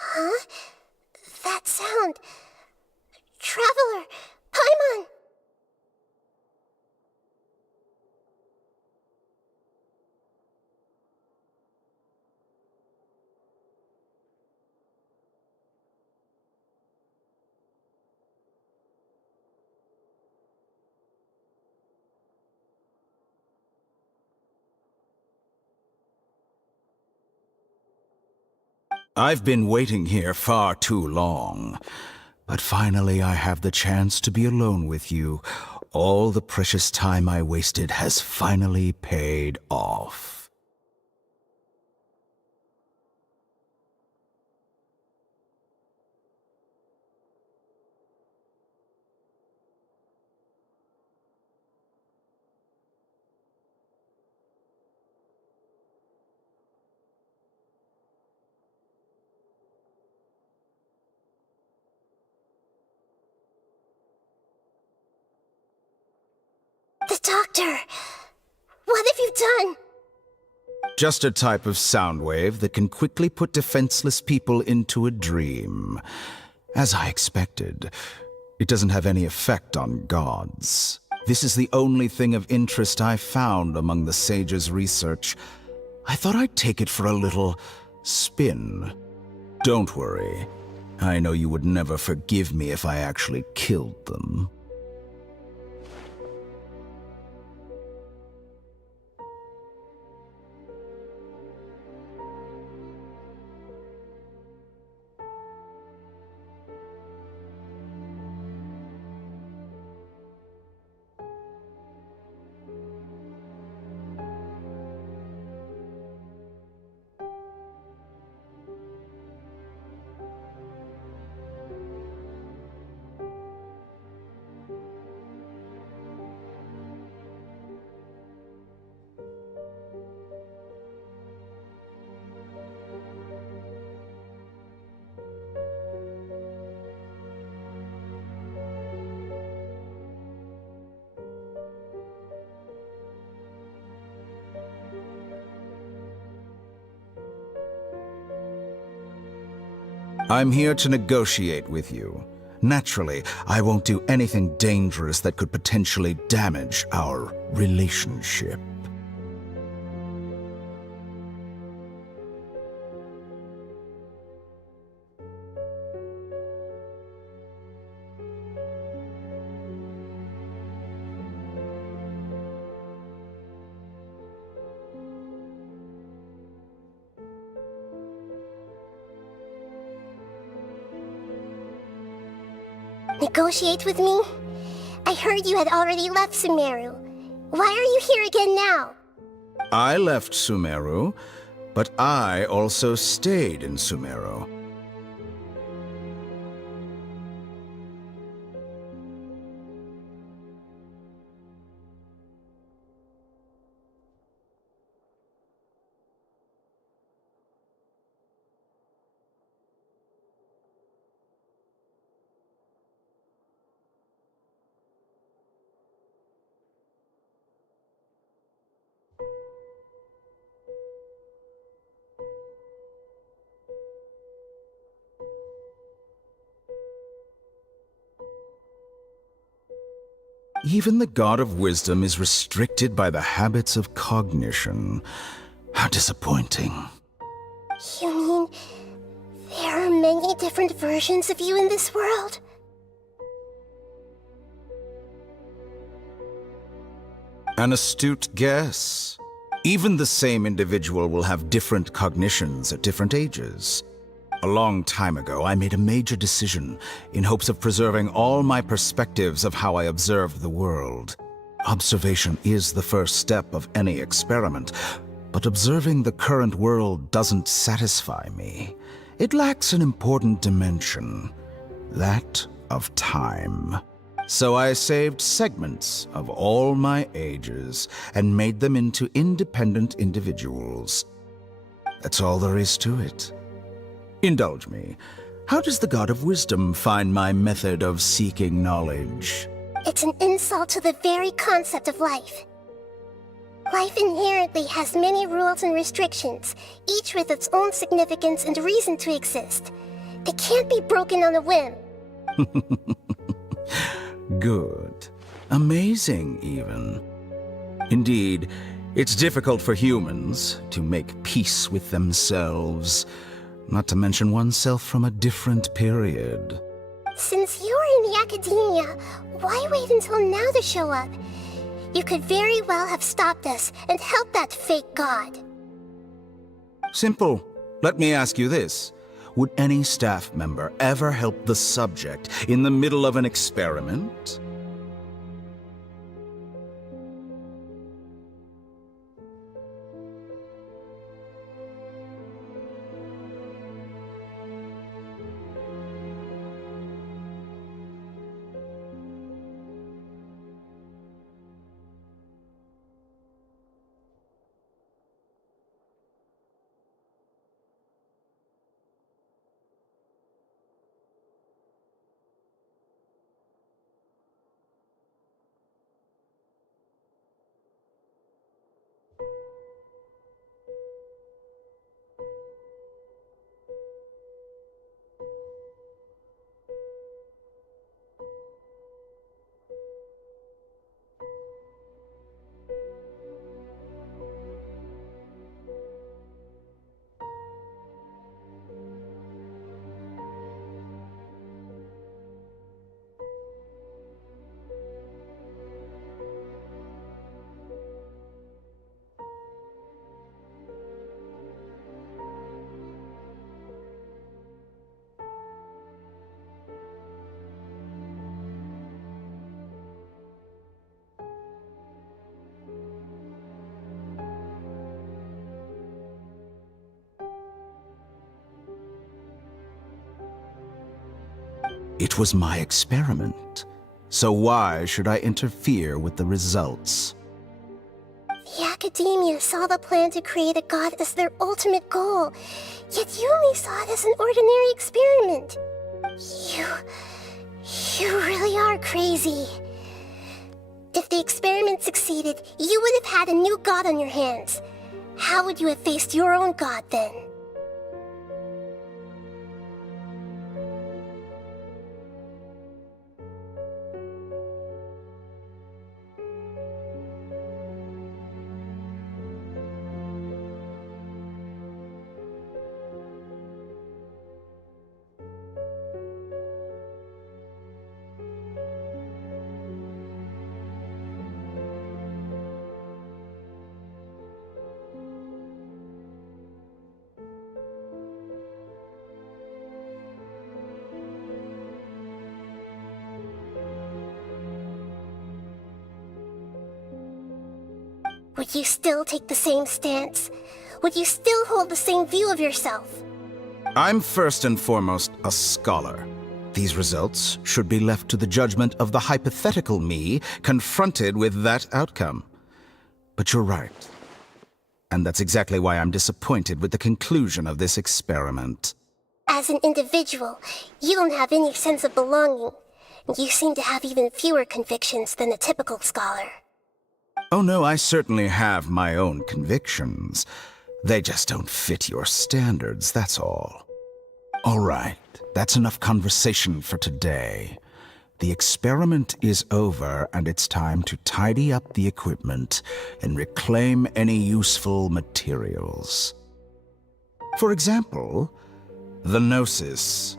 Huh? That sound. Traveler! Paimon! I've been waiting here far too long. But finally I have the chance to be alone with you. All the precious time I wasted has finally paid off. The doctor! What have you done? Just a type of sound wave that can quickly put defenseless people into a dream. As I expected, It doesn't have any effect on gods. This is the only thing of interest I found among the sage's research. I thought I'd take it for a little spin. Don't worry. I know you would never forgive me if I actually killed them. I'm here to negotiate with you. Naturally, I won't do anything dangerous that could potentially damage our relationship. Negotiate with me? I heard you had already left Sumeru. Why are you here again now? I left Sumeru, but I also stayed in Sumeru. Even the God of Wisdom is restricted by the habits of cognition. How disappointing. You mean there are many different versions of you in this world? An astute guess. Even the same individual will have different cognitions at different ages. A long time ago, I made a major decision in hopes of preserving all my perspectives of how I observed the world. Observation is the first step of any experiment, but observing the current world doesn't satisfy me. It lacks an important dimension, that of time. So I saved segments of all my ages and made them into independent individuals. That's all there is to it. Indulge me. How does the God of Wisdom find my method of seeking knowledge? It's an insult to the very concept of life. Life inherently has many rules and restrictions, each with its own significance and reason to exist. They can't be broken on a whim. Good. Amazing, even. Indeed, it's difficult for humans to make peace with themselves, not to mention oneself from a different period. Since you're in the academia, why wait until now to show up? You could very well have stopped us and helped that fake god. Simple. Let me ask you this. Would any staff member ever help the subject in the middle of an experiment? It was my experiment. So why should I interfere with the results? The Academia saw the plan to create a god as their ultimate goal, yet you only saw it as an ordinary experiment. You really are crazy. If the experiment succeeded, you would have had a new god on your hands. How would you have faced your own god then? Would you still take the same stance? Would you still hold the same view of yourself? I'm first and foremost a scholar. These results should be left to the judgment of the hypothetical me confronted with that outcome. But you're right. And that's exactly why I'm disappointed with the conclusion of this experiment. As an individual, you don't have any sense of belonging. You seem to have even fewer convictions than a typical scholar. Oh no, I certainly have my own convictions. They just don't fit your standards, that's all. All right, that's enough conversation for today. The experiment is over, and it's time to tidy up the equipment and reclaim any useful materials. For example, the Gnosis.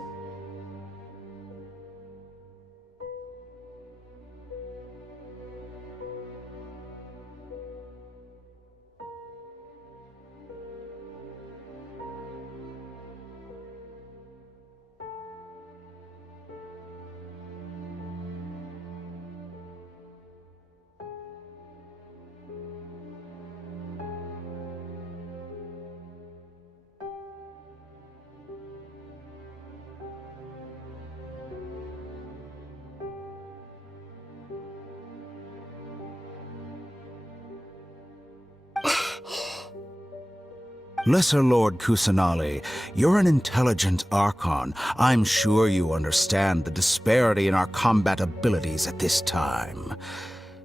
Lesser Lord Kusanali, you're an intelligent Archon. I'm sure you understand the disparity in our combat abilities at this time.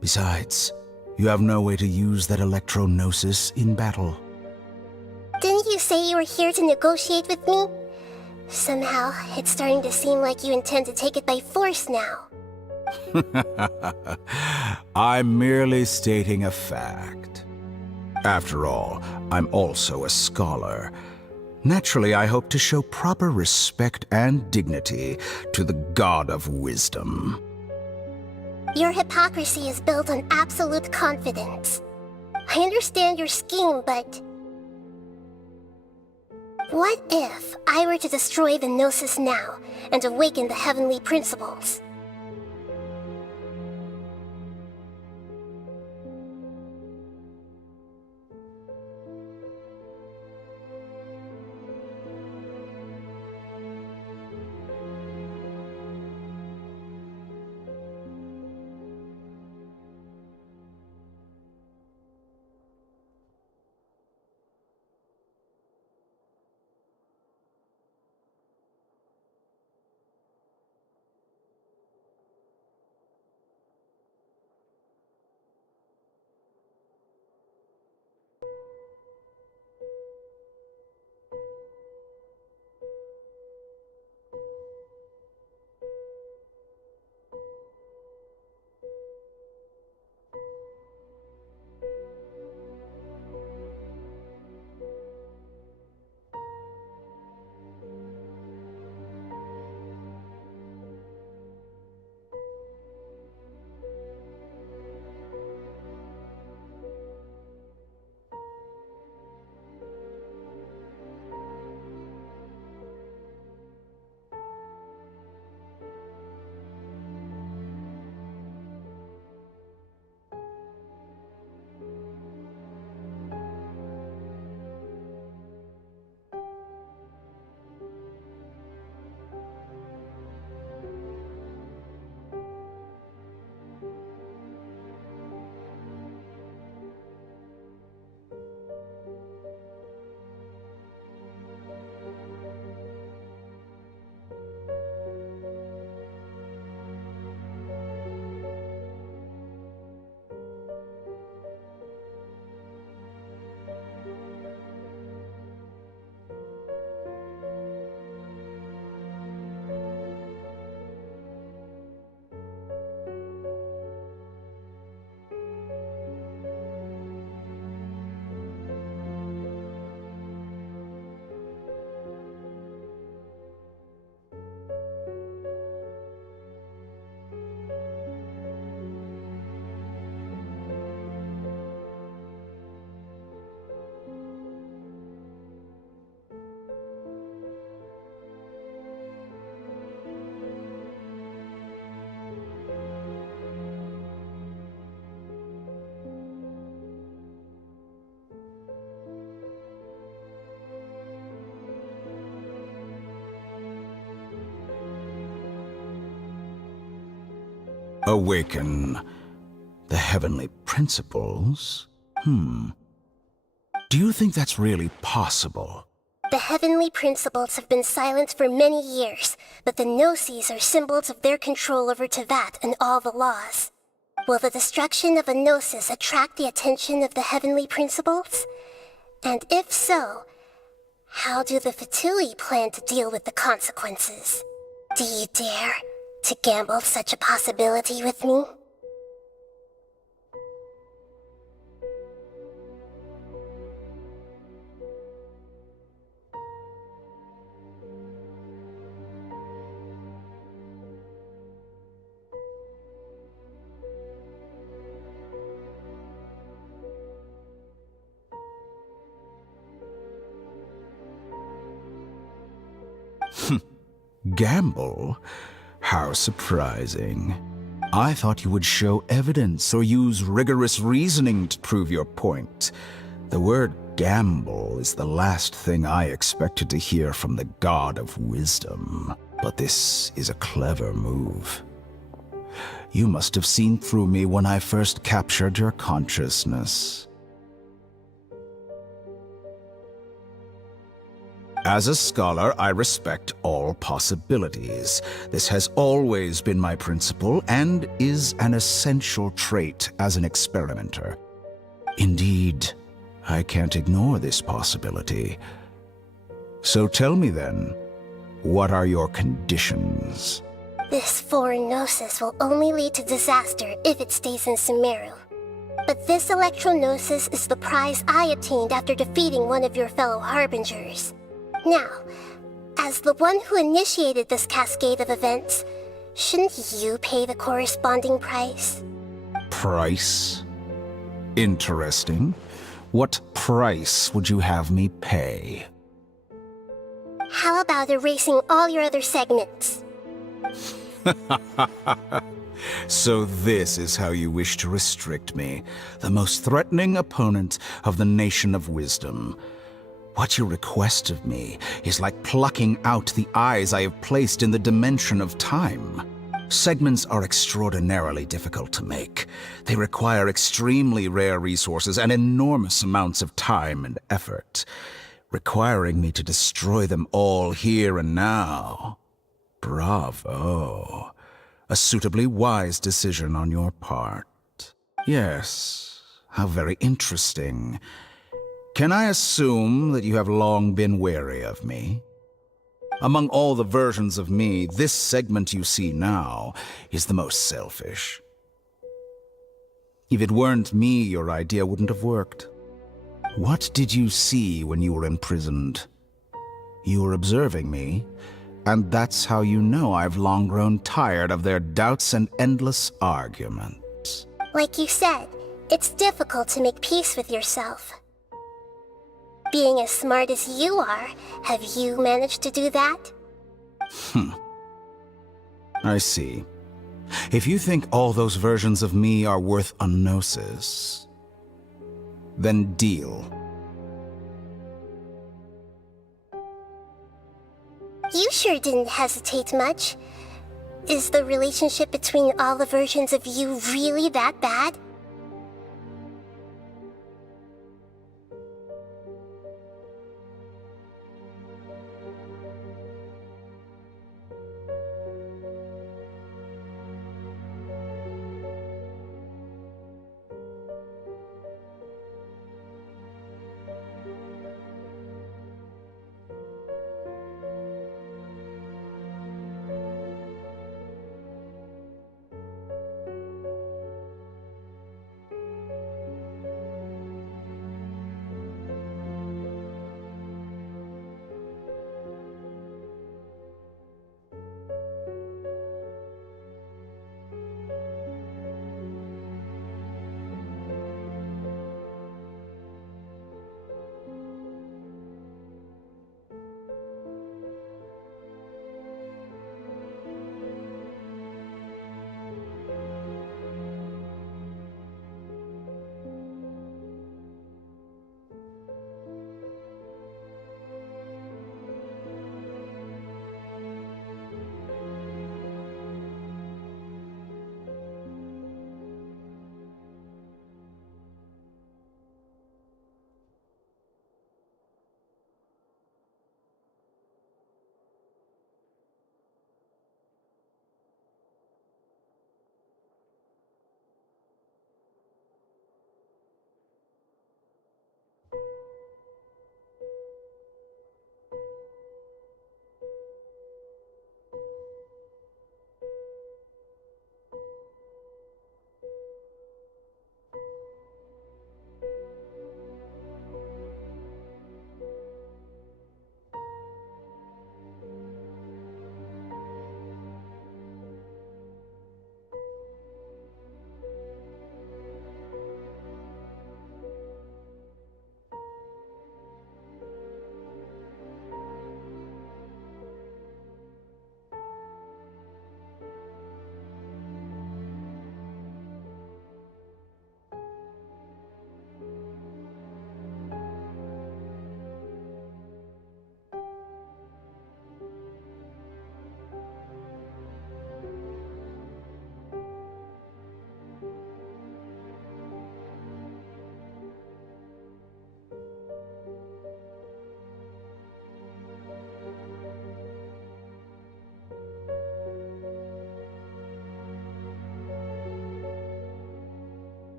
Besides, you have no way to use that electro-gnosis in battle. Didn't you say you were here to negotiate with me? Somehow, it's starting to seem like you intend to take it by force now. I'm merely stating a fact. After all, I'm also a scholar. Naturally, I hope to show proper respect and dignity to the God of Wisdom. Your hypocrisy is built on absolute confidence. I understand your scheme, but... what if I were to destroy the Gnosis now and awaken the heavenly principles? Awaken the heavenly principles? Do you think that's really possible? The heavenly principles have been silent for many years, but the Gnosis are symbols of their control over Tevat and all the laws. Will the destruction of a Gnosis attract the attention of the heavenly principles? And if so, how do the Fatui plan to deal with the consequences? Do you dare to gamble such a possibility with me? Gamble? How surprising. I thought you would show evidence or use rigorous reasoning to prove your point. The word gamble is the last thing I expected to hear from the god of wisdom. But this is a clever move. You must have seen through me when I first captured your consciousness. As a scholar, I respect all possibilities. This has always been my principle and is an essential trait as an experimenter. Indeed, I can't ignore this possibility. So tell me then, what are your conditions? This foreign Gnosis will only lead to disaster if it stays in Sumeru. But this Electro-Gnosis is the prize I obtained after defeating one of your fellow Harbingers. Now, as the one who initiated this cascade of events, shouldn't you pay the corresponding price? Price? Interesting. What price would you have me pay? How about erasing all your other segments? So this is how you wish to restrict me, the most threatening opponent of the Nation of Wisdom. What you request of me is like plucking out the eyes I have placed in the dimension of time. Segments are extraordinarily difficult to make. They require extremely rare resources and enormous amounts of time and effort, requiring me to destroy them all here and now. Bravo. A suitably wise decision on your part. Yes, how very interesting. Can I assume that you have long been wary of me? Among all the versions of me, this segment you see now is the most selfish. If it weren't me, your idea wouldn't have worked. What did you see when you were imprisoned? You were observing me, and that's how you know I've long grown tired of their doubts and endless arguments. Like you said, it's difficult to make peace with yourself. Being as smart as you are, have you managed to do that? I see. If you think all those versions of me are worth a gnosis, then deal. You sure didn't hesitate much. Is the relationship between all the versions of you really that bad?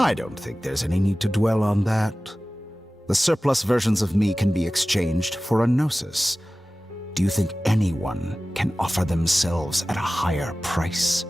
I don't think there's any need to dwell on that. The surplus versions of me can be exchanged for a gnosis. Do you think anyone can offer themselves at a higher price?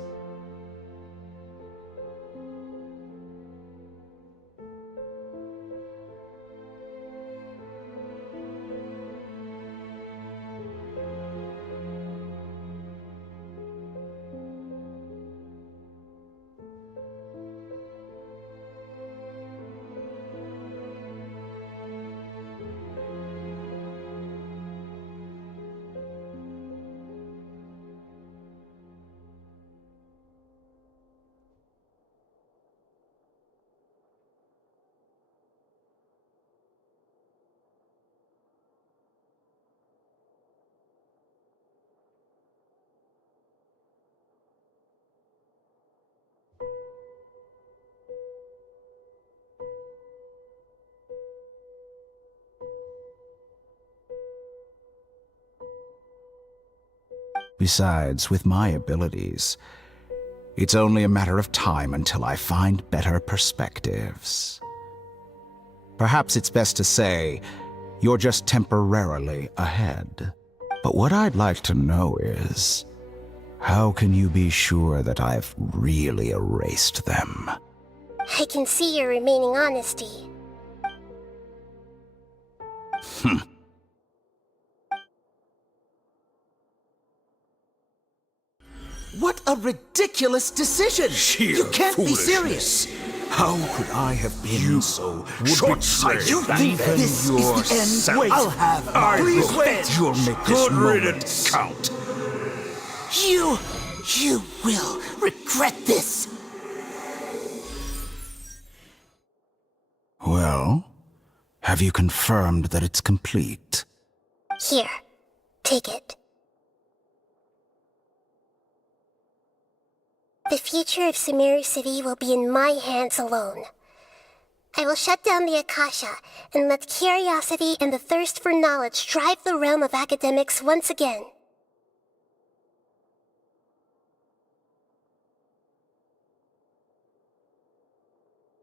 Besides, with my abilities, it's only a matter of time until I find better perspectives. Perhaps it's best to say, you're just temporarily ahead. But what I'd like to know is, how can you be sure that I've really erased them? I can see your remaining honesty. What a ridiculous decision! You can't be serious! How could I have been so short-sighted? You think this is the end? Wait, I'll have my Please revenge. wait! You'll make this Good moment riddance. count. You will regret this! Well, have you confirmed that it's complete? Here, take it. The future of Sumeru City will be in my hands alone. I will shut down the Akasha and let curiosity and the thirst for knowledge drive the realm of academics once again.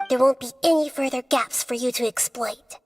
There won't be any further gaps for you to exploit.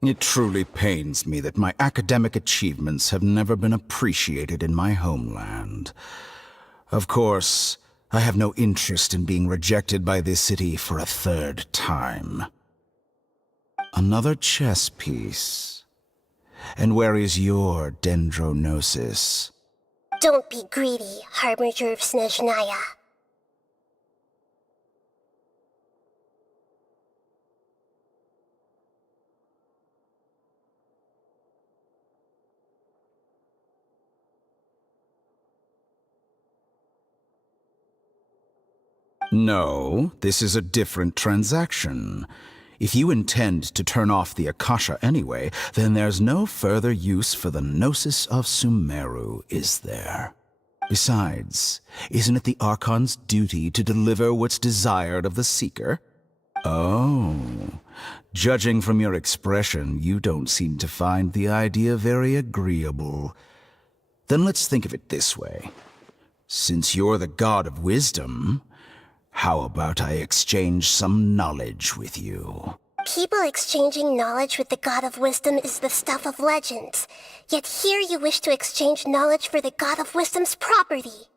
It truly pains me that my academic achievements have never been appreciated in my homeland. Of course, I have no interest in being rejected by this city for a third time. Another chess piece. And where is your dendronosis? Don't be greedy, Harbinger of Snezhnaya. No, this is a different transaction. If you intend to turn off the Akasha anyway, then there's no further use for the Gnosis of Sumeru, is there? Besides, isn't it the Archon's duty to deliver what's desired of the Seeker? Oh, judging from your expression, you don't seem to find the idea very agreeable. Then let's think of it this way. Since you're the God of Wisdom, how about I exchange some knowledge with you? People exchanging knowledge with the God of Wisdom is the stuff of legends. Yet here you wish to exchange knowledge for the God of Wisdom's property.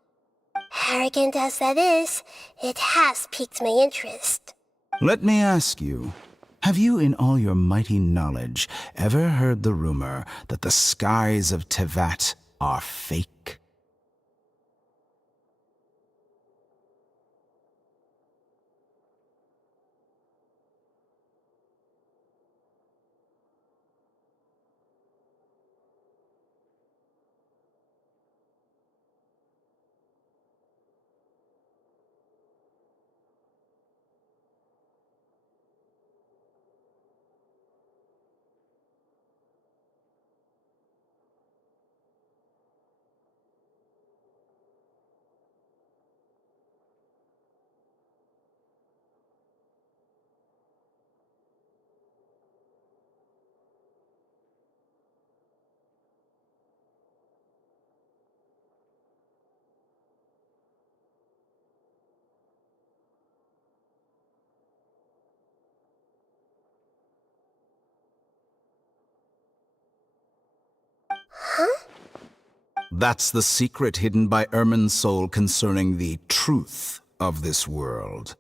Arrogant as that is, it has piqued my interest. Let me ask you, have you in all your mighty knowledge ever heard the rumor that the skies of Tevat are fake? That's the secret hidden by Ermin's soul concerning the truth of this world.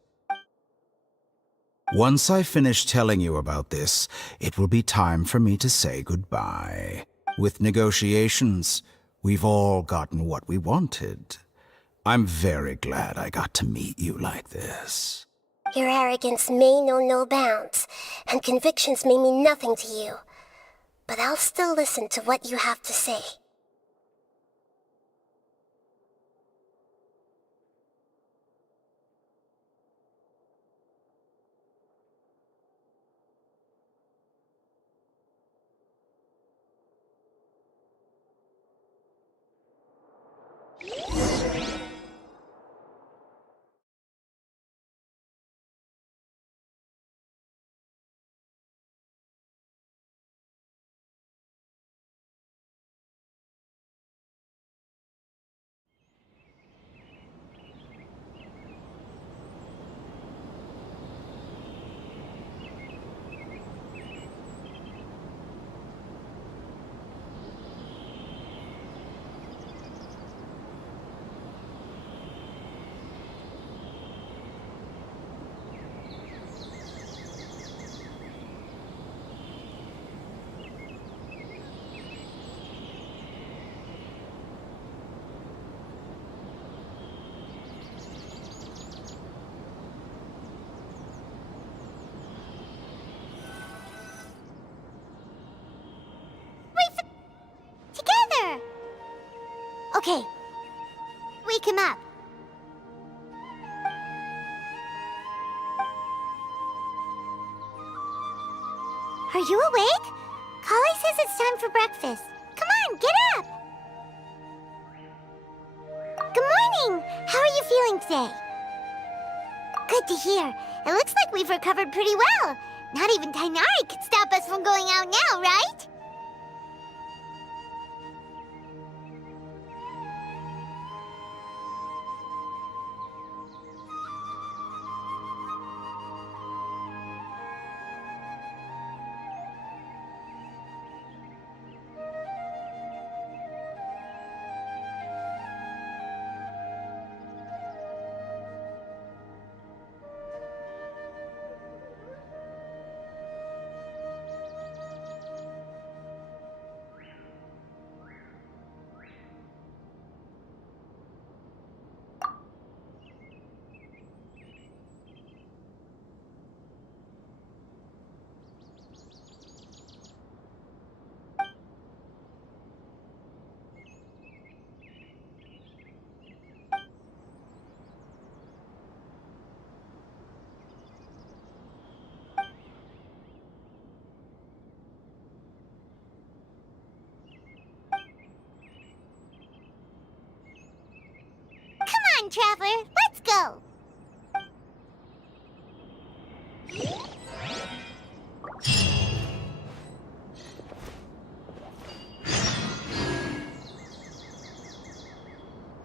Once I finish telling you about this, it will be time for me to say goodbye. With negotiations, we've all gotten what we wanted. I'm very glad I got to meet you like this. Your arrogance may know no bounds, and convictions may mean nothing to you. But I'll still listen to what you have to say. Together! Okay. Wake him up. Are you awake? Kali says it's time for breakfast. Come on, get up! Good morning! How are you feeling today? Good to hear. It looks like we've recovered pretty well. Not even Tainari could stop us from going out now, right? Come on, Traveler, let's go!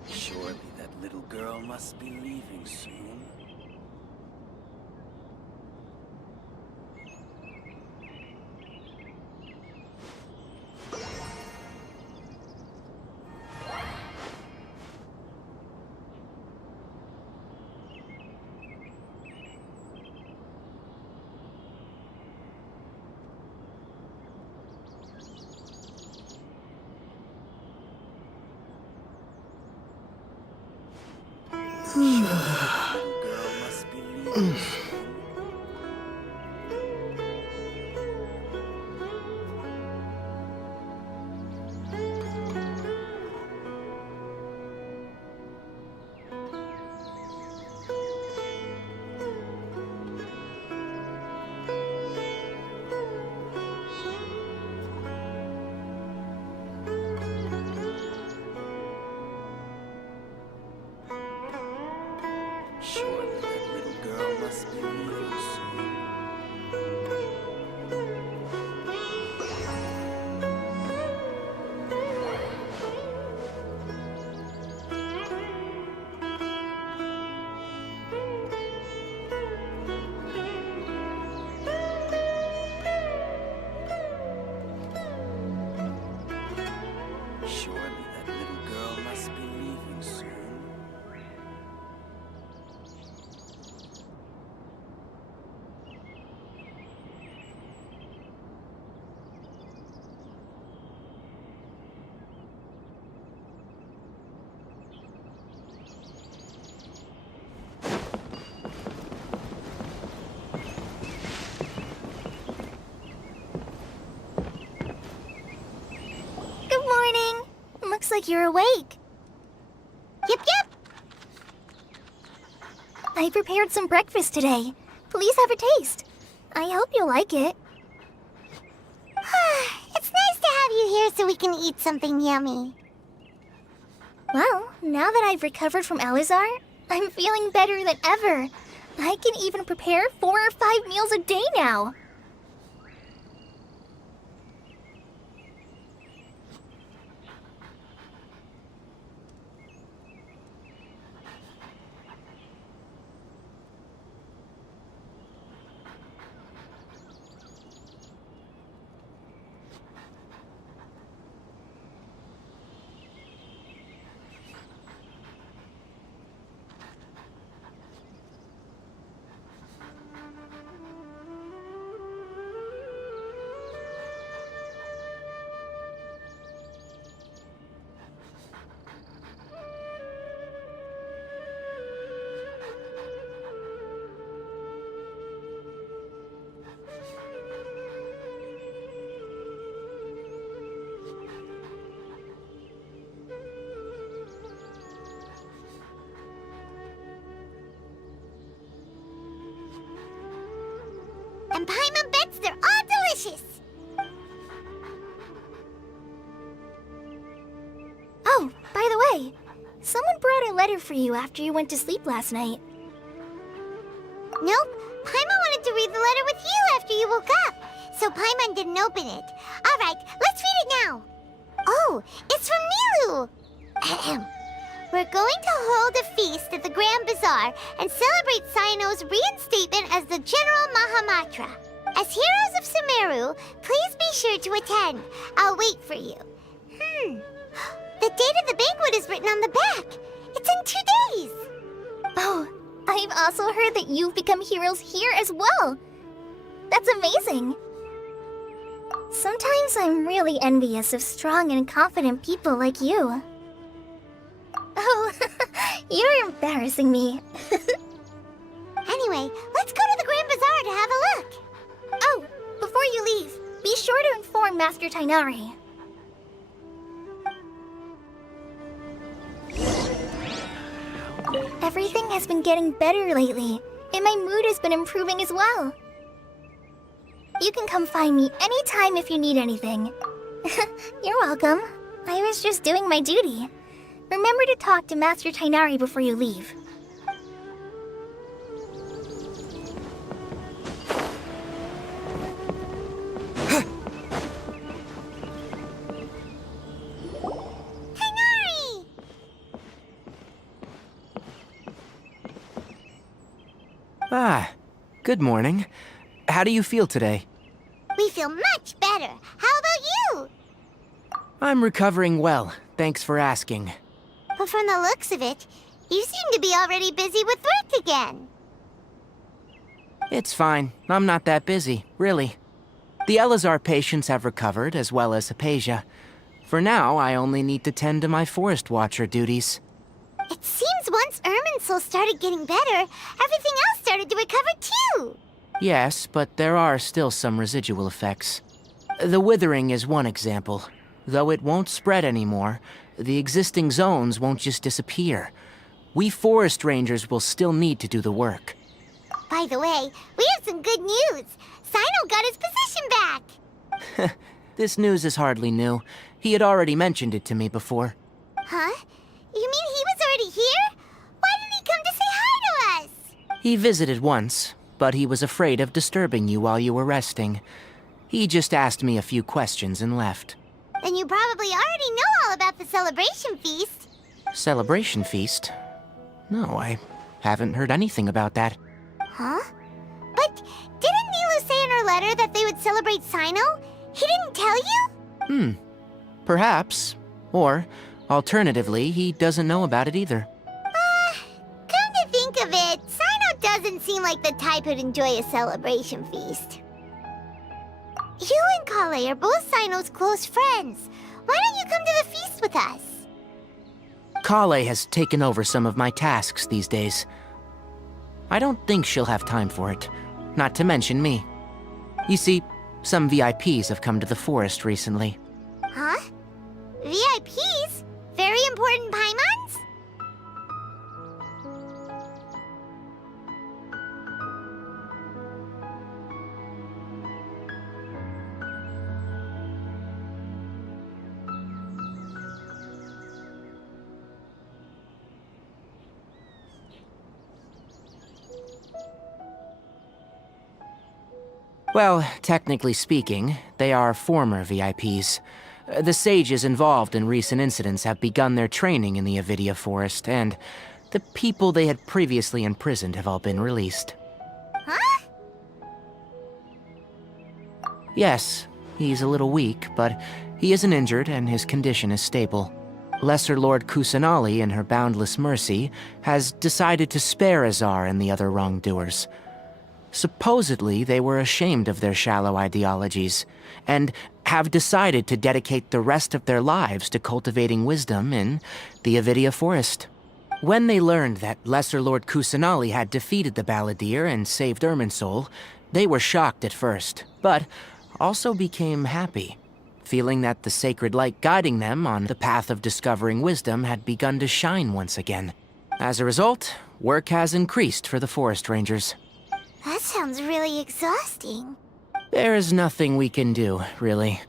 Surely that little girl must be leaving soon. Surely that little girl must be leaving soon. Surely that little Looks like you're awake. Yep, yep. I prepared some breakfast today. Please have a taste. I hope you'll like it. It's nice to have you here so we can eat something yummy. Well, now that I've recovered from Elazar, I'm feeling better than ever. I can even prepare 4 or 5 meals a day now. And Paimon bets they're all delicious. Oh, by the way, someone brought a letter for you after you went to sleep last night. Nope, Paimon wanted to read the letter with you after you woke up, so Paimon didn't open it. All right, let's read it now. Oh, it's from Nilu. Ahem. We're going to hold a feast at the Grand Bazaar and celebrate Cyano's reinstatement as the General Mahamatra. As heroes of Sumeru, please be sure to attend. I'll wait for you. The date of the banquet is written on the back. It's in 2 days. Oh, I've also heard that you've become heroes here as well. That's amazing. Sometimes I'm really envious of strong and confident people like you. Oh, you're embarrassing me. Anyway, let's go to the Grand Bazaar to have a look. Oh, before you leave, be sure to inform Master Tainari. Everything has been getting better lately, and my mood has been improving as well. You can come find me anytime if you need anything. You're welcome. I was just doing my duty. Remember to talk to Master Tainari before you leave. Tainari! Ah, good morning. How do you feel today? We feel much better. How about you? I'm recovering well, thanks for asking. But from the looks of it, you seem to be already busy with work again. It's fine. I'm not that busy, really. The Elazar patients have recovered, as well as Hypatia. For now, I only need to tend to my Forest Watcher duties. It seems once Irminsul started getting better, everything else started to recover too. Yes, but there are still some residual effects. The withering is one example. Though it won't spread anymore, the existing zones won't just disappear. We forest rangers will still need to do the work. By the way, we have some good news. Cyno got his position back. This news is hardly new. He had already mentioned it to me before. Huh? You mean he was already here? Why didn't he come to say hi to us? He visited once, but he was afraid of disturbing you while you were resting. He just asked me a few questions and left. Then you probably already know all about the celebration feast. Celebration feast? No, I haven't heard anything about that. Huh? But didn't Nilu say in her letter that they would celebrate Cyno? He didn't tell you? Perhaps. Or, alternatively, he doesn't know about it either. Come to think of it, Cyno doesn't seem like the type who'd enjoy a celebration feast. You and Kale are both Cyno's close friends. Why don't you come to the feast with us? Kale has taken over some of my tasks these days. I don't think she'll have time for it, not to mention me. You see, some VIPs have come to the forest recently. Huh? VIPs? important Paimons? Well, technically speaking, they are former VIPs. The sages involved in recent incidents have begun their training in the Avidia Forest, and the people they had previously imprisoned have all been released. Huh? Yes, he's a little weak, but he isn't injured and his condition is stable. Lesser Lord Kusanali, in her boundless mercy, has decided to spare Azar and the other wrongdoers. Supposedly, they were ashamed of their shallow ideologies, and have decided to dedicate the rest of their lives to cultivating wisdom in the Avidia Forest. When they learned that Lesser Lord Kusanali had defeated the Balladeer and saved Irminsul, they were shocked at first, but also became happy, feeling that the sacred light guiding them on the path of discovering wisdom had begun to shine once again. As a result, work has increased for the Forest Rangers. That sounds really exhausting. There is nothing we can do, really.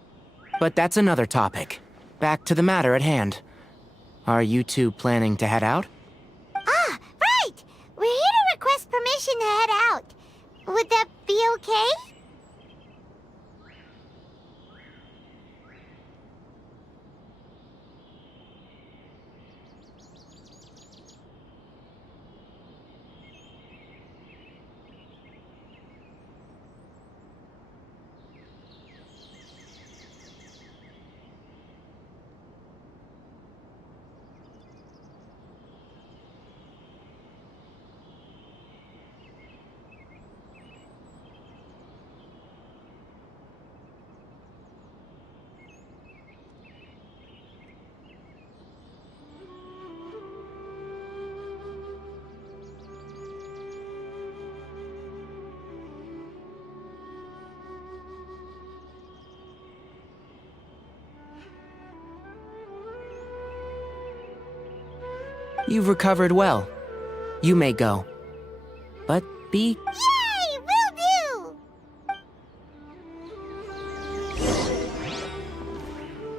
But that's another topic. Back to the matter at hand. Are you two planning to head out? Ah, right! We're here to request permission to head out. Would that be okay? You've recovered well. You may go. But be... Yay! Will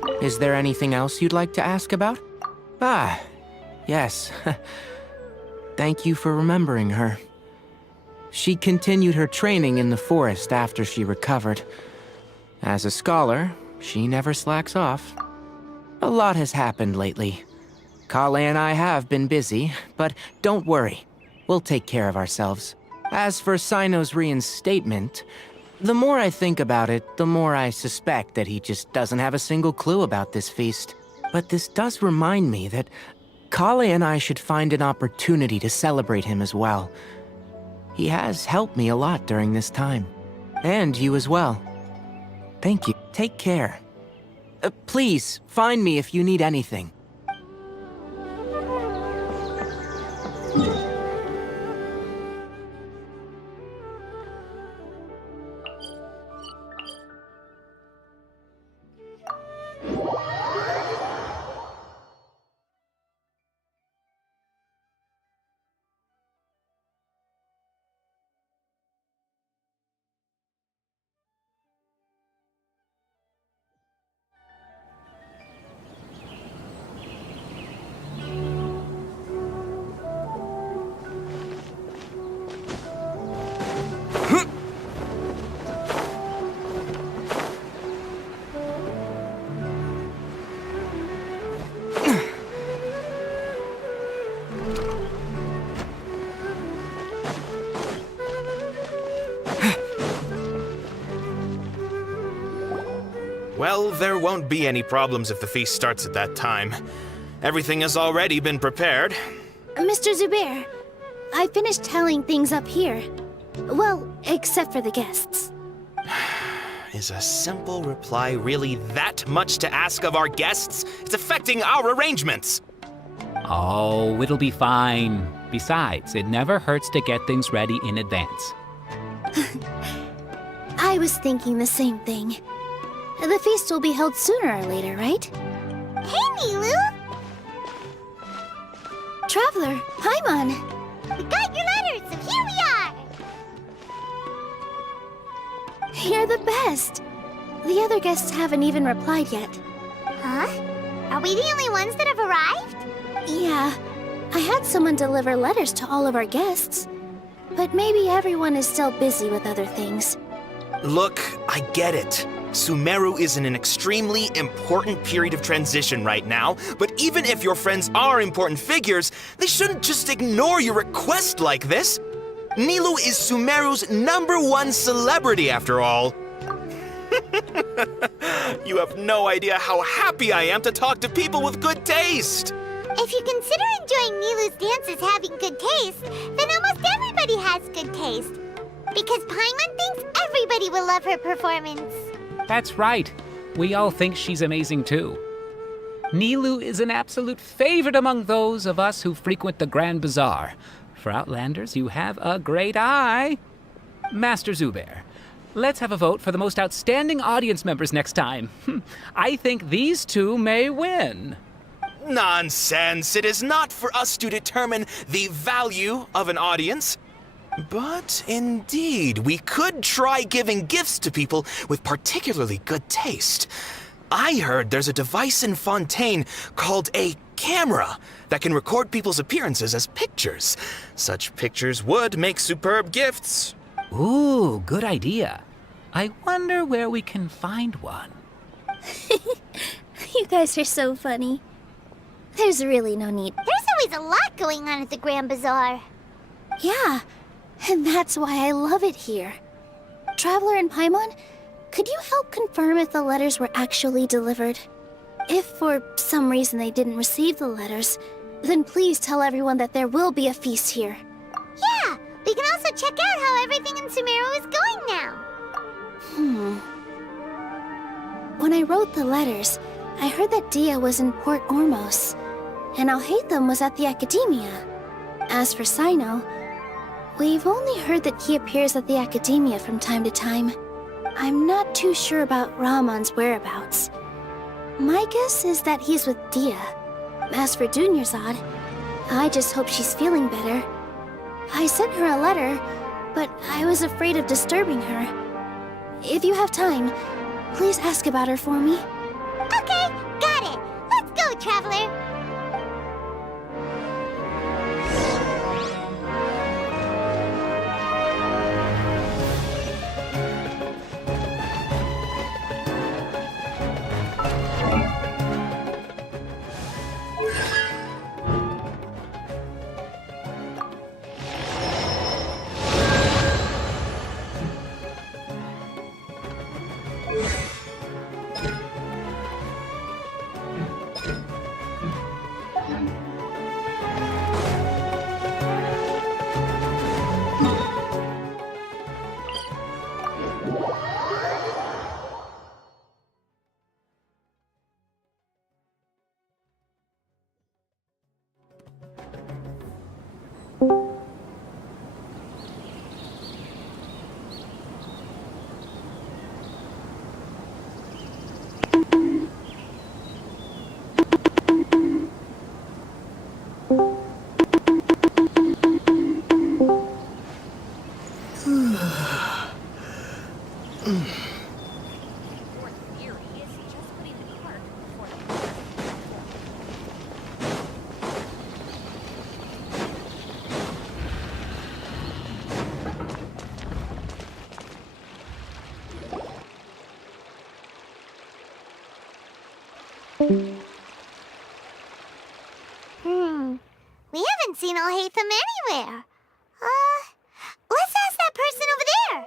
do! Is there anything else you'd like to ask about? Ah, yes. Thank you for remembering her. She continued her training in the forest after she recovered. As a scholar, she never slacks off. A lot has happened lately. Kale and I have been busy, but don't worry. We'll take care of ourselves. As for Sino's reinstatement, the more I think about it, the more I suspect that he just doesn't have a single clue about this feast. But this does remind me that Kale and I should find an opportunity to celebrate him as well. He has helped me a lot during this time. And you as well. Thank you. Take care. Please, find me if you need anything. Well, there won't be any problems if the feast starts at that time. Everything has already been prepared. Mr. Zubair, I finished tallying things up here. Well, except for the guests. Is a simple reply really that much to ask of our guests? It's affecting our arrangements! Oh, it'll be fine. Besides, it never hurts to get things ready in advance. I was thinking the same thing. The feast will be held sooner or later, right? Hey, Milu! Traveler, Paimon! We got your letters, so here we are! You're the best! The other guests haven't even replied yet. Huh? Are we the only ones that have arrived? Yeah, I had someone deliver letters to all of our guests. But maybe everyone is still busy with other things. Look, I get it. Sumeru is in an extremely important period of transition right now, but even if your friends are important figures, they shouldn't just ignore your request like this. Nilu is Sumeru's #1 celebrity, after all. You have no idea how happy I am to talk to people with good taste. If you consider enjoying Nilu's dances having good taste, then almost everybody has good taste. Because Paimon thinks everybody will love her performance. That's right. We all think she's amazing too. Nilu is an absolute favorite among those of us who frequent the Grand Bazaar. For Outlanders, you have a great eye. Master Zubair, let's have a vote for the most outstanding audience members next time. I think these two may win. Nonsense! It is not for us to determine the value of an audience. But indeed, we could try giving gifts to people with particularly good taste. I heard there's a device in Fontaine called a camera that can record people's appearances as pictures. Such pictures would make superb gifts. Ooh, good idea. I wonder where we can find one. You guys are so funny. There's really no need. There's always a lot going on at the Grand Bazaar. Yeah, and that's why I love it here. Traveler and Paimon, could you help confirm if the letters were actually delivered? If for some reason they didn't receive the letters, then please tell everyone that there will be a feast here. Yeah, we can also check out how everything in Sumeru is going now. When I wrote the letters, I heard that Dia was in Port Ormos, and Alhaitham was at the Academia. As for Sino, we've only heard that he appears at the Academia from time to time. I'm not too sure about Ramon's whereabouts. My guess is that he's with Dia. As for Dunyarzad, I just hope she's feeling better. I sent her a letter, but I was afraid of disturbing her. If you have time, please ask about her for me. Okay, got it. Let's go, Traveler. We haven't seen Alhaitham anywhere. Let's ask that person over there.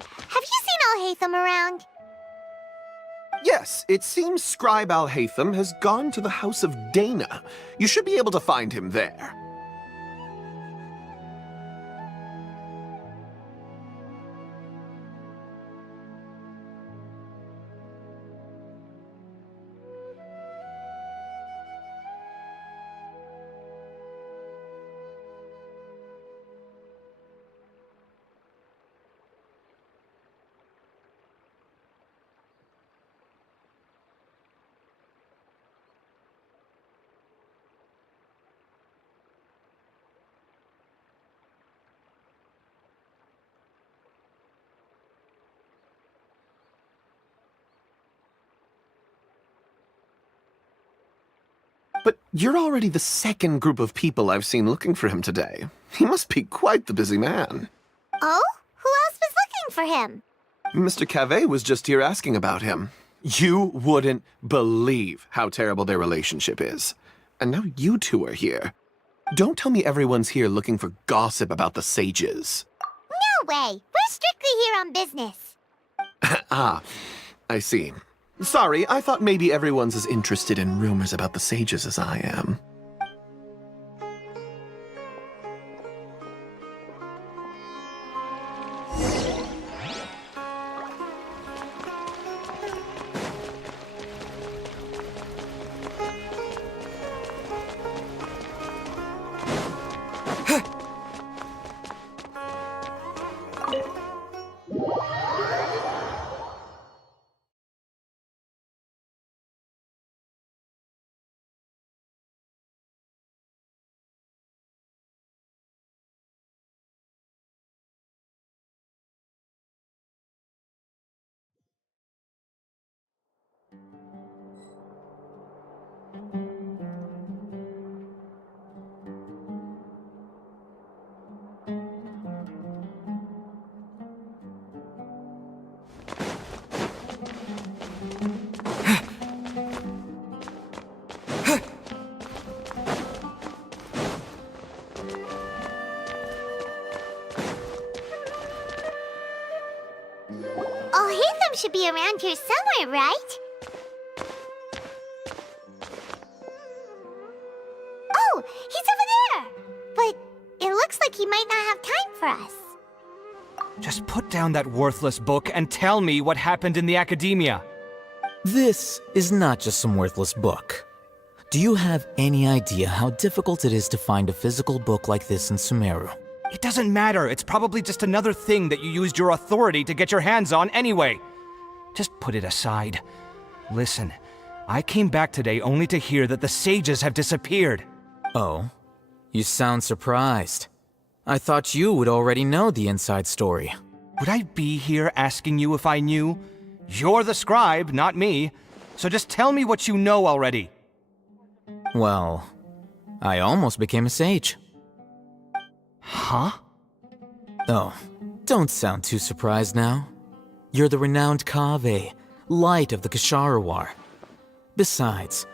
Have you seen Al-Haytham around? Yes, it seems Scribe Al-Haytham has gone to the House of Dana. You should be able to find him there. But you're already the second group of people I've seen looking for him today. He must be quite the busy man. Oh? Who else was looking for him? Mr. Cavey was just here asking about him. You wouldn't believe how terrible their relationship is. And now you two are here. Don't tell me everyone's here looking for gossip about the sages. No way! We're strictly here on business. Ah, I see. Sorry, I thought maybe everyone's as interested in rumors about the sages as I am. Al-Haytham should be around here somewhere, right? Oh, he's over there! But it looks like he might not have time for us. Just put down that worthless book and tell me what happened in the academia. This is not just some worthless book. Do you have any idea how difficult it is to find a physical book like this in Sumeru? It doesn't matter. It's probably just another thing that you used your authority to get your hands on anyway. Just put it aside. Listen, I came back today only to hear that the sages have disappeared. Oh? You sound surprised. I thought you would already know the inside story. Would I be here asking you if I knew? You're the scribe, not me. So just tell me what you know already. Well, I almost became a sage. Huh? Oh, don't sound too surprised now. You're the renowned Kaveh, light of the Ksharawar. Besides,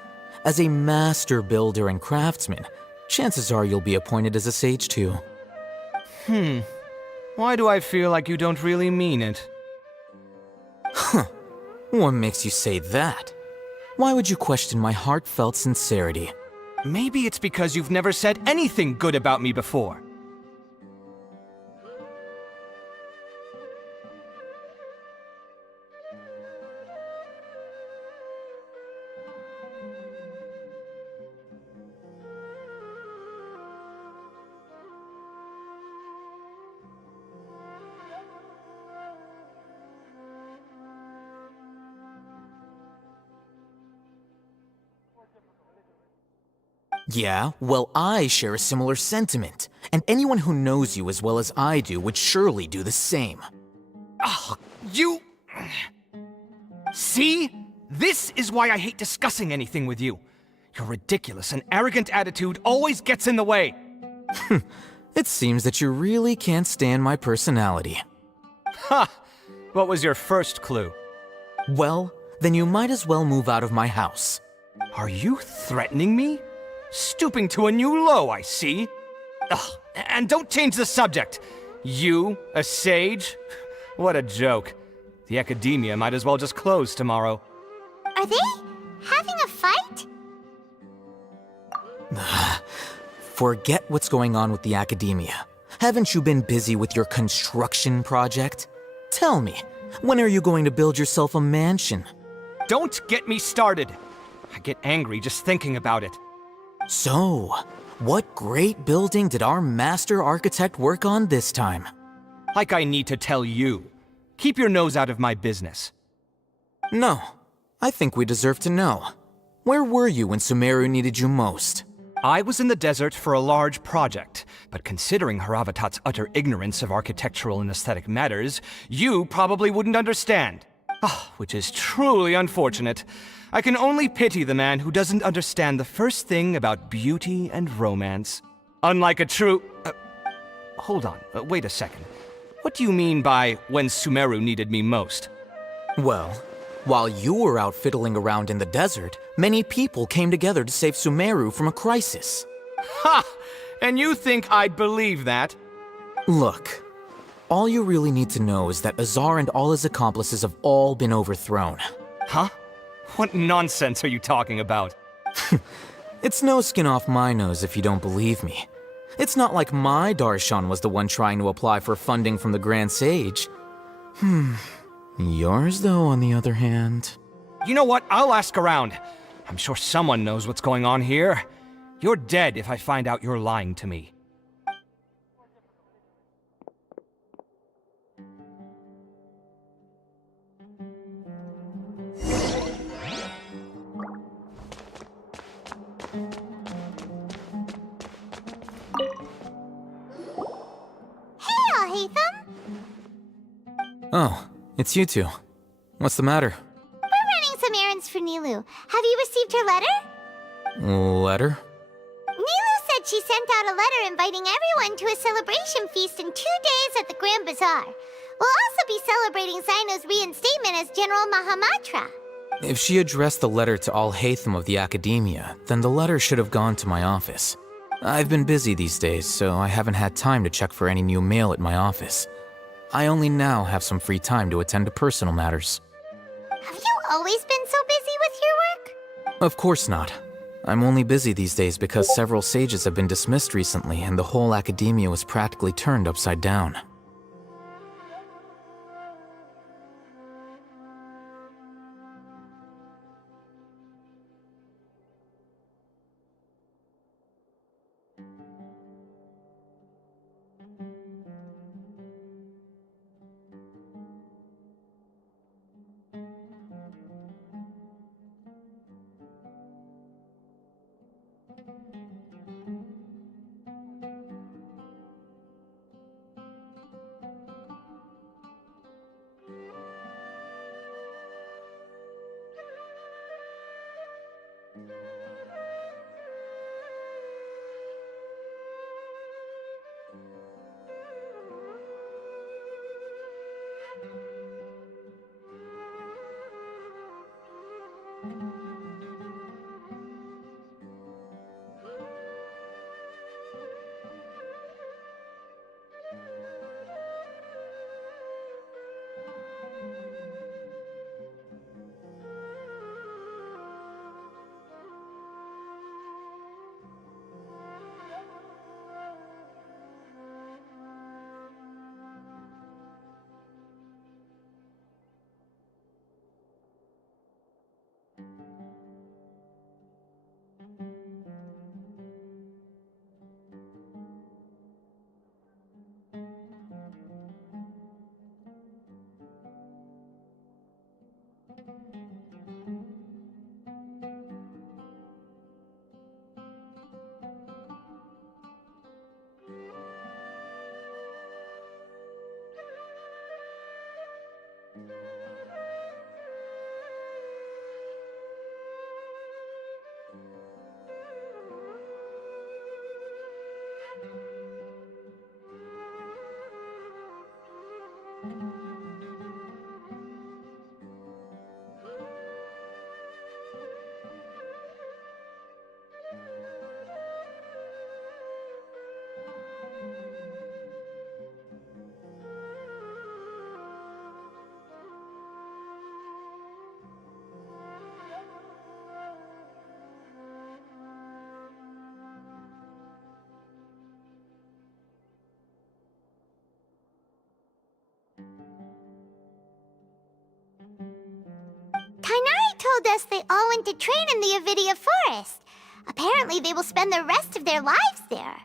as a master builder and craftsman, chances are you'll be appointed as a sage too. Why do I feel like you don't really mean it? Huh. What makes you say that? Why would you question my heartfelt sincerity? Maybe it's because you've never said anything good about me before. Yeah, well, I share a similar sentiment, and anyone who knows you as well as I do would surely do the same. Ugh, you... See? This is why I hate discussing anything with you. Your ridiculous and arrogant attitude always gets in the way. It seems that you really can't stand my personality. Ha! What was your first clue? Well, then you might as well move out of my house. Are you threatening me? Stooping to a new low, I see. Ugh, and don't change the subject. You, a sage? What a joke. The academia might as well just close tomorrow. Are they having a fight? Forget what's going on with the academia. Haven't you been busy with your construction project? Tell me, when are you going to build yourself a mansion? Don't get me started. I get angry just thinking about it. So, what great building did our master architect work on this time? Like I need to tell you. Keep your nose out of my business. No, I think we deserve to know. Where were you when Sumeru needed you most? I was in the desert for a large project, but considering Haravatat's utter ignorance of architectural and aesthetic matters, you probably wouldn't understand. Which is truly unfortunate. I can only pity the man who doesn't understand the first thing about beauty and romance. Unlike a true... hold on, wait a second. What do you mean by when Sumeru needed me most? Well, while you were out fiddling around in the desert, many people came together to save Sumeru from a crisis. Ha! And you think I'd believe that? Look, all you really need to know is that Azar and all his accomplices have all been overthrown. Huh? What nonsense are you talking about? It's no skin off my nose if you don't believe me. It's not like my Darshan was the one trying to apply for funding from the Grand Sage. Yours, though, on the other hand... You know what? I'll ask around. I'm sure someone knows what's going on here. You're dead if I find out you're lying to me. Oh, it's you two. What's the matter? We're running some errands for Nilu. Have you received her letter? Letter? Nilu said she sent out a letter inviting everyone to a celebration feast in 2 days at the Grand Bazaar. We'll also be celebrating Zaino's reinstatement as General Mahamatra. If she addressed the letter to all Haytham of the Academia, then the letter should have gone to my office. I've been busy these days, so I haven't had time to check for any new mail at my office. I only now have some free time to attend to personal matters. Have you always been so busy with your work? Of course not. I'm only busy these days because several sages have been dismissed recently and the whole academia was practically turned upside down. Tighnari told us they all went to train in the Avidia Forest. Apparently they will spend the rest of their lives there.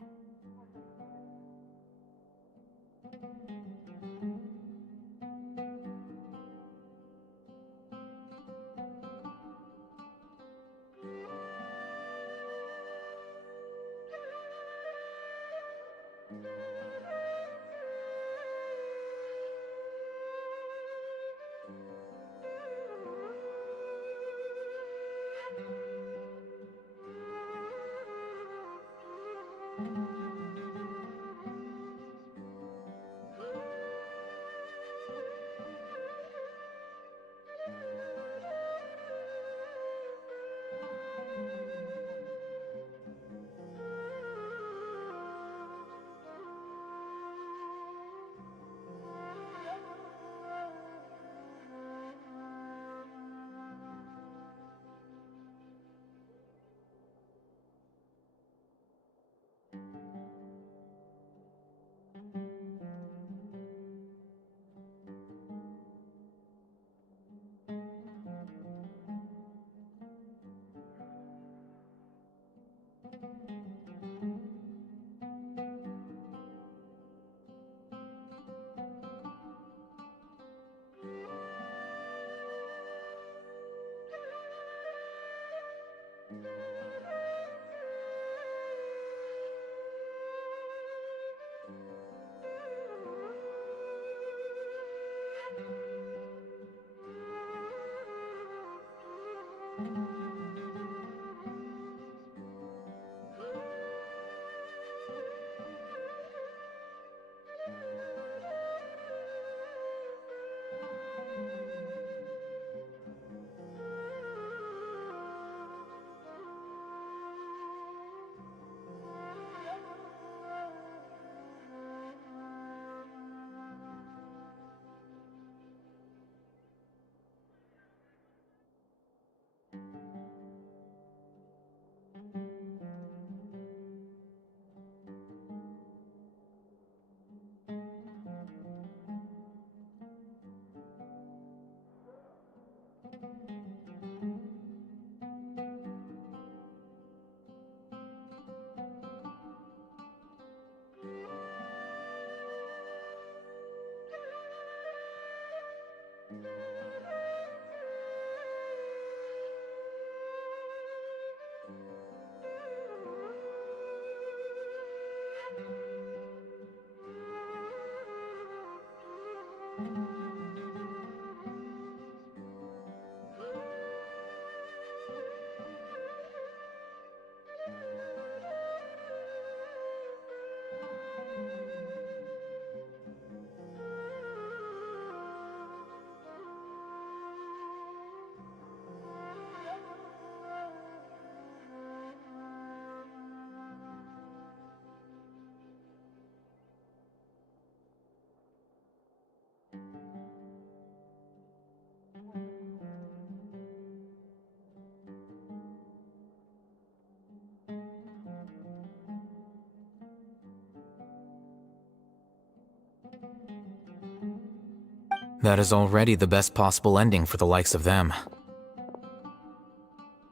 That is already the best possible ending for the likes of them.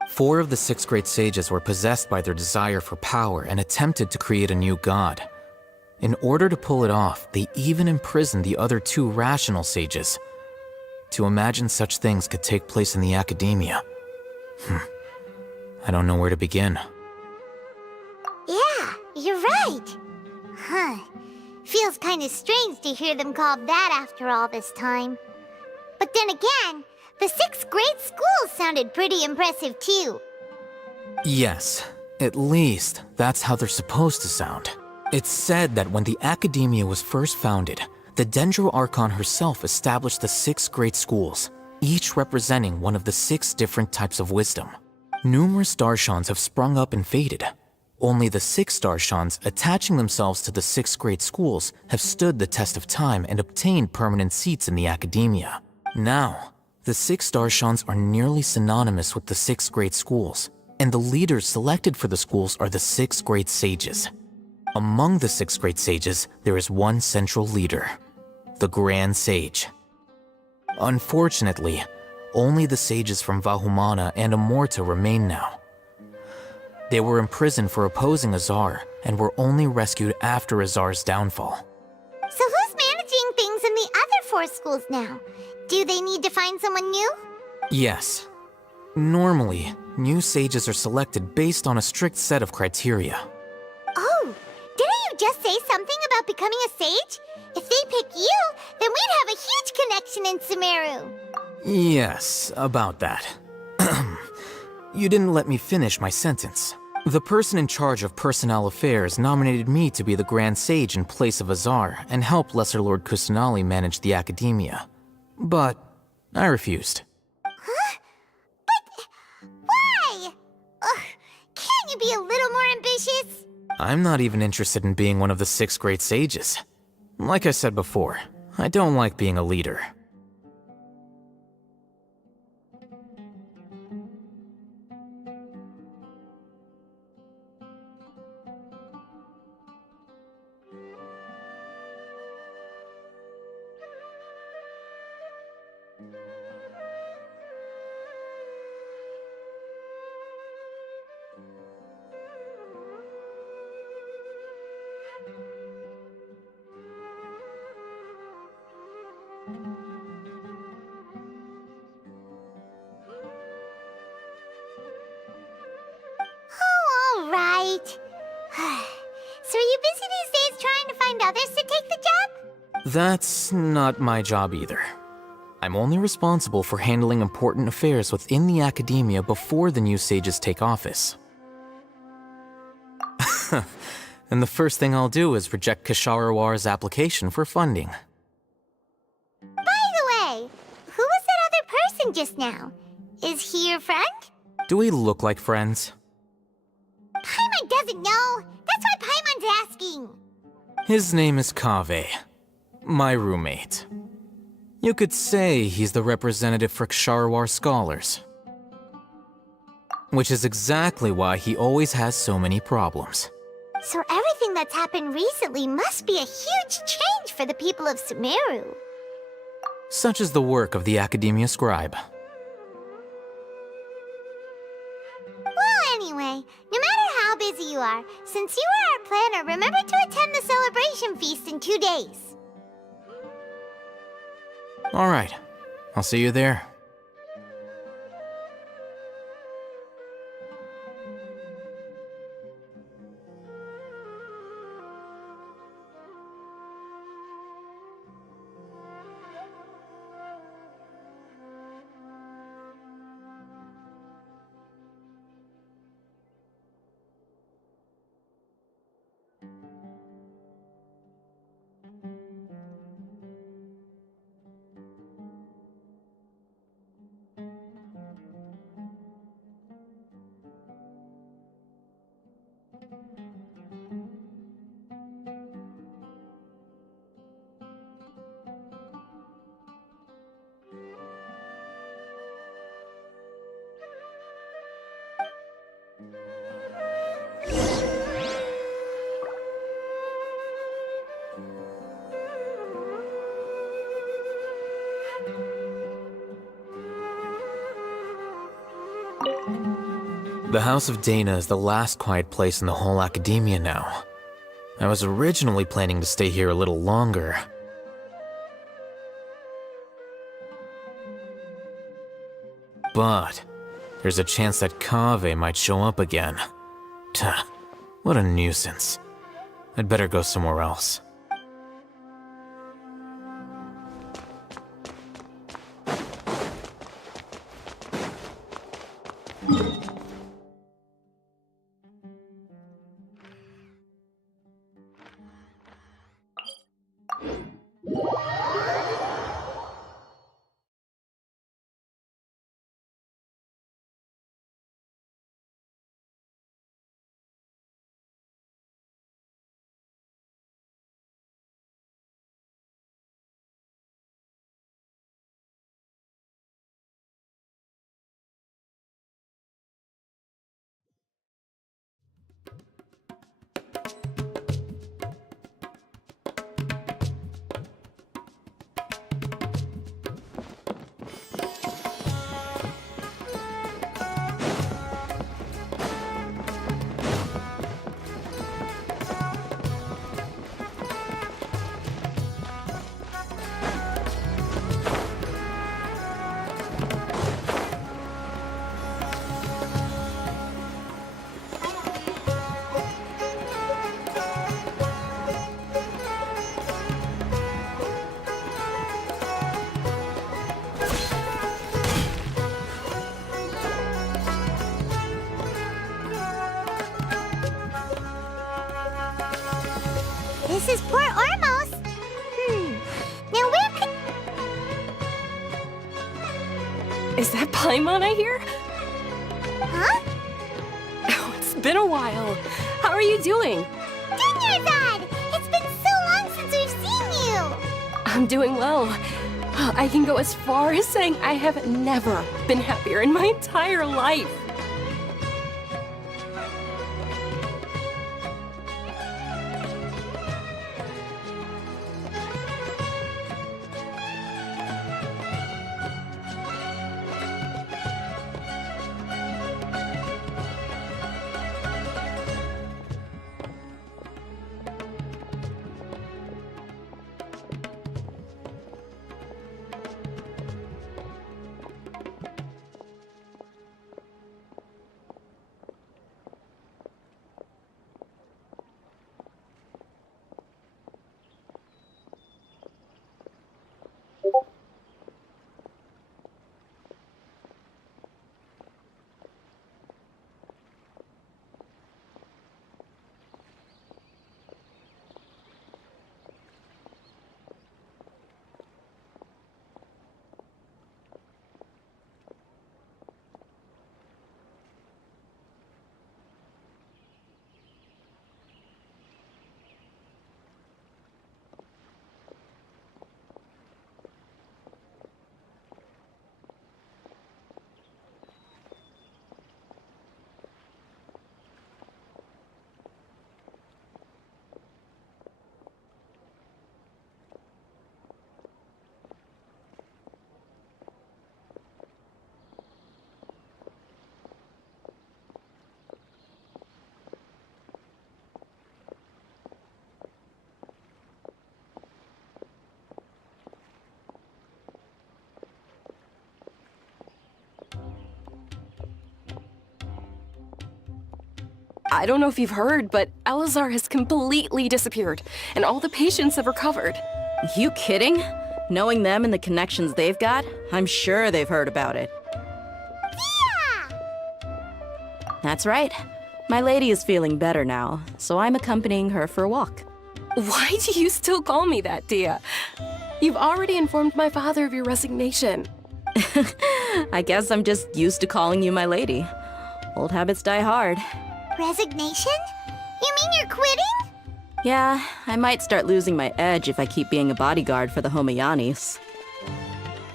4 of the 6 great sages were possessed by their desire for power and attempted to create a new god. In order to pull it off, they even imprisoned the other 2 rational sages. To imagine such things could take place in the academia. I don't know where to begin. Yeah, you're right. Huh. Feels kinda strange to hear them called that after all this time. But then again, the 6 great schools sounded pretty impressive too. Yes, at least that's how they're supposed to sound. It's said that when the academia was first founded, the Dendro Archon herself established the 6 great schools, each representing one of the 6 different types of wisdom. Numerous Darshans have sprung up and faded. Only the 6 Darshans attaching themselves to the 6 great schools have stood the test of time and obtained permanent seats in the academia. Now, the 6 Darshans are nearly synonymous with the 6 great schools, and the leaders selected for the schools are the 6 great sages. Among the 6 great sages, there is one central leader, the Grand Sage. Unfortunately, only the sages from Vahumana and Amorta remain now. They were imprisoned for opposing Azar and were only rescued after Azar's downfall. So who's managing things in the other 4 schools now? Do they need to find someone new? Yes. Normally, new sages are selected based on a strict set of criteria. Oh, didn't you just say something about becoming a sage? If they pick you, then we'd have a huge connection in Sumeru. Yes, about that. You didn't let me finish my sentence. The person in charge of personnel affairs nominated me to be the Grand Sage in place of Azar and help Lesser Lord Kusanali manage the academia. But I refused. Huh? But why? Ugh, can't you be a little more ambitious? I'm not even interested in being one of the 6 great sages. Like I said before, I don't like being a leader. Oh, all right. So are you busy these days trying to find others to take the job? That's not my job either. I'm only responsible for handling important affairs within the academia before the new sages take office. And the first thing I'll do is reject Kasharawar's application for funding. By the way, who was that other person just now? Is he your friend? Do we look like friends? Paimon doesn't know. That's why Paimon's asking. His name is Kaveh, my roommate. You could say he's the representative for Ksharawar scholars. Which is exactly why he always has so many problems. So everything that's happened recently must be a huge change for the people of Sumeru. Such is the work of the Academia Scribe. Well, anyway, no matter how busy you are, since you are our planner, remember to attend the celebration feast in 2 days. Alright, I'll see you there. The House of Dana is the last quiet place in the whole academia now. I was originally planning to stay here a little longer. But there's a chance that Kaveh might show up again. Tuh, what a nuisance. I'd better go somewhere else. This is Port Ormos. Now where could... Is that Paimon I hear? Huh? Oh, it's been a while. How are you doing? Dunyarzad! It's been so long since we've seen you! I'm doing well. I can go as far as saying I have never been happier in my entire life. I don't know if you've heard, but Elazar has completely disappeared, and all the patients have recovered. You kidding? Knowing them and the connections they've got, I'm sure they've heard about it. That's right. My lady is feeling better now, so I'm accompanying her for a walk. Why do you still call me that, Dia? You've already informed my father of your resignation. I guess I'm just used to calling you my lady. Old habits die hard. Resignation? You mean you're quitting? Yeah, I might start losing my edge if I keep being a bodyguard for the Homayanis.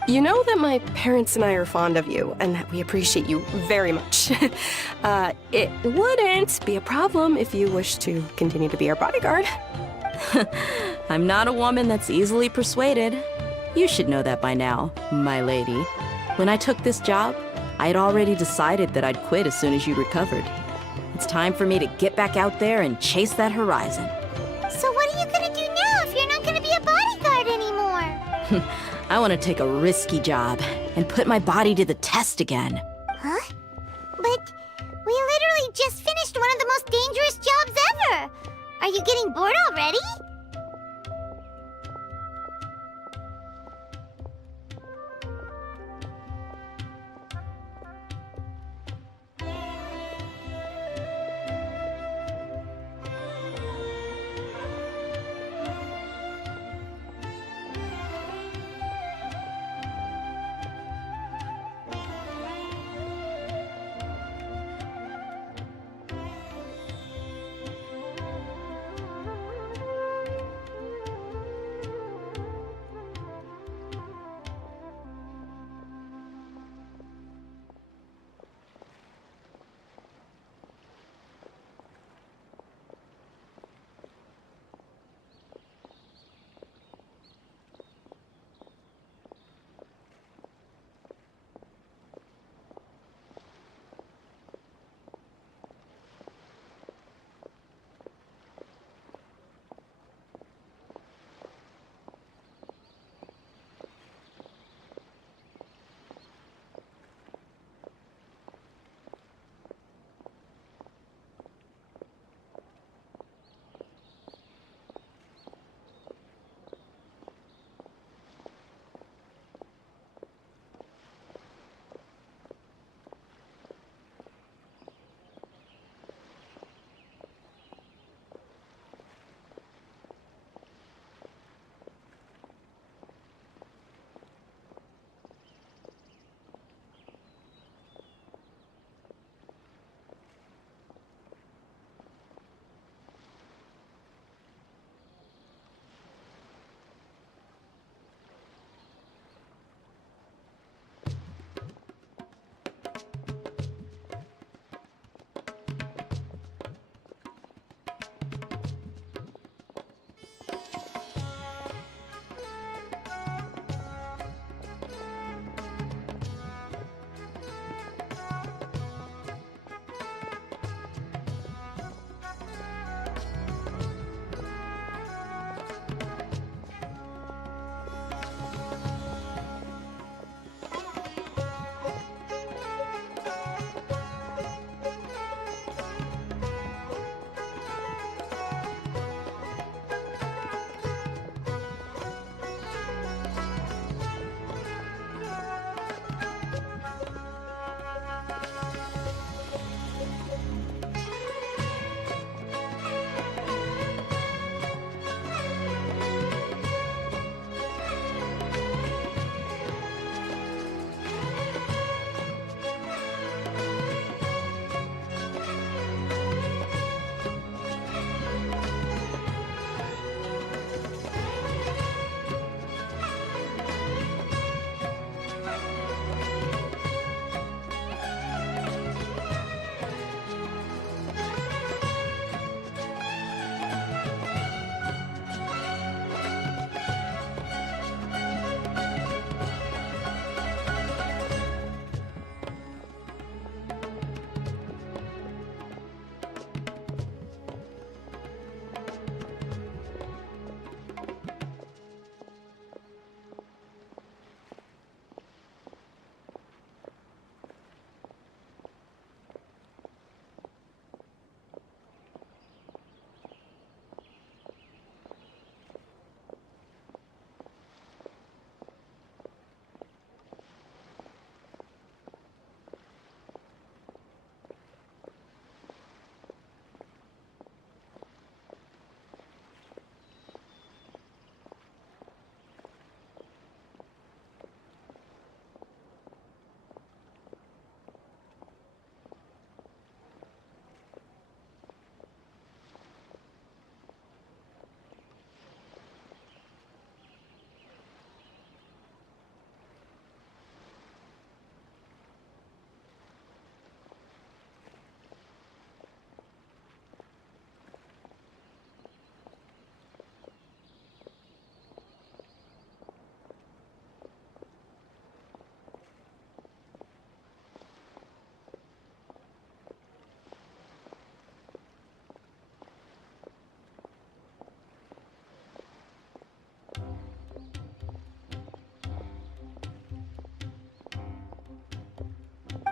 You know that my parents and I are fond of you, and that we appreciate you very much. It wouldn't be a problem if you wish to continue to be our bodyguard. I'm not a woman that's easily persuaded. You should know that by now, my lady. When I took this job, I had already decided that I'd quit as soon as you recovered. It's time for me to get back out there and chase that horizon. So what are you gonna do now if you're not gonna be a bodyguard anymore? I want to take a risky job and put my body to the test again. Huh? But we literally just finished one of the most dangerous jobs ever! Are you getting bored already?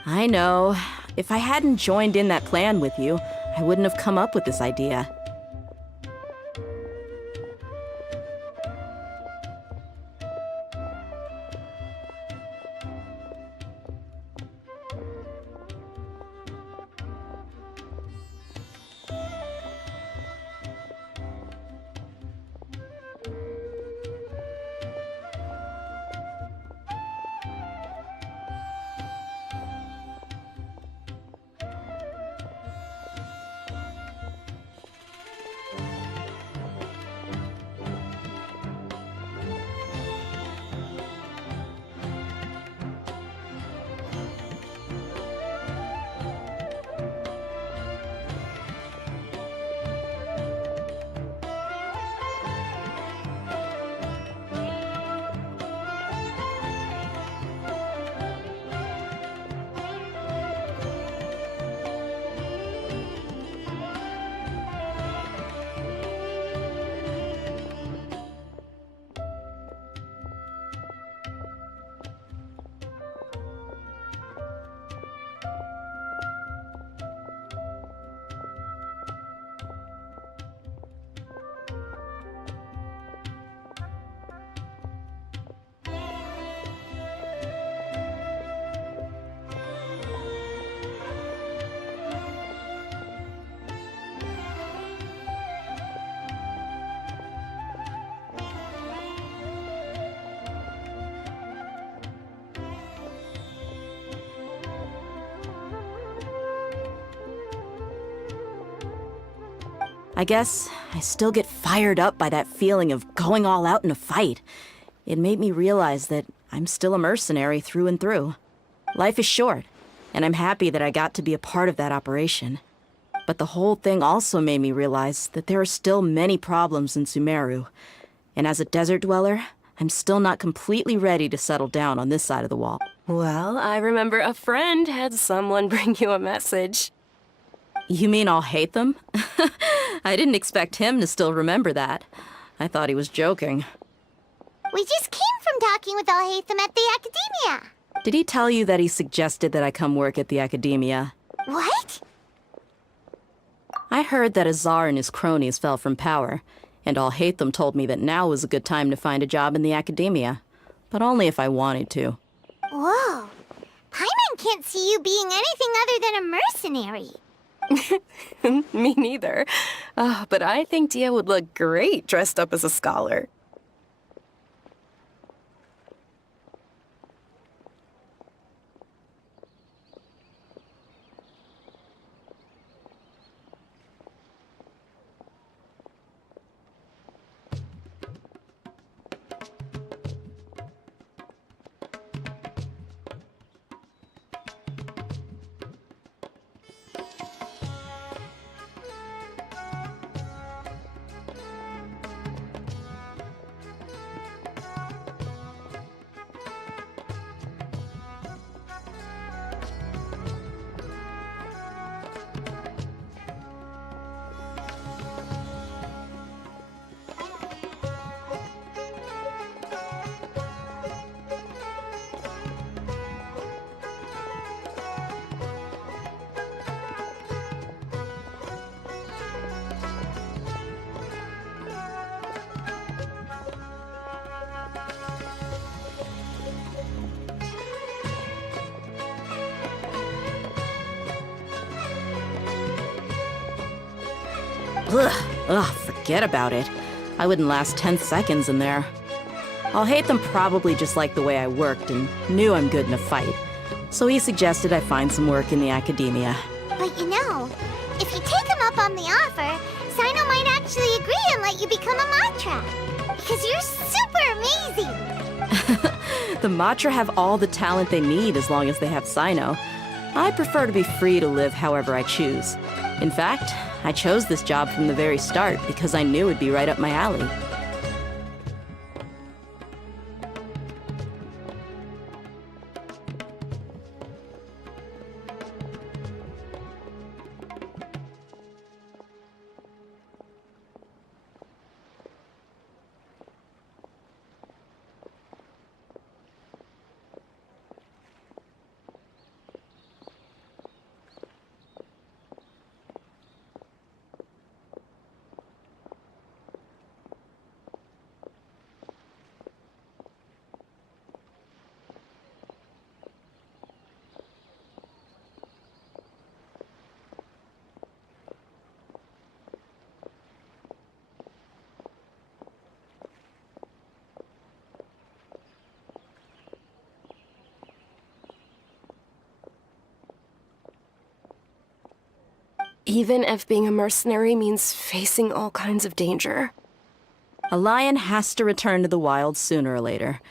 I know. If I hadn't joined in that plan with you, I wouldn't have come up with this idea. I guess I still get fired up by that feeling of going all out in a fight. It made me realize that I'm still a mercenary through and through. Life is short, and I'm happy that I got to be a part of that operation. But the whole thing also made me realize that there are still many problems in Sumeru. And as a desert dweller, I'm still not completely ready to settle down on this side of the wall. Well, I remember a friend had someone bring you a message. You mean I'll hate them? I didn't expect him to still remember that. I thought he was joking. We just came from talking with Alhaitham at the Academia. Did he tell you that he suggested that I come work at the Academia? What? I heard that Azar and his cronies fell from power, and Alhaitham told me that now was a good time to find a job in the Academia. But only if I wanted to. Whoa. Paimon can't see you being anything other than a mercenary. Me neither. But I think Dia would look great dressed up as a scholar. Ugh, forget about it. I wouldn't last 10 seconds in there. Alhaitham probably just liked the way I worked and knew I'm good in a fight. So he suggested I find some work in the Academia. But you know, if you take him up on the offer, Sino might actually agree and let you become a Matra. Because you're super amazing! The Matra have all the talent they need as long as they have Sino. I prefer to be free to live however I choose. In fact, I chose this job from the very start because I knew it'd be right up my alley. Even if being a mercenary means facing all kinds of danger. A lion has to return to the wild sooner or later.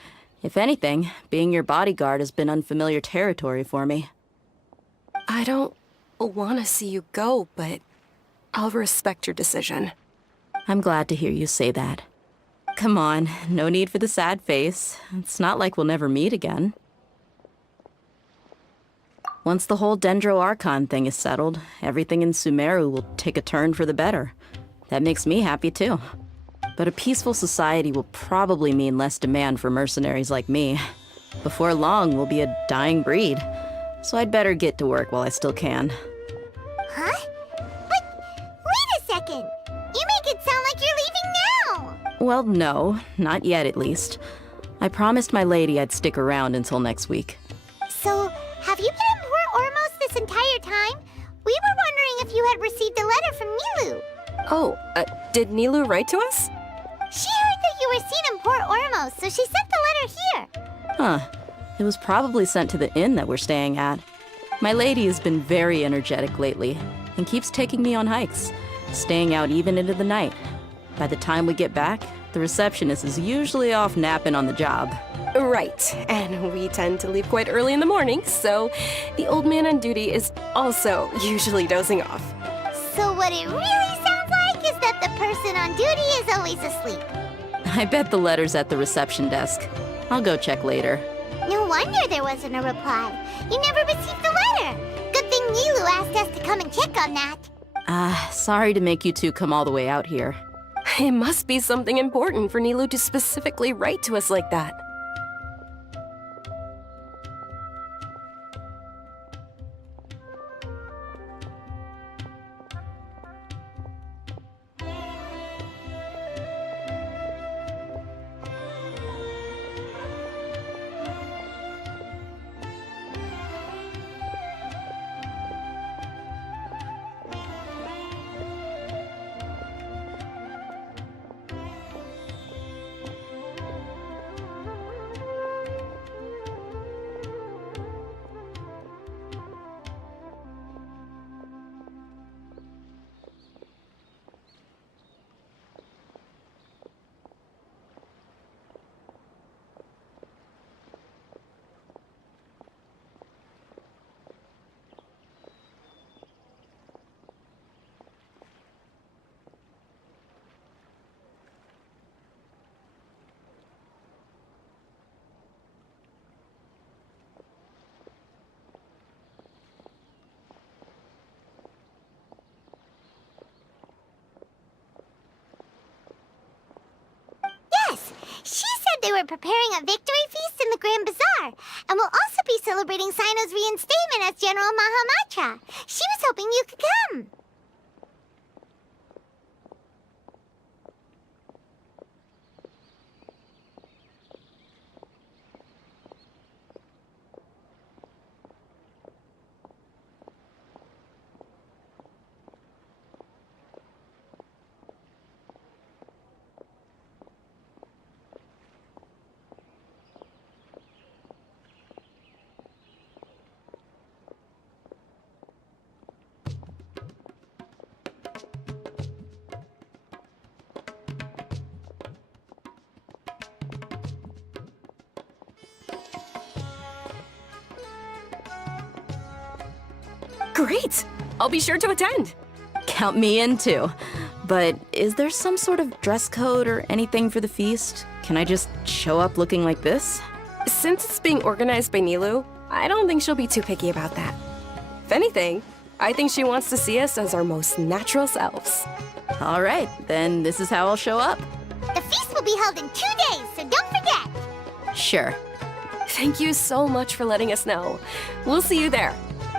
If anything, being your bodyguard has been unfamiliar territory for me. I don't want to see you go, but I'll respect your decision. I'm glad to hear you say that. Come on, no need for the sad face. It's not like we'll never meet again. Once the whole Dendro Archon thing is settled, everything in Sumeru will take a turn for the better. That makes me happy too. But a peaceful society will probably mean less demand for mercenaries like me. Before long, we'll be a dying breed. So I'd better get to work while I still can. Huh? But wait a second! You make it sound like you're leaving now! Well, no, not yet at least. I promised my lady I'd stick around until next week. So, have you been in Port Ormos this entire time? We were wondering if you had received a letter from Nilu. Oh, did Nilu write to us? She heard that you were seen in Port Ormos, so she sent the letter here. Huh. It was probably sent to the inn that we're staying at. My lady has been very energetic lately and keeps taking me on hikes, staying out even into the night. By the time we get back, the receptionist is usually off napping on the job. Right, and we tend to leave quite early in the morning, so the old man on duty is also usually dozing off. So what it really sounds like is that the person on duty is always asleep. I bet the letter's at the reception desk. I'll go check later. No wonder there wasn't a reply. You never received the letter. Good thing Nilu asked us to come and check on that. Sorry to make you two come all the way out here. It must be something important for Nilu to specifically write to us like that. She said they were preparing a victory feast in the Grand Bazaar, and will also be celebrating Sino's reinstatement as General Mahamatra. She was hoping you could come. Great! I'll be sure to attend. Count me in too. But is there some sort of dress code or anything for the feast? Can I just show up looking like this? Since it's being organized by Nilu, I don't think she'll be too picky about that. If anything, I think she wants to see us as our most natural selves. All right, then this is how I'll show up. The feast will be held in 2 days, so don't forget. Sure. Thank you so much for letting us know. We'll see you there.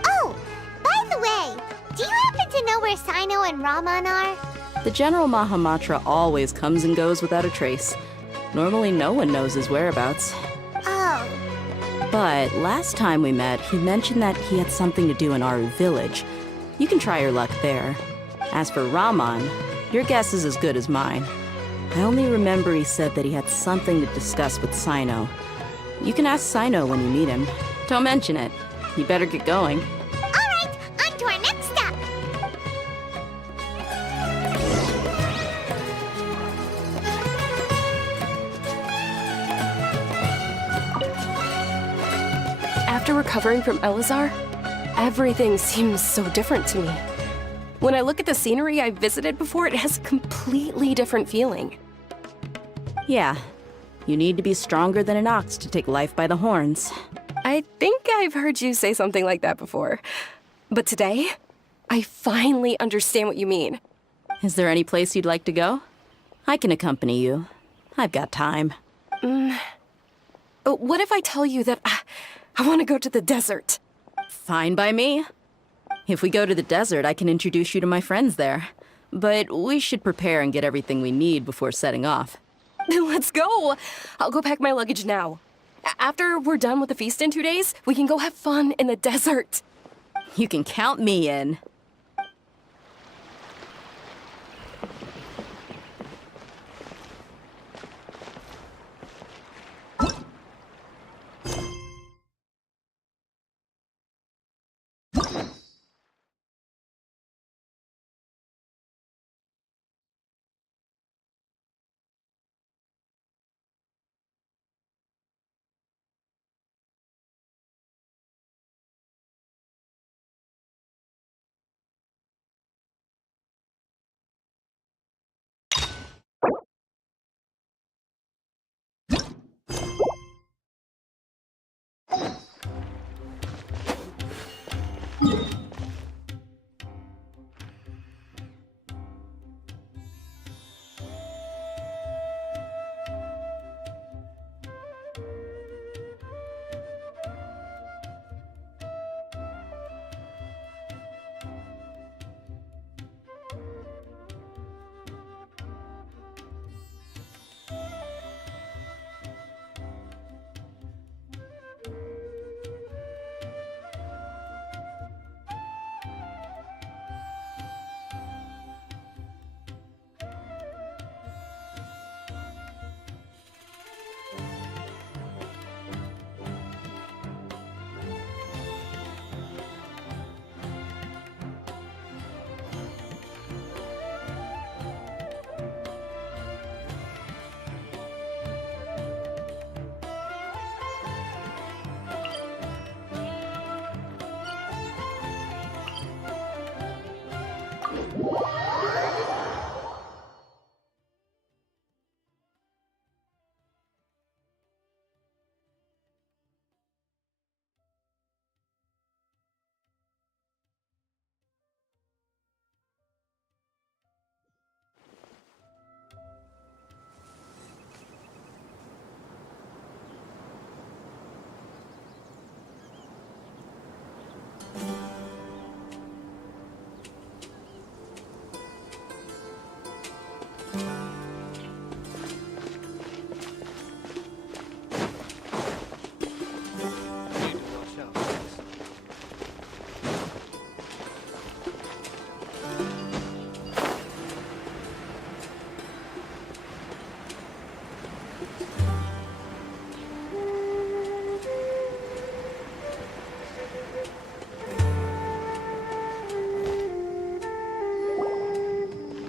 Oh, by the way, do you happen to know where Sino and Raman are? The General Mahamatra always comes and goes without a trace. Normally no one knows his whereabouts. Oh. But last time we met, he mentioned that he had something to do in Aru village. You can try your luck there. As for Raman, your guess is as good as mine. I only remember he said that he had something to discuss with Sino. You can ask Sino when you meet him. Don't mention it. You better get going. All right, on to our next stop. recovering from Elazar, everything seems so different to me. When I look at the scenery I visited before, it has a completely different feeling. Yeah, you need to be stronger than an ox to take life by the horns. I think I've heard you say something like that before. But today, I finally understand what you mean. Is there any place you'd like to go? I can accompany you. I've got time. What if I tell you that I want to go to the desert? Fine by me. If we go to the desert, I can introduce you to my friends there. But we should prepare and get everything we need before setting off. Let's go! I'll go pack my luggage now. After we're done with the feast in 2 days, we can go have fun in the desert. You can count me in.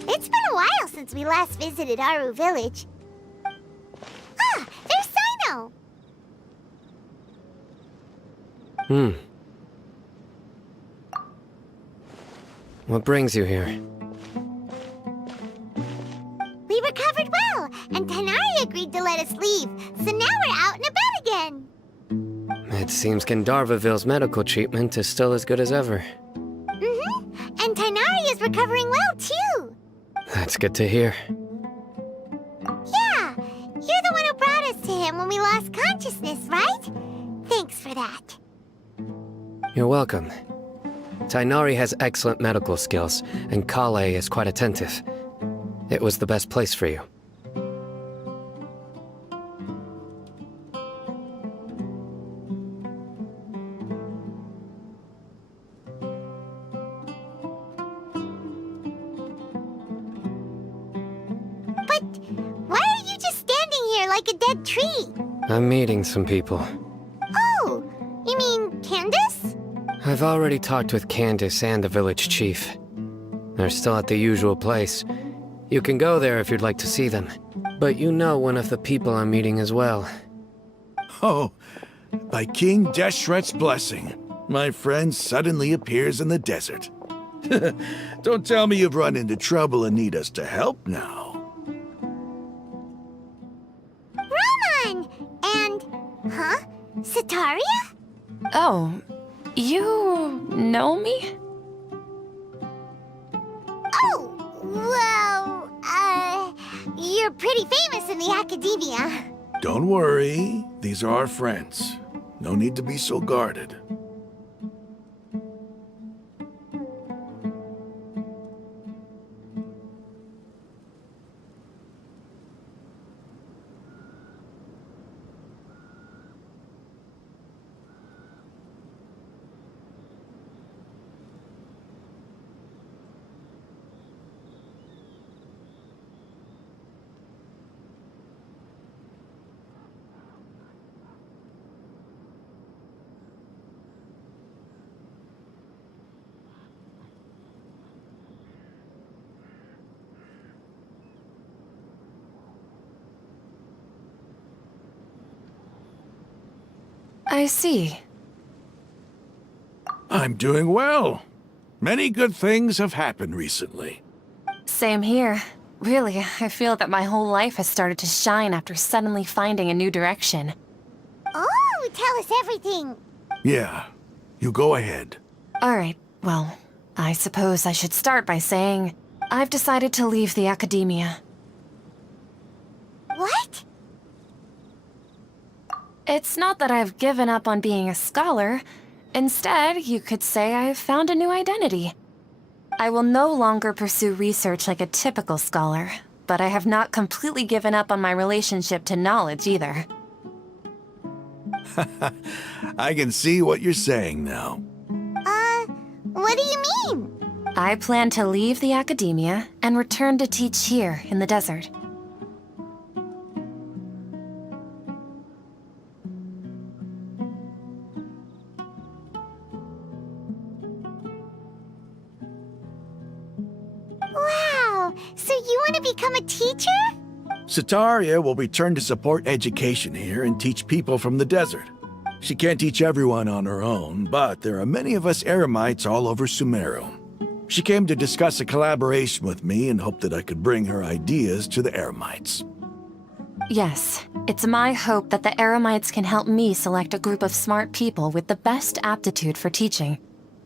It's been a while since we last visited Aru Village. Ah, there's Sino! What brings you here? We recovered well, and Tanari agreed to let us leave, so now we're out and about again. It seems Gandharvaville's medical treatment is still as good as ever. And Tanari is recovering well, too. That's good to hear. Yeah, you're the one who brought us to him when we lost consciousness, right? Thanks for that. You're welcome. Tainari has excellent medical skills, and Kale is quite attentive. It was the best place for you. But why are you just standing here like a dead tree? I'm meeting some people. Oh, you mean Candace? I've already talked with Candace and the village chief. They're still at the usual place. You can go there if you'd like to see them. But you know one of the people I'm meeting as well. Oh, by King Deshret's blessing, my friend suddenly appears in the desert. Don't tell me you've run into trouble and need us to help now. Roman! And... huh? Sataria? Oh, you know me? Oh, well, you're pretty famous in the academia. Don't worry, these are our friends. No need to be so guarded. I see. I'm doing well. Many good things have happened recently. Same here. Really, I feel that my whole life has started to shine after suddenly finding a new direction. Oh, tell us everything. Yeah, you go ahead. Alright, well, I suppose I should start by saying I've decided to leave the academia. What? It's not that I've given up on being a scholar. Instead, you could say I've found a new identity. I will no longer pursue research like a typical scholar, but I have not completely given up on my relationship to knowledge either. I can see what you're saying now. What do you mean? I plan to leave the academia and return to teach here in the desert. Wow, so you want to become a teacher? Sataria will return to support education here and teach people from the desert. She can't teach everyone on her own, but there are many of us Eremites all over Sumeru. She came to discuss a collaboration with me and hoped that I could bring her ideas to the Eremites. Yes, it's my hope that the Eremites can help me select a group of smart people with the best aptitude for teaching.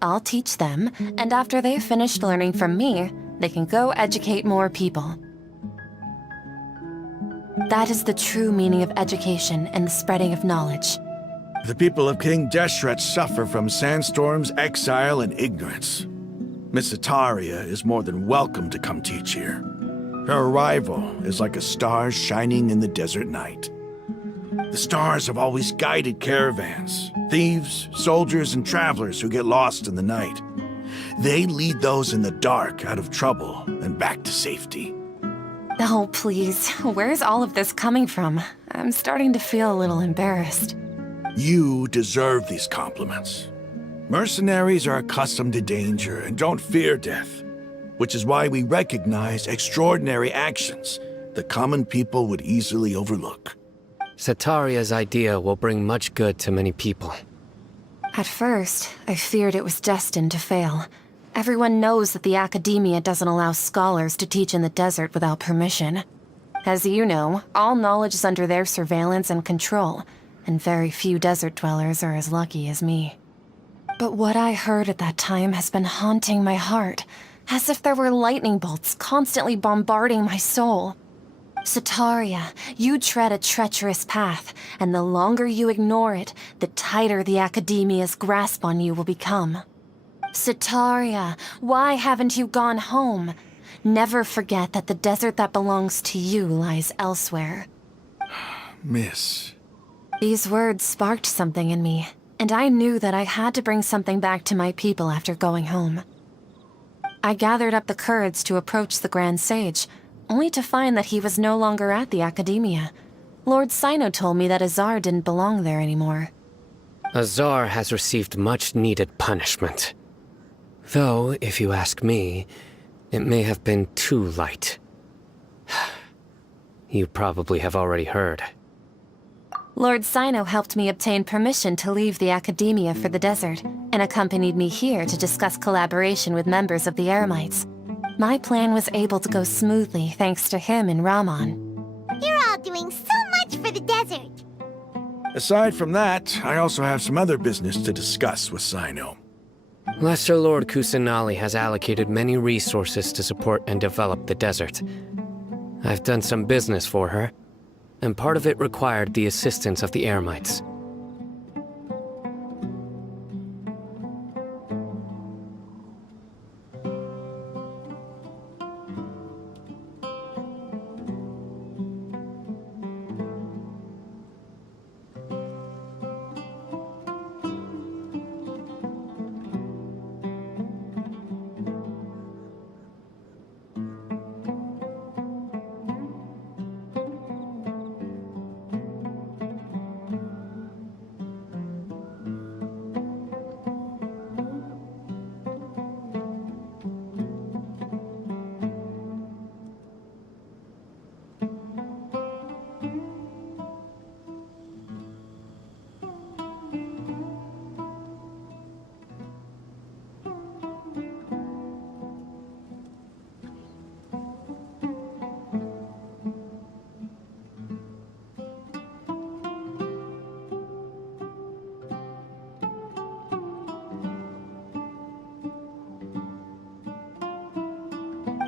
I'll teach them, and after they've finished learning from me, they can go educate more people. That is the true meaning of education and the spreading of knowledge. The people of King Deshret suffer from sandstorms, exile, and ignorance. Miss Sataria is more than welcome to come teach here. Her arrival is like a star shining in the desert night. The stars have always guided caravans, thieves, soldiers, and travelers who get lost in the night. They lead those in the dark out of trouble and back to safety. Oh, please, where's all of this coming from? I'm starting to feel a little embarrassed. You deserve these compliments. Mercenaries are accustomed to danger and don't fear death, which is why we recognize extraordinary actions that common people would easily overlook. Sataria's idea will bring much good to many people. At first, I feared it was destined to fail. Everyone knows that the academia doesn't allow scholars to teach in the desert without permission. As you know, all knowledge is under their surveillance and control, and very few desert dwellers are as lucky as me. But what I heard at that time has been haunting my heart, as if there were lightning bolts constantly bombarding my soul. Sataria, you tread a treacherous path, and the longer you ignore it, the tighter the academia's grasp on you will become. Sataria, why haven't you gone home? Never forget that the desert that belongs to you lies elsewhere. Miss. These words sparked something in me, and I knew that I had to bring something back to my people after going home. I gathered up the courage to approach the Grand Sage, only to find that he was no longer at the academia. Lord Sino told me that Azar didn't belong there anymore. Azar has received much-needed punishment. Though, if you ask me, it may have been too light. You probably have already heard. Lord Sino helped me obtain permission to leave the Academia for the desert, and accompanied me here to discuss collaboration with members of the Eremites. My plan was able to go smoothly thanks to him and Rahman. You're all doing so much for the desert. Aside from that, I also have some other business to discuss with Sino. Lesser Lord Kusanali has allocated many resources to support and develop the desert. I've done some business for her, and part of it required the assistance of the Eremites.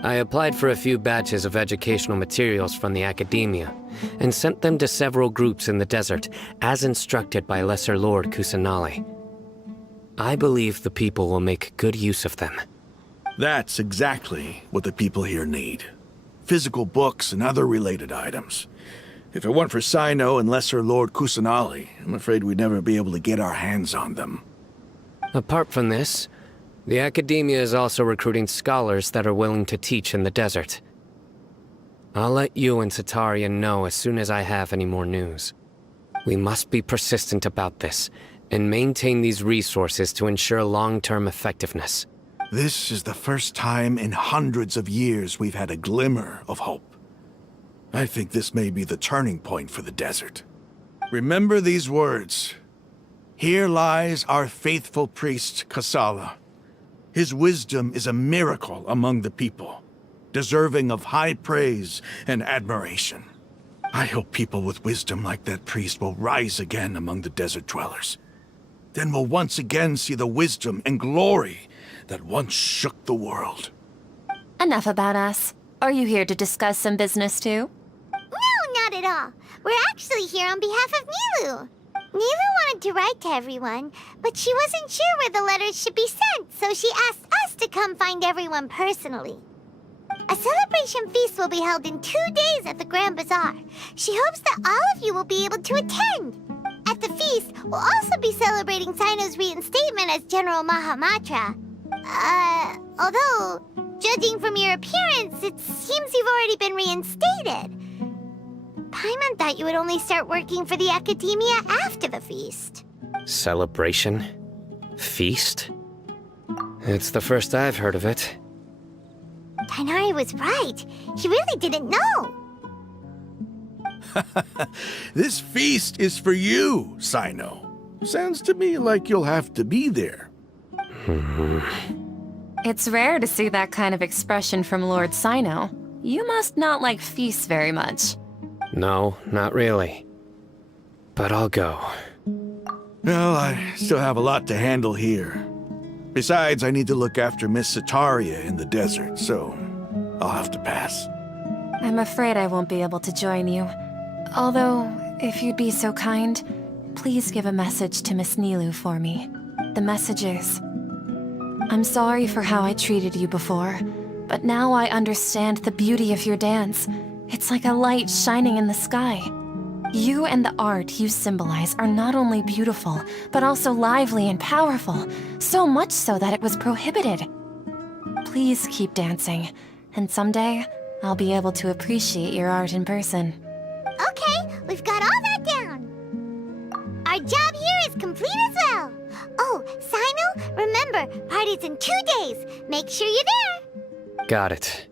I applied for a few batches of educational materials from the Academia, and sent them to several groups in the desert, as instructed by Lesser Lord Kusanali. I believe the people will make good use of them. That's exactly what the people here need. Physical books and other related items. If it weren't for Sino and Lesser Lord Kusanali, I'm afraid we'd never be able to get our hands on them. Apart from this, the Academia is also recruiting scholars that are willing to teach in the desert. I'll let you and Satarian know as soon as I have any more news. We must be persistent about this, and maintain these resources to ensure long-term effectiveness. This is the first time in hundreds of years we've had a glimmer of hope. I think this may be the turning point for the desert. Remember these words. Here lies our faithful priest, Kasala. His wisdom is a miracle among the people, deserving of high praise and admiration. I hope people with wisdom like that priest will rise again among the desert dwellers. Then we'll once again see the wisdom and glory that once shook the world. Enough about us. Are you here to discuss some business too? No, not at all. We're actually here on behalf of Nilu. Nilu wanted to write to everyone, but she wasn't sure where the letters should be sent, so she asked us to come find everyone personally. A celebration feast will be held in 2 days at the Grand Bazaar. She hopes that all of you will be able to attend. At the feast, we'll also be celebrating Sino's reinstatement as General Mahamatra. Although, judging from your appearance, it seems you've already been reinstated. Paimon thought you would only start working for the Academia after the feast. Celebration? Feast? It's the first I've heard of it. Tighnari was right. He really didn't know. This feast is for you, Sino. Sounds to me like you'll have to be there. It's rare to see that kind of expression from Lord Sino. You must not like feasts very much. No, not really. But I'll go. Well, I still have a lot to handle here. Besides, I need to look after Miss Sataria in the desert, so I'll have to pass. I'm afraid I won't be able to join you. Although, if you'd be so kind, please give a message to Miss Nilu for me. The message is, I'm sorry for how I treated you before, but now I understand the beauty of your dance. It's like a light shining in the sky. You and the art you symbolize are not only beautiful, but also lively and powerful, so much so that it was prohibited. Please keep dancing, and someday I'll be able to appreciate your art in person. Okay, we've got all that down. Our job here is complete as well. Oh, Sino, remember, party's in 2 days. Make sure you're there. Got it.